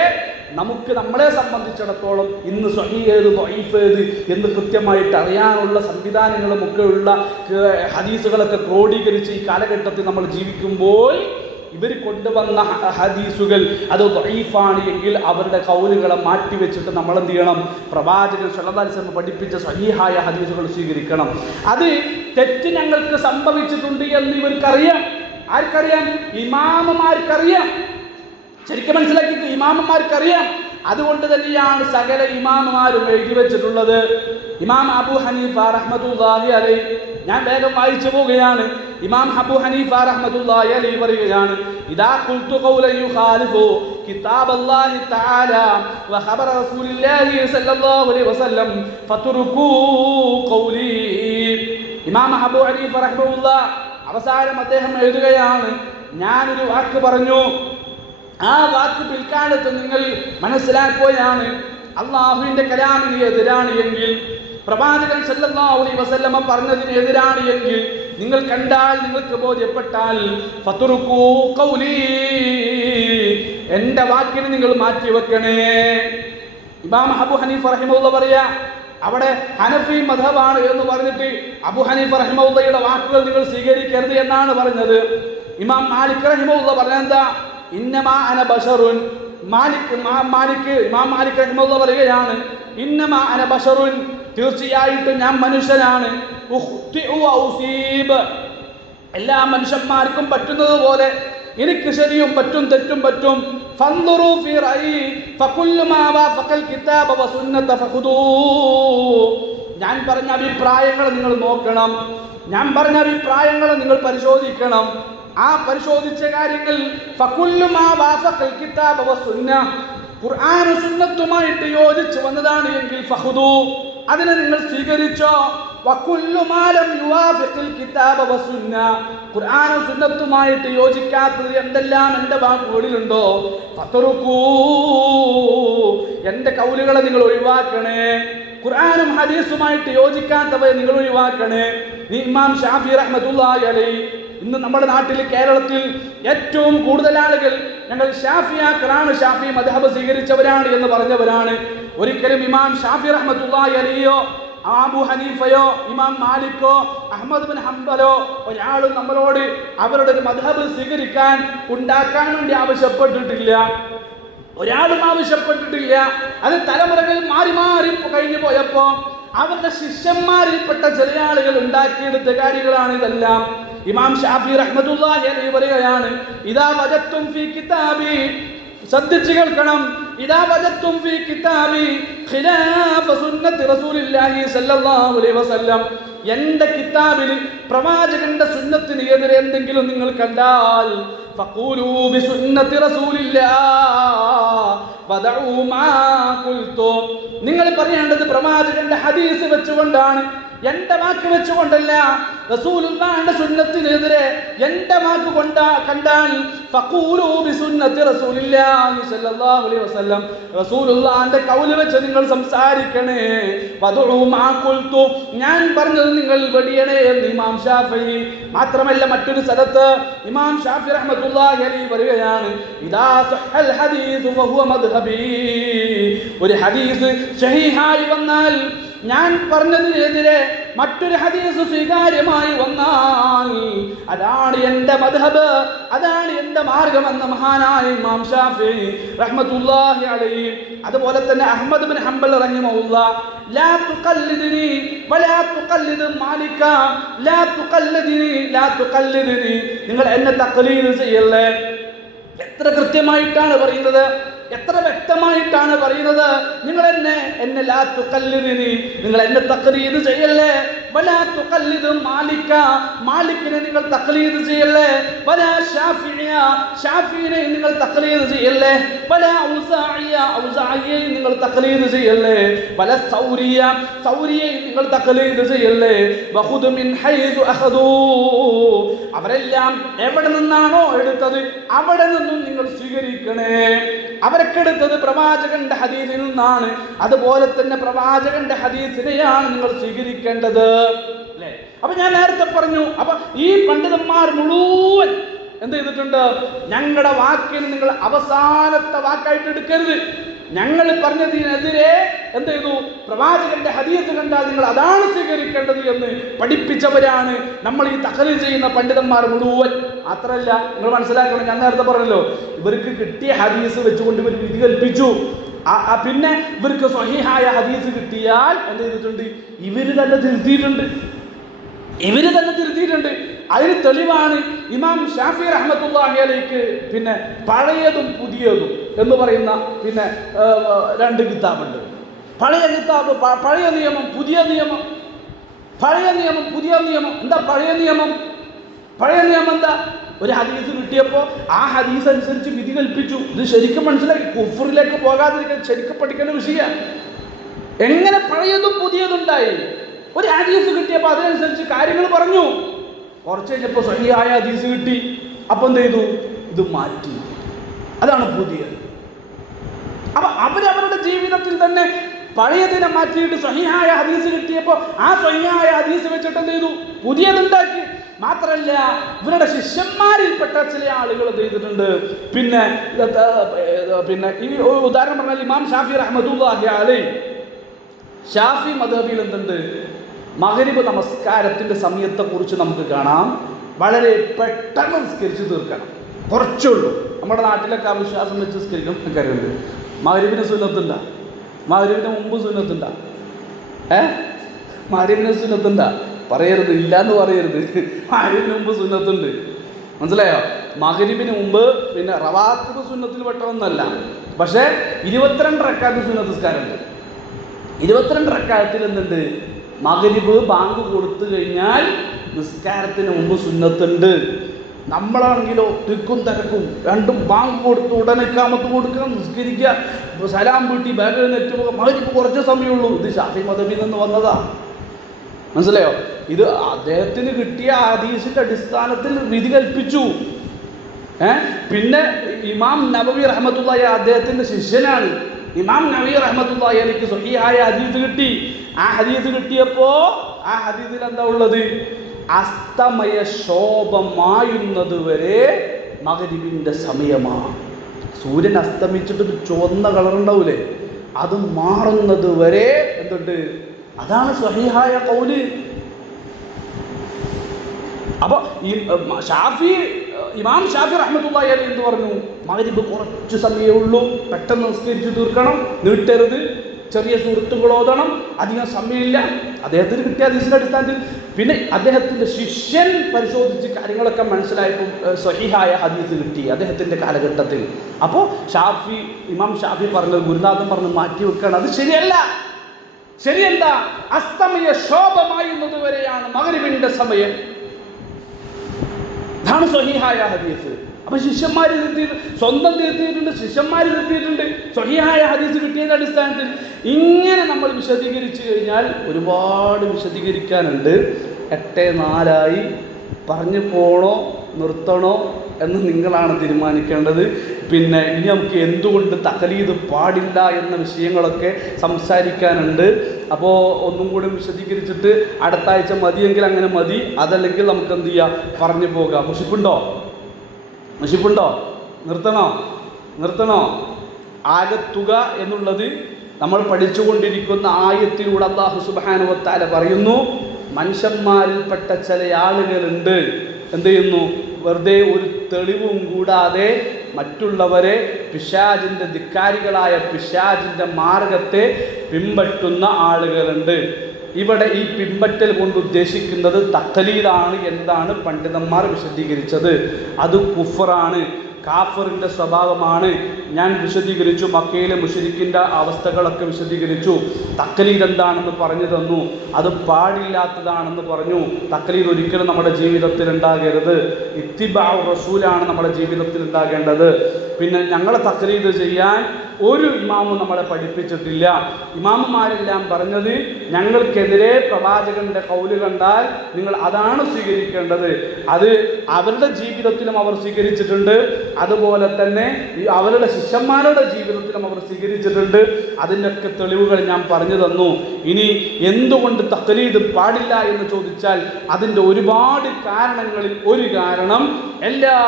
നമുക്ക് നമ്മളെ സംബന്ധിച്ചിടത്തോളം ഇന്ന് സ്വഹീഹ് ഏത് ദഈഫ് ഏത് എന്ന് കൃത്യമായിട്ട് അറിയാനുള്ള സംവിധാനങ്ങളും ഒക്കെ ഉള്ള ഹദീസുകളൊക്കെ ക്രോഡീകരിച്ച് ഈ കാലഘട്ടത്തിൽ നമ്മൾ ജീവിക്കുമ്പോൾ ഇവർ കൊണ്ടുവന്ന ഹദീസുകൾ അത് ദഈഫാണ് എങ്കിൽ അവരുടെ ഖൗലുകളെ മാറ്റിവെച്ചിട്ട് നമ്മൾ എന്ത് ചെയ്യണം, പ്രവാചകൻ സല്ലല്ലാഹു അലൈഹി വസല്ലം പഠിപ്പിച്ച സ്വഹീഹായ ഹദീസുകൾ സ്വീകരിക്കണം. അത് തെറ്റ് ഞങ്ങൾക്ക് സംഭവിച്ചിട്ടുണ്ട് എന്ന് ഇവർക്കറിയാം. ആർക്കറിയാം? ഇമാമുമാർക്കറിയാം. ശരിക്കും മനസ്സിലാക്കിയിട്ട് ഇമാമന്മാർക്കറിയാം. അതുകൊണ്ട് തന്നെയാണ് സകല ഇമാമന്മാരും എഴുതി വെച്ചിട്ടുള്ളത്. ഇമാം അബൂ ഹനീഫ റഹ്മത്തുള്ളാഹി അലൈഹി, ഞാൻ വേഗം വായിച്ചു പോവുകയാണ്. ഇമാം അബൂ ഹനീഫ റഹ്മത്തുള്ളാഹി അലൈഹി പറയുകയാണ്, ഇദാ ഖുൽതു ഖൗലൻ യുഖാലിഫു കിതാബല്ലാഹി തആല വ ഖബറ റസൂലില്ലാഹി സ്വല്ലല്ലാഹു അലൈഹി വസല്ലം ഫതുർകൂ ഖൗലി. ഇമാം അബൂ ഹനീഫ റഹ്മത്തുള്ളാഹി അവസാനം അദ്ദേഹം എഴുതുകയാണ്, ഞാനൊരു വാക്ക് പറഞ്ഞു, ആ വാക്ക് പിൽക്കാലത്ത് നിങ്ങൾ മനസ്സിലാക്കുകയാണ് അള്ളാഹുവിന്റെ കലാമിന് എതിരാണ് എങ്കിൽ, പ്രവാചകൻ സല്ലല്ലാഹു അലൈഹി വസല്ലമ പറഞ്ഞതിന് എതിരാണ് എങ്കിൽ, നിങ്ങൾ കണ്ടാൽ, നിങ്ങൾക്ക് ബോധ്യപ്പെട്ടാൽ, ഫതുർകൂ ഖൗലി, എന്റെ വാക്കിന് നിങ്ങൾ മാറ്റിവെക്കണേ. ഇമാം അബൂ ഹനീഫ റഹിമഹുല്ലാഹ് പറയാ, അവിടെ ഹനഫി മദ്ഹബാണ് എന്ന് പറഞ്ഞിട്ട് അബൂ ഹനീഫ റഹിമഹുല്ലാഹയുടെ വാക്കുകൾ നിങ്ങൾ സ്വീകരിക്കരുത് എന്നാണ് പറഞ്ഞത്. ഇമാം മാലിക് റഹിമഹുല്ലാഹ് പറഞ്ഞെന്താ, ഇന്നമാ അന ബശറുൻ. ഇമാം മാലിക് റഹിമഹുല്ലാഹ് പറയുകയാണ്, ഇന്നമാ അന ബശറുൻ, തീർച്ചയായിട്ടും ഞാൻ മനുഷ്യനാണ്. ഉഖ്തിഉ വ ഉസീബ്, എല്ലാ മനുഷ്യന്മാർക്കും പറ്റുന്നത് പോലെ എനിക്ക് ശരിയും പറ്റും തെറ്റും പറ്റും. ഫൻദുറു ഫീ റഅയി ഫകുല്ലു മാ വഫഖൽ കിതാബ വ സുന്നത ഫഖുദൂ. ഞാൻ പറഞ്ഞ അഭിപ്രായങ്ങൾ നിങ്ങൾ നോക്കണം, ഞാൻ പറഞ്ഞ അഭിപ്രായങ്ങൾ നിങ്ങൾ പരിശോധിക്കണം. ആ പരിശോധിച്ച കാര്യങ്ങൾ ഫകുല്ലു മാ വഫഖൽ കിതാബ വ സുന്ന, ഖുർആനും സുന്നത്തുമായിട്ട് യോജിച്ച് വന്നതാണ് എങ്കിൽ ഫഖുദൂ, അതിനെ നിങ്ങൾ സ്വീകരിച്ചോ. വകുല്ലു മാ ലം യുവാഫിഖിൽ കിതാബ വ സുന്ന, ഖുർആനും സുന്നത്തുമായിട്ട് യോജിക്കാത്തത് എന്തെല്ലാം എൻ്റെ വാക്കുകളിലുണ്ടോ, ഫതറുകൂ, എൻ്റെ കൗലുകളെ നിങ്ങൾ ഒഴിവാക്കണേ. ഖുർആനും ഹദീസുമായിട്ട് യോജിക്കാത്തവയെ നിങ്ങൾ ഒഴിവാക്കണേ. ഇമാം ഷാഫി റഹ്മത്തുള്ളാഹി അലൈഹി, ഇന്ന് നമ്മുടെ നാട്ടിൽ കേരളത്തിൽ ഏറ്റവും കൂടുതൽ ആളുകൾ ഞങ്ങൾ ഷാഫിയാക്കളാണ്, ഷാഫി മദ്ഹബ് സ്വീകരിച്ചവരാണ് എന്ന് പറഞ്ഞവരാണ്. ഒരിക്കലും ഇമാം ഷാഫി റഹ്മത്തുള്ളാഹി അലൈഹിയോ അബൂ ഹനീഫയോ ഇമാം മാലിക്കോ അഹ്മദ് ബിൻ ഹംബലോ ഒരാളും നമ്മളോട് അവരുടെ ഒരു മദ്ഹബ് സ്വീകരിക്കാൻ ഉണ്ടാക്കാൻ വേണ്ടി ആവശ്യപ്പെട്ടിട്ടില്ല. ഒരാളും ആവശ്യപ്പെട്ടിട്ടില്ല. അത് തലമുറകൾ മാറി മാറി കഴിഞ്ഞു പോയപ്പോ അവരുടെ ശിഷ്യന്മാരിൽപ്പെട്ട ചില ആളുകൾ ഉണ്ടാക്കിയെടുത്ത കാര്യങ്ങളാണ് ഇതെല്ലാം. ഇമാം ഷാഫി റഹ്മത്തുള്ളാഹി അലൈഹി പറയുകയാണ്, ഇദാ വജത്തും ഫീ കിതാബി, ശ്രദ്ധിച്ചു കേൾക്കണം, ഇദാ വജത്തും ഫീ കിതാബി ഖിലാഫ സുന്നത്തി റസൂലില്ലാഹി സ്വല്ലല്ലാഹു അലൈഹി വസല്ലം, എന്റെ കിതാബിൽ പ്രവാചകന്റെ സുന്നത്തിന് എതിരെ എന്തെങ്കിലും നിങ്ങൾ കണ്ടാൽ ഫഖൂലൂ ബിസുന്നത്തി റസൂലില്ലാഹ് വദഉ മാ ഖുൽതു, നിങ്ങൾ പറയേണ്ടത് പ്രവാചകന്റെ ഹദീസ് വെച്ചുകൊണ്ടാണ്, എന്റെ വാക്ക് വെച്ചുകൊണ്ടല്ല. റസൂലുള്ളാഹിന്റെ സുന്നത്തിനെതിരെ എന്റെ വാക്ക് കണ്ടാൽ ഫഖൂലൂ ബിസുന്നത്തി റസൂലില്ലാഹി സ്വല്ലല്ലാഹു അലൈഹി വസല്ലം, റസൂലുള്ളാഹിന്റെ ഖൗൽ വെച്ച് നിങ്ങൾ സംസാരിക്കണേ. വദഉ മാ ഖുൽതു, ഞാൻ പറഞ്ഞത് നിങ്ങൾ വെടിയണേ എന്ന് ഇമാം ഷാഫി. മാത്രമല്ല മറ്റൊരു സ്ഥലത്ത് ഇമാം ഷാഫി റഹ്മത്തുള്ളാഹി അലൈഹി പറയുകയാണ്, ഇദാ സഹൽ ഹദീസ് വഹുവ മദ്ഹബി, ഒരു ഹദീസ് സഹീഹായി വന്നാൽ, ഞാൻ പറഞ്ഞതിനെതിരെ മറ്റൊരു ഹദീസ് സ്വീകാര്യമായി വന്നാൽ അതാണ് എന്റെ മദ്ഹബ്, അതാണ് എന്റെ മാർഗമെന്ന മഹാനായ ഇമാം ഷാഫി റഹ്മത്തുള്ളാഹി അലൈഹി. അതുപോലെ തന്നെ അഹ്മദ് ബിൻ ഹംബൽ റഹിമഹുല്ലാഹ്, ലാ തുഖല്ലിദ്നി വലാ തുഖല്ലിദ് മാലിക, ലാ തുഖല്ലിദ്നി ലാ തുഖല്ലിദ്നി, നിങ്ങൾ എന്നെ തഖ്ലീദ് ചെയ്യല്ലേ. എത്ര കൃത്യമായിട്ടാണ് പറയുന്നത്, എത്ര വ്യക്തമായിട്ടാണ് പറയുന്നത്. നിങ്ങൾ എന്നെ ലാ തുഖല്ലിദ്നി, നിങ്ങൾ എന്നെ തഖ്ലീദ് ചെയ്യല്ലേ. വലാ തുഖല്ലിദ് മാലിക, മാലിക്കിനെ നിങ്ങൾ തഖ്ലീദ് ചെയ്യല്ലേ. വലാ ഷാഫിഇയ, ഷാഫിഇനെ നിങ്ങൾ തഖ്ലീദ് ചെയ്യല്ലേ. വലാ ഔസാഇയ, ഔസാഇയെ നിങ്ങൾ തഖ്ലീദ് ചെയ്യല്ലേ. വലാ സൗരിയ, സൗരിയെ നിങ്ങൾ തഖ്ലീദ് ചെയ്യല്ലേ. വഖുദ് മിൻ ഹൈസു അഖദൂ, അവരെല്ലാം എവിടെ നിന്നാണോ എടുത്തത് അവിടെ നിന്നും നിങ്ങൾ സ്വീകരിക്കണേ. അവരൊക്കെടുത്തത് പ്രവാചകന്റെ ഹദീസിൽ നിന്നാണ്, അതുപോലെ തന്നെ പ്രവാചകന്റെ ഹദീസിനെയാണ് നിങ്ങൾ സ്വീകരിക്കേണ്ടത്, അല്ലേ? അപ്പൊ ഞാൻ നേരത്തെ പറഞ്ഞു, അപ്പൊ ഈ പണ്ഡിതന്മാർ മുഴുവൻ എന്ത് ചെയ്തിട്ടുണ്ട്? ഞങ്ങളുടെ വാക്കിന് നിങ്ങൾ അവസാനത്തെ വാക്കായിട്ട് എടുക്കരുത്, ഞങ്ങൾ പറഞ്ഞതിനെതിരെ എന്ത് ചെയ്തു? പ്രവാചകന്റെ ഹദീസ് കണ്ടാൽ നിങ്ങൾ അതാണ് സ്വീകരിക്കേണ്ടത് എന്ന് പഠിപ്പിച്ചവരാണ് നമ്മൾ ഈ തഖ്ലീദ് ചെയ്യുന്ന പണ്ഡിതന്മാർ മുഴുവൻ. മാത്രമല്ല, നിങ്ങൾ മനസ്സിലാക്കണം, ഞാൻ നേരത്തെ പറഞ്ഞല്ലോ, ഇവർക്ക് കിട്ടിയ ഹദീസ് വെച്ചുകൊണ്ട് ഇവർ വിധി കൽപ്പിച്ചു. പിന്നെ ഇവർക്ക് സ്വഹീഹായ ഹദീസ് കിട്ടിയാൽ എന്ത് ചെയ്തിട്ടുണ്ട്? ഇവര് തന്നെ തിരുത്തിയിട്ടുണ്ട്. അതിന് തെളിവാണ് ഇമാം ഷാഫി റഹ്മത്തുള്ളാഹി അലൈഹിക്ക് പിന്നെ പഴയതും പുതിയതും എന്ന് പറയുന്ന പിന്നെ 2 കിതാബുണ്ട്. പഴയ കിതാബ്, പഴയ നിയമം, പുതിയ നിയമം. പഴയ നിയമം, പുതിയ നിയമം. എന്താ പഴയ നിയമം? പഴയ നിയമം എന്താ? ഒരു ഹദീസ് കിട്ടിയപ്പോൾ ആ ഹദീസ് അനുസരിച്ച് വിധി കൽപ്പിച്ചു. ഇത് ശരിക്കും മനസ്സിലാക്കി കുഫറിലേക്ക് പോകാതിരിക്കാൻ ശരിക്കും പഠിക്കേണ്ട വിഷയമാണ്. എങ്ങനെ പഴയതും പുതിയതുണ്ടായി? ഒരു ഹദീസ് കിട്ടിയപ്പോൾ അതിനനുസരിച്ച് കാര്യങ്ങൾ പറഞ്ഞു. കുറച്ച് കഴിഞ്ഞപ്പോൾ സ്വഹീഹായ ഹദീസ് കിട്ടി, അപ്പം എന്ത് ചെയ്തു? ഇത് മാറ്റി. അതാണ് പുതിയത്. അപ്പൊ അവരവരുടെ ജീവിതത്തിൽ തന്നെ പഴയതിനെ മാറ്റിയിട്ട് സ്വഹീഹായ ഹദീസ് കിട്ടിയപ്പോൾ ആ സ്വഹീഹായ ഹദീസ് വെച്ചിട്ട് എന്ത് ചെയ്തു? പുതിയതുണ്ടാക്കി. മാത്രമല്ല, ഇവരുടെ ശിഷ്യന്മാരിൽപ്പെട്ട ചില ആളുകൾ എന്ത് ചെയ്തിട്ടുണ്ട്? പിന്നെ ഈ ഉദാഹരണം പറഞ്ഞാൽ ഇമാം ഷാഫി റഹ്മത്തുള്ളാഹി അലൈഹി, ഷാഫി മദ്ഹബിൽ എന്തുണ്ട്? മഗ്രിബ് നമസ്കാരത്തിന്റെ സമയത്തെ കുറിച്ച് നമുക്ക് കാണാം, വളരെ പെട്ടെന്ന് നിസ്കരിച്ച് തീർക്കണം, കുറച്ചുള്ളൂ. നമ്മുടെ നാട്ടിലൊക്കെ ആ വിശ്വാസം വെച്ച് നിസ്കരിക്കും കാര്യമുണ്ട്. മഗ്രിബിന് സുന്നത്തുണ്ട, മഗ്രിബിന് മുമ്പ് സുന്നത്തുണ്ട, മഗ്രിബിന് സുന്നത്തുണ്ട പറയരുത്, ഇല്ലാന്ന് പറയരുത്. മഗ്രിബിന് മുമ്പ് സുന്നത്തുണ്ട്, മനസ്സിലായോ? മഗ്രിബിന് മുമ്പ് പിന്നെ റവാത്തിബ് സുന്നത്തിൽ പെട്ടതൊന്നല്ല, പക്ഷെ 22 റക്അത്ത് സുന്നത്ത് നിസ്കാരമുണ്ട്. 22 റക്അത്തിൽ എന്തുണ്ട്? മഗ്രിബ് ബാങ്ക് കൊടുത്തു കഴിഞ്ഞാൽ നിസ്കാരത്തിന് മുമ്പ് സുന്നത്തുണ്ട്. നമ്മളാണെങ്കിലോ തിക്കും തിരക്കും, രണ്ടും ബാങ്ക് കൊടുത്ത് ഉടനെ ഇഖാമത്ത് കൊടുക്കണം, നിസ്കരിക്കുക, സലാം വീട്ടി ബാഗ് നെറ്റ് പോകുക, മഗ്രിബ് കുറച്ച് സമയമുള്ളൂ. ഇത് ഷാഫി മദ്ഹബിൽ നിന്ന് വന്നതാ, മനസ്സിലായോ? ഇത് അദ്ദേഹത്തിന് കിട്ടിയ ഹദീസിന്റെ അടിസ്ഥാനത്തിൽ വിധി കൽപ്പിച്ചു. പിന്നെ ഇമാം നബവി റഹ്മത്തുള്ളാഹി അദ്ദേഹത്തിന്റെ ശിഷ്യനാണ്. ഇമാം നബവി റഹ്മത്തുള്ളാഹി അലൈഹി സ്വഹീഹായ ഹദീസ് കിട്ടി. ആ ഹദീസ് കിട്ടിയപ്പോ ആ ഹദീസിൽ എന്താ ഉള്ളത്? അസ്തമയ ശോഭമായുന്നത് വരെ മഗ്രിബിന്റെ സമയമാണ്. സൂര്യൻ അസ്തമിച്ചിട്ട് ഒരു ചുവന്ന കളർ ഉണ്ടാവൂലേ, അത് മാറുന്നത് വരെ എന്തുണ്ട്? അതാണ് സ്വഹീഹായ ഖൗല്. അപ്പൊ ഇമാം ഷാഫി റഹ്മത്തുള്ളാഹി അലൈഹി എന്ന് പറഞ്ഞു, മഗ്രിബ് കുറച്ച് സമയമേ ഉള്ളൂ, പെട്ടെന്ന് നിസ്കരിച്ച് തീർക്കണം, നീട്ടരുത്, ചെറിയ സൂറത്തുകൾ ഓതണം, അധികം സമയമില്ല. അദ്ദേഹത്തിന് കിട്ടിയ ഹദീസിന്റെ അടിസ്ഥാനത്തിൽ പിന്നെ അദ്ദേഹത്തിന്റെ ശിഷ്യൻ പരിശോധിച്ച് കാര്യങ്ങളൊക്കെ മനസ്സിലായപ്പോൾ സ്വഹീഹായ ഹദീസ് കിട്ടി അദ്ദേഹത്തിന്റെ കാലഘട്ടത്തിൽ. അപ്പോൾ ഇമാം ഷാഫി പറഞ്ഞത്, ഗുരുനാഥൻ പറഞ്ഞു മാറ്റി വെക്കണം, അത് ശരിയല്ല. ശരിയെന്താ? അസ്തമയ ശോഭമായുന്നത് വരെയാണ് മഗ്രിബിന്റെ സമയം. ഇതാണ് സ്വഹീഹായ ഹദീസ്. അപ്പൊ ശിഷ്യന്മാർ സ്വന്തം തിരുത്തിയിട്ടുണ്ട്, ശിഷ്യന്മാർ തിരുത്തിയിട്ടുണ്ട്. സ്വഹീഹായ ഹദീസ് കിട്ടിയതിന്റെ അടിസ്ഥാനത്തിൽ ഇങ്ങനെ നമ്മൾ വിശദീകരിച്ചു കഴിഞ്ഞാൽ ഒരുപാട് വിശദീകരിക്കാനുണ്ട്. 8:04 പറഞ്ഞു പോണോ നിർത്തണോ എന്ന് നിങ്ങളാണ് തീരുമാനിക്കേണ്ടത്. പിന്നെ ഇനി നമുക്ക് എന്തുകൊണ്ട് തഖ്ലീദ് പാടില്ല എന്ന വിഷയങ്ങളൊക്കെ സംസാരിക്കാനുണ്ട്. അപ്പോൾ ഒന്നും കൂടി വിശദീകരിച്ചിട്ട് അടുത്ത ആഴ്ച മതിയെങ്കിൽ അങ്ങനെ മതി, അതല്ലെങ്കിൽ നമുക്ക് എന്ത് ചെയ്യാം, പറഞ്ഞു പോകാം. മുഷിപ്പുണ്ടോ? നിർത്തണോ? ആകത്തുക എന്നുള്ളത് നമ്മൾ പഠിച്ചുകൊണ്ടിരിക്കുന്ന ആയത്തിലൂടെ അല്ലാഹു സുബ്ഹാനഹു വ തആല പറയുന്നു, മനുഷ്യന്മാരിൽപ്പെട്ട ചില ആളുകളുണ്ട് എന്ത് ചെയ്യുന്നു, വെറുതെ ഒരു തെളിവും കൂടാതെ മറ്റുള്ളവരെ പിശാചിന്റെ ധിക്കാരികളായ പിശാചിന്റെ മാർഗത്തെ പിൻപറ്റുന്ന ആളുകളുണ്ട്. ഇവിടെ ഈ പിൻപറ്റൽ കൊണ്ട് ഉദ്ദേശിക്കുന്നത് തഖ്ലീദാണ് എന്നാണ് പണ്ഡിതന്മാർ വിശദീകരിച്ചത്. അത് കുഫറാണ്, കാഫറിന്റെ സ്വഭാവമാണ്. ഞാൻ വിശദീകരിച്ചു, മക്കയിലെ മുശ്രിക്കിന്റെ അവസ്ഥകളൊക്കെ വിശദീകരിച്ചു. തഖ്ലീദ് എന്താണെന്ന് പറഞ്ഞു തന്നു, അത് പാടില്ലാത്തതാണെന്ന് പറഞ്ഞു. തഖ്ലീദ് ഒരിക്കലും നമ്മുടെ ജീവിതത്തിൽ ഉണ്ടാകരുത്. ഇത്തിബാഉ റസൂലാണ് നമ്മുടെ ജീവിതത്തിൽ ഉണ്ടാകേണ്ടത്. പിന്നെ ഞങ്ങളെ തഖ്ലീദ് ചെയ്യാൻ ഒരു ഇമാമും നമ്മളെ പഠിപ്പിച്ചിട്ടില്ല. ഇമാമുമാരെല്ലാം പറഞ്ഞത്, ഞങ്ങൾക്കെതിരെ പ്രവാചകന്റെ ഖൗല് കണ്ടാൽ നിങ്ങൾ അതാണ് സ്വീകരിക്കേണ്ടത്. അത് അവരുടെ ജീവിതത്തിലും അവർ സ്വീകരിച്ചിട്ടുണ്ട്, അതുപോലെ തന്നെ അവരുടെ ശിഷ്യന്മാരുടെ ജീവിതത്തിലും അവർ സ്വീകരിച്ചിട്ടുണ്ട്. അതിൻ്റെയൊക്കെ തെളിവുകൾ ഞാൻ പറഞ്ഞു തന്നു. ഇനി എന്തുകൊണ്ട് തഖ്ലീദ് പാടില്ല എന്ന് ചോദിച്ചാൽ അതിൻ്റെ ഒരുപാട് കാരണങ്ങളിൽ ഒരു കാരണം, എല്ലാ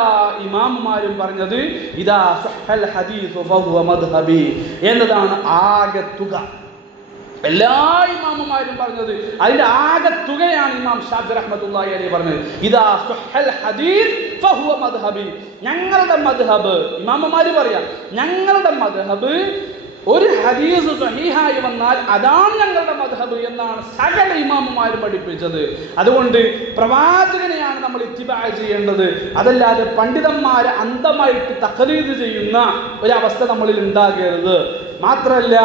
ഇമാമുമാരും പറഞ്ഞത് ഇദാ സഹൽ ഹദീസ് ഫഹുവ മദ്ഹബി എന്നതാണ് ആകത്തുക. എല്ലാ ഇമാമുമാരും പറഞ്ഞത് അതിന്റെ ആകത്തുകയാണ്. ഇമാം ഷാഫി റഹ്മത്തുള്ളാഹി അലൈഹി പറഞ്ഞത് ഇദാ സഹൽ ഹദീസ് ഫഹുവ മദ്ഹബി, ഞങ്ങളുടെ മദ്ഹബ്. ഇമാമുമാര് പറയാം, ഞങ്ങളുടെ മദ്ഹബ്, ഒരു ഹദീസ് സഹീഹായി വന്നാൽ അതാണ് ഞങ്ങളുടെ മദ്ഹബ് എന്നാണ് സകല ഇമാമുമാരും പഠിപ്പിച്ചത്. അതുകൊണ്ട് പ്രവാചകനെയാണ് നമ്മൾ ഇത്തിബാ ചെയ്യേണ്ടത്, അതല്ലാതെ പണ്ഡിതന്മാരെ അന്ധമായിട്ട് തഖ്ലീദ് ചെയ്യുന്ന ഒരവസ്ഥ നമ്മളിൽ ഉണ്ടാകരുത്. മാത്രമല്ല,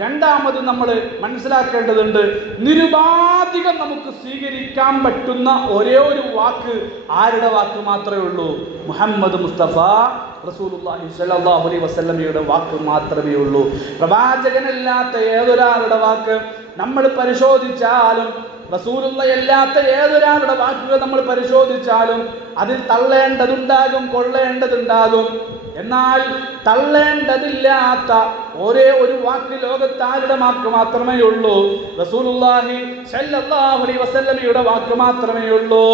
രണ്ടാമത് നമ്മൾ മനസ്സിലാക്കേണ്ടതുണ്ട്, നിരുപാധികം നമുക്ക് സ്വീകരിക്കാൻ പറ്റുന്ന ഒരേ ഒരു വാക്ക് ആരുടെ വാക്ക് മാത്രമേ ഉള്ളൂ? മുഹമ്മദ് മുസ്തഫ റസൂലുള്ളാഹി സ്വല്ലല്ലാഹു അലൈഹി വസല്ലമയുടെ വാക്ക് മാത്രമേ ഉള്ളൂ. പ്രവാചകനല്ലാത്ത ഏതൊരാളുടെ വാക്ക് നമ്മൾ പരിശോധിച്ചാലും, റസൂലുള്ളയല്ലാത്ത ഏതൊരാളുടെ വാക്കുകൾ നമ്മൾ പരിശോധിച്ചാലും അതിൽ തള്ളേണ്ടതുണ്ടാകും, കൊള്ളേണ്ടതുണ്ടാകും. എന്നാൽ തള്ളേണ്ടതില്ലാത്ത ഒരേ ഒരു വാക്ക് ലോകത്ത് ആരുടെ വാക്ക് മാത്രമേ ഉള്ളൂ? റസൂലുള്ളാഹി സ്വല്ലല്ലാഹു അലൈഹി വസല്ലമയുടെ വാക്ക് മാത്രമേ ഉള്ളൂ.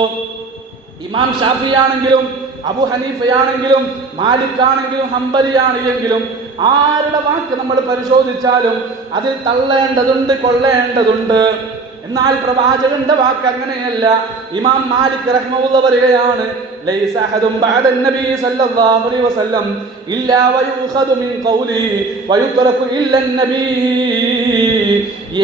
ഇമാം ഷാഫി ആണെങ്കിലും അബു ഹനീഫയാണെങ്കിലും മാലിക്കാണെങ്കിലും ഹംബലിയാണെങ്കിലും ആരുടെ വാക്ക് നമ്മൾ പരിശോധിച്ചാലും അതിൽ തള്ളേണ്ടതുണ്ട്, കൊള്ളേണ്ടതുണ്ട്. എന്നാൽ പ്രവാചകന്റെ വാക്ക് അങ്ങനെയല്ല. ഇമാം മാലിക് റഹ്മത്തുള്ളാഹി പറയുകയാണ്, ലൈസ അഹദുൻ ബഅദൻ നബി സല്ലല്ലാഹു അലൈഹി വസല്ലം ഇല്ലാ വയുഖദു മിൻ ഖൗലി വയുത്രകു ഇല്ല നബി.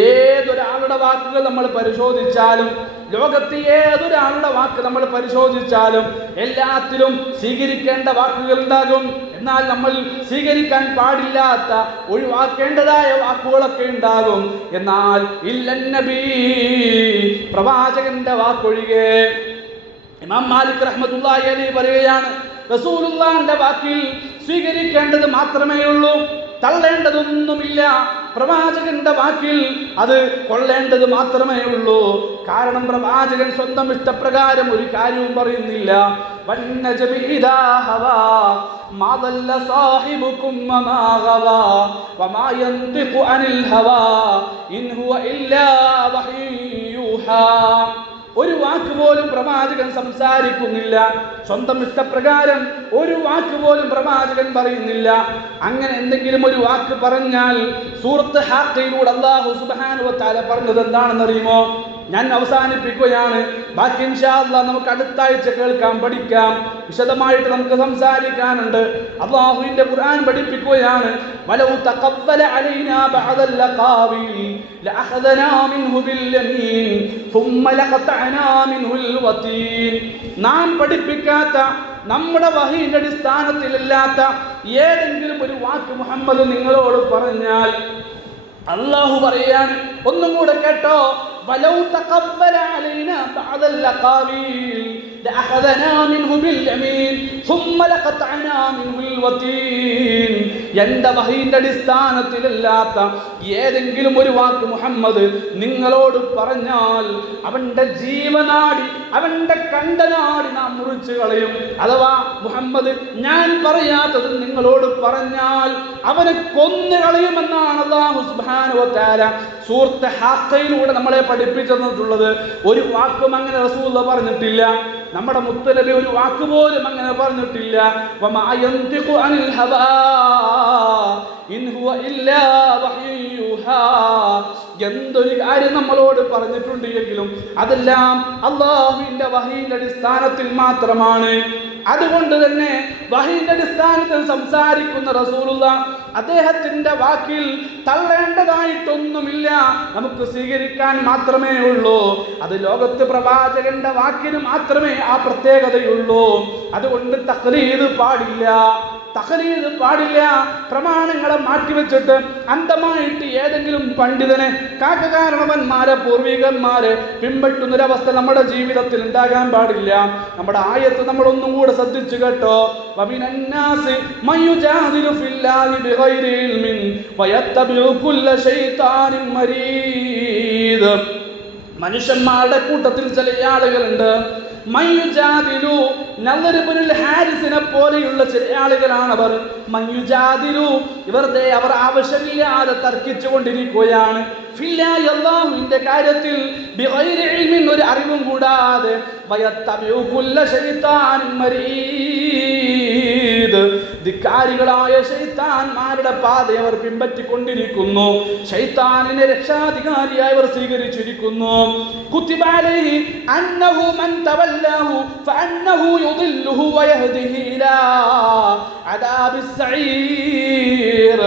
ഏതൊരാളുടെ വാക്കുകൾ നമ്മൾ പരിശോധിച്ചാലും, ലോകത്തെ ഏതൊരാളുടെ വാക്ക് നമ്മൾ പരിശോധിച്ചാലും എല്ലാത്തിലും സ്വീകരിക്കേണ്ട വാക്കുകൾ ഉണ്ടാകും. എന്നാൽ നമ്മൾ സ്വീകരിക്കാൻ പാടില്ലാത്ത, ഒഴിവാക്കേണ്ടതായ വാക്കുകളൊക്കെ ഉണ്ടാകും. എന്നാൽ ഇല്ലൻ നബി, പ്രവാചകന്റെ വാക്കൊഴികെ. ഇമാം മാലിക് റഹ്മത്തുള്ളാഹി അലൈഹി പറയുകയാണ്, റസൂലുള്ളാഹിന്റെ വാക്കിൽ സ്വീകരിക്കേണ്ടത് മാത്രമേ ഉള്ളൂ, തള്ളേണ്ടതൊന്നുമില്ല. പ്രവാചകന്റെ വാക്കിൽ അത് കൊള്ളേണ്ടത് മാത്രമേ ഉള്ളൂ. കാരണം പ്രവാചകൻ സ്വന്തം ഇഷ്ടപ്രകാരം ഒരു കാര്യവും പറയുന്നില്ല. വന്നജബി ഇദാ ഹവാ മാ ദല്ല സാഹിബുകും വമാ ഗവാ വമാ യന്തിഖു അനിൽ ഹവാ ഇൻ ഹുവ ഇല്ലാ വഹ്യു യൂഹാ. ഒരു വാക്ക് പോലും പ്രവാചകൻ സംസാരിക്കുന്നില്ല. സ്വന്തം ഇഷ്ടപ്രകാരം ഒരു വാക്ക് പോലും പ്രവാചകൻ പറയുന്നില്ല. അങ്ങനെ എന്തെങ്കിലും ഒരു വാക്ക് പറഞ്ഞാൽ സൂറത്ത് ഹാഖയിലൂടെ അല്ലാഹു സുബ്ഹാനഹു വ തആല പറഞ്ഞത് എന്താണെന്നറിയുമോ? ഞാൻ അവസാനിപ്പിക്കുകയാണ്. ബാക്കി ഇൻഷാ അല്ലാഹ് നമുക്ക് അടുത്ത ആഴ്ച കേൾക്കാം, പഠിക്കാം. വിശദമായിട്ട് നമുക്ക് സംസാരിക്കാനുണ്ട്. അല്ലാഹുവിന്റെ ഖുർആൻ പഠിപ്പിക്കുകയാണ്, വലൗ തഖബ്ബല അലൈനാ ബഅദൽ ലഖാവിൽ ലഅഖദനാ മിൻഹു ബിൽ യമീൻ ثم ലഖതഅനാ മിൻഹുൽ വതീൻ. നാം പഠിപ്പിക്കാത്ത, നമ്മുടെ വഹീന്റെ അടിസ്ഥാനത്തിലില്ലാത്ത ഏതെങ്കിലും ഒരു വാക്ക് മുഹമ്മദ് നിങ്ങളോട് പറഞ്ഞാൽ അല്ലാഹു പറയാണ്, ഒന്നും കൂടെ കേട്ടോ, വലൗ തഖബ്ബല അലൈനാ ബഅദൽ ലഖാവിൽ ലഅഖദനാ മിൻഹു ബിൽ യമീൻ ثم ലഖതഅനാ മിൻഹുൽ വതീൻ. എന്റെ വഹീന്റെ അടിസ്ഥാനത്തിലല്ലാത്ത ഏതെങ്കിലും ഒരു വാക്ക് മുഹമ്മദ് നിങ്ങളോട് പറഞ്ഞാൽ അവന്റെ ജീവനാടി, അവന്റെ കണ്ടനാടി നാം മുറിച്ചു കളയും. അഥവാ മുഹമ്മദ് ഞാൻ പറയാത്തത് നിങ്ങളോട് പറഞ്ഞാൽ അവനെ കൊന്നു കളയുമെന്നാണ് അല്ലാഹു സുബ്ഹാനഹു വ തആല സൂറത്ത് ഹാഖയിലൂടെ നമ്മളെ പഠിപ്പിച്ചു തന്നിട്ടുള്ളത്. ഒരു വാക്കും അങ്ങനെ റസൂലുള്ളാഹി പറഞ്ഞിട്ടില്ല. നമ്മുടെ മുത്തനബി ഒരു വാക്ക് പോലും അങ്ങനെ പറഞ്ഞിട്ടില്ല. വമാ യന്തിഖു അനിൽ ഹവാ ഇൻ ഹുവ ഇല്ലാ വഹ്യു യൂഹാ. എന്തൊരു കാര്യം നമ്മളോട് പറഞ്ഞിട്ടുണ്ട് എങ്കിലും അതെല്ലാം അല്ലാഹുവിന്റെ വഹീന്റെ അടിസ്ഥാനത്തിൽ മാത്രമാണ്. അതുകൊണ്ട് തന്നെ വഹീന്റെ അടിസ്ഥാനത്തിൽ സംസാരിക്കുന്ന റസൂലുള്ളാഹി അദ്ദേഹത്തിന്റെ വാക്കിൽ തള്ളേണ്ടതായിട്ടൊന്നുമില്ല, നമുക്ക് സ്വീകരിക്കാൻ മാത്രമേ ഉള്ളൂ. അത് ലോകത്ത് പ്രവാചകന്റെ വാക്കിന് മാത്രമേ ആ പ്രത്യേകതയുള്ളൂ. അതുകൊണ്ട് തഖ്ലീദ് പാടില്ല, തഖ്ലീദ് പാടില്ല. പ്രമാണങ്ങളെ മാറ്റിവെച്ചിട്ട് അന്ധമായിട്ട് ഏതെങ്കിലും പണ്ഡിതനെ, കാരണവന്മാരെ, പൂർവികന്മാരെ പിൻപറ്റുന്നൊരവസ്ഥ നമ്മുടെ ജീവിതത്തിൽ ഉണ്ടാകാൻ പാടില്ല. നമ്മുടെ ആയത്ത് നമ്മൾ ഒന്നും കൂടെ ശ്രദ്ധിച്ചു കേട്ടോ. വമിനന്നാസി മയുജാദിലു ഫില്ലാഹി ബിഗൈരി ഇൽമിൻ വയത്തബിഉ കുല്ല ശൈത്താനിൻ മരീദ്. മനുഷ്യന്മാരുടെ കൂട്ടത്തിൽ ചില ആളുകളുണ്ട്, മയുജാദിലു, നളർ ഇബ്നുൽ ഹാരിസിനെ പോലെയുള്ള ചില ആളുകളാണവർ. മയുജാദിലു, അവർ ആവശ്യമില്ലാതെ തർക്കിച്ചു കൊണ്ടിരിക്കുകയാണ്. ഫില്ലാഹി, അല്ലാഹുവിന്റെ കാര്യത്തിൽ, ബിഗൈരി ഇൽമിൻ, ഒരു അറിവും കൂടാതെ, വയത്തബിഉ കുല്ല ശൈത്താനിൻ മരീദ്, ധിക്കാരികളായ ശൈത്താന്മാരുടെ പാതയെ അവർ പിൻപറ്റിക്കൊണ്ടിരിക്കുന്നു. ശൈത്താനിനെ രക്ഷാധികാരിയായി അവർ സ്വീകരിച്ചിരിക്കുന്നു. കുതിബ അലൈഹി അന്നഹു മൻ തവല്ലഹു ഫഅന്നഹു യുദില്ലുഹു വയഹ്ദിഹി ഇലാ അദാബിസ് സഈർ.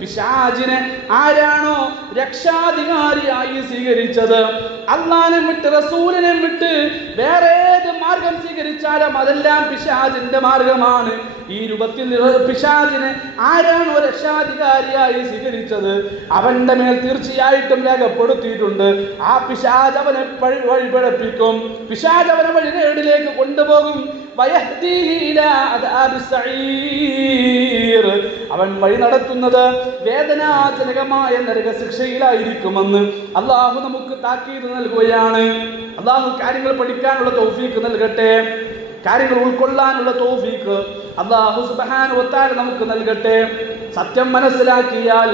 പിശാചിനെ ആരാണോ രക്ഷാധികാരിയായി സ്വീകരിച്ചത്, അല്ലാഹുവിനെ വിട്ട് റസൂലിനെ വിട്ട് വേറെ ഏത് മാർഗം സ്വീകരിച്ചാലും അതെല്ലാം പിശാചിന്റെ മാർഗമാണ്. ഈ രൂപത്തിൽ പിശാചിനെ ആരാണോ രക്ഷാധികാരിയായി സ്വീകരിച്ചത് അവന്റെ മേൽ തീർച്ചയായിട്ടും രേഖപ്പെടുത്തിയിട്ടുണ്ട്, ആ പിശാച് അവനെ വഴിപഴപ്പിക്കും, പിശാച് അവനെ വഴികേടിലേക്ക് കൊണ്ടുപോകും. അവൻ വഴി നടത്തുന്നത് വേദനാജനകമായ നരകശിക്ഷയിലായിരിക്കുമെന്ന് അല്ലാഹു നമുക്ക് താക്കീത് നൽകുകയാണ്. അല്ലാഹു കാര്യങ്ങൾ പഠിക്കാനുള്ള തൗഫീഖ് നൽകട്ടെ, കാര്യങ്ങൾ ഉൾക്കൊള്ളാനുള്ള തൗഫീഖ് അല്ലാഹു സുബ്ഹാനഹു വ തആല നമുക്ക് നൽകട്ടെ. സത്യം മനസ്സിലാക്കിയാൽ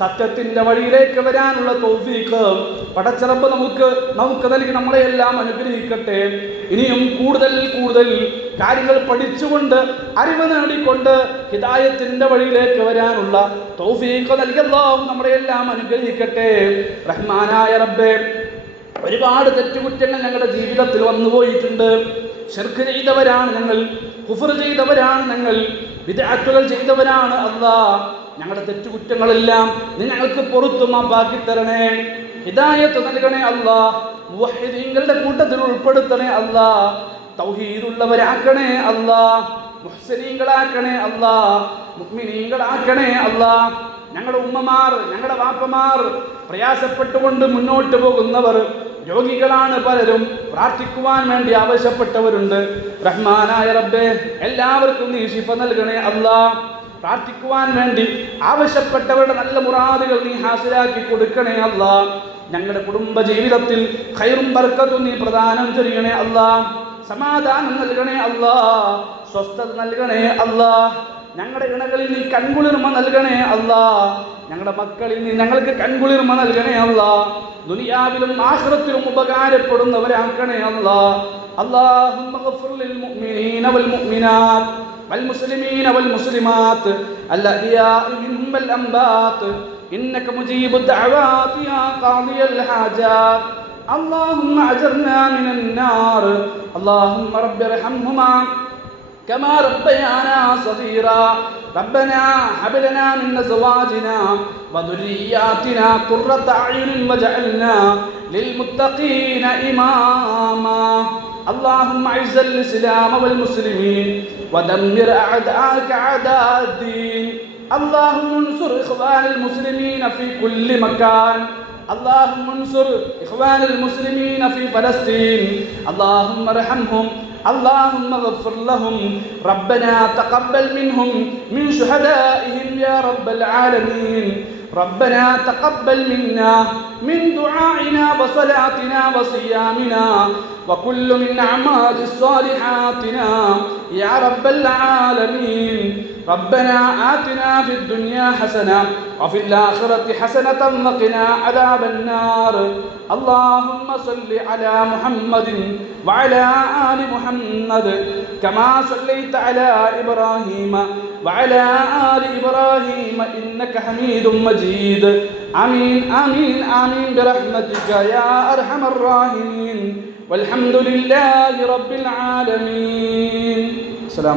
സത്യത്തിന്റെ വഴിയിലേക്ക് വരാനുള്ള തൗഫീഖ് പടച്ചറബ് നമുക്ക് നൽകി നമ്മളെല്ലാം അനുഗ്രഹിക്കട്ടെ. ഇനിയും കൂടുതൽ കാര്യങ്ങൾ പഠിച്ചുകൊണ്ട്, അറിവ് നേടിക്കൊണ്ട് ഹിദായത്തിന്റെ വഴിയിലേക്ക് വരാനുള്ള തൗഫീഖ് നൽകി അല്ലാഹു നമ്മളെല്ലാം അനുഗ്രഹിക്കട്ടെ. റഹ്മാനായ റബ്ബേ, ഒരുപാട് തെറ്റുകുറ്റങ്ങൾ ഞങ്ങളുടെ ജീവിതത്തിൽ വന്നുപോയിട്ടുണ്ട്. ശിർക്ക് ചെയ്തവരാണ് ഞങ്ങൾ, കുഫർ ചെയ്തവരാണ് ഞങ്ങൾ, ബിദ്അത്തുകൾ ചെയ്തവരാണ്. അല്ലാഹ്, ഞങ്ങളുടെ തെറ്റുകുറ്റങ്ങളെല്ലാം നീ ഞങ്ങൾക്ക് പുറത്തു മാപ്പാക്കി തരണേ. ഹിദായത്ത് നൽകണേ അല്ലാഹ്. മുവഹ്ഹിദീങ്ങളുടെ കൂട്ടത്തിൽ ഉൾപ്പെടുത്തണേ അല്ലാഹ്. തൗഹീദുള്ളവരാക്കണേ അല്ലാഹ്. മുഹ്സിനീങ്ങളാക്കണേ അല്ലാഹ്. മുഅ്മിനീങ്ങളാക്കണേ അല്ലാഹ്. ഞങ്ങളുടെ ഉമ്മമാർ, ഞങ്ങളുടെ വാപ്പമാർ പ്രയാസപ്പെട്ടുകൊണ്ട് മുന്നോട്ട് പോകുന്നവർ, രോഗികളാണ് പലരും, പ്രാർത്ഥിക്കുവാൻ വേണ്ടി ആവശ്യപ്പെട്ടവരുണ്ട്. റഹ്മാനായ റബ്ബേ, എല്ലാവർക്കും നീ ശിഫ നൽകണേ അല്ലാഹ്. പ്രാർത്ഥിക്കുവാൻ വേണ്ടി ആവശ്യപ്പെട്ടവരുടെ നല്ല മുറാദുകൾ നീ ഹാസിലാക്കി കൊടുക്കണേ അല്ലാഹ്. ഞങ്ങളുടെ കുടുംബ ജീവിതത്തിൽ ഖൈറും ബർക്കത്തും നീ പ്രദാനം ചെയ്യണേ അല്ലാഹ്. സമാധാനം നൽകണേ അല്ലാഹ്. സ്വസ്ഥത നൽകണേ അല്ലാഹ്. ഞങ്ങളുടെ ഇണകളിൽ നീ കൺകുളിർമ നൽകണേ അല്ലാ. ഞങ്ങളുടെ മക്കളിൽ നീ ഞങ്ങൾക്ക് കൺകുളിർമ നൽകണേ അല്ലാ. ദുനിയാവിലും ആഖിറത്തിലും ഉപകാരപ്പെടുന്നവരാക്കണേ അല്ലാ. اللهم اغفر للمؤمنين والمؤمنات والمسلمين والمسلمات الأحياء منهم والأموات إنك مجيب الدعوات يا قاضي الحاجات. اللهم أجرنا من النار. اللهم رب ارحمهما كما ربيانا صغيرا. ربنا هب لنا من أزواجنا وذرياتنا قرة أعين واجعلنا للمتقين إماما. اللهم أعز الإسلام والمسلمين ودمر أعداءك أعداء الدين. اللهم انصر إخوان المسلمين في كل مكان. اللهم انصر إخوان المسلمين في فلسطين. اللهم ارحمهم. اللهم اغفر لهم. ربنا تقبل منهم من شهدائهم يا رب العالمين. ربنا تقبل منا من دعائنا وصلاتنا وصيامنا وكل من أعمال صالحاتنا يا رب العالمين. ربنا آتنا في الدنيا حسنة وفي الآخرة حسنة وقنا عذاب النار. اللهم صل على محمد وعلى آل محمد كما صليت على إبراهيم وعلى آل إبراهيم إنك حميد مجيد. آمين آمين آمين برحمتك يا أرحم الراحمين. والحمد لله رب العالمين. السلام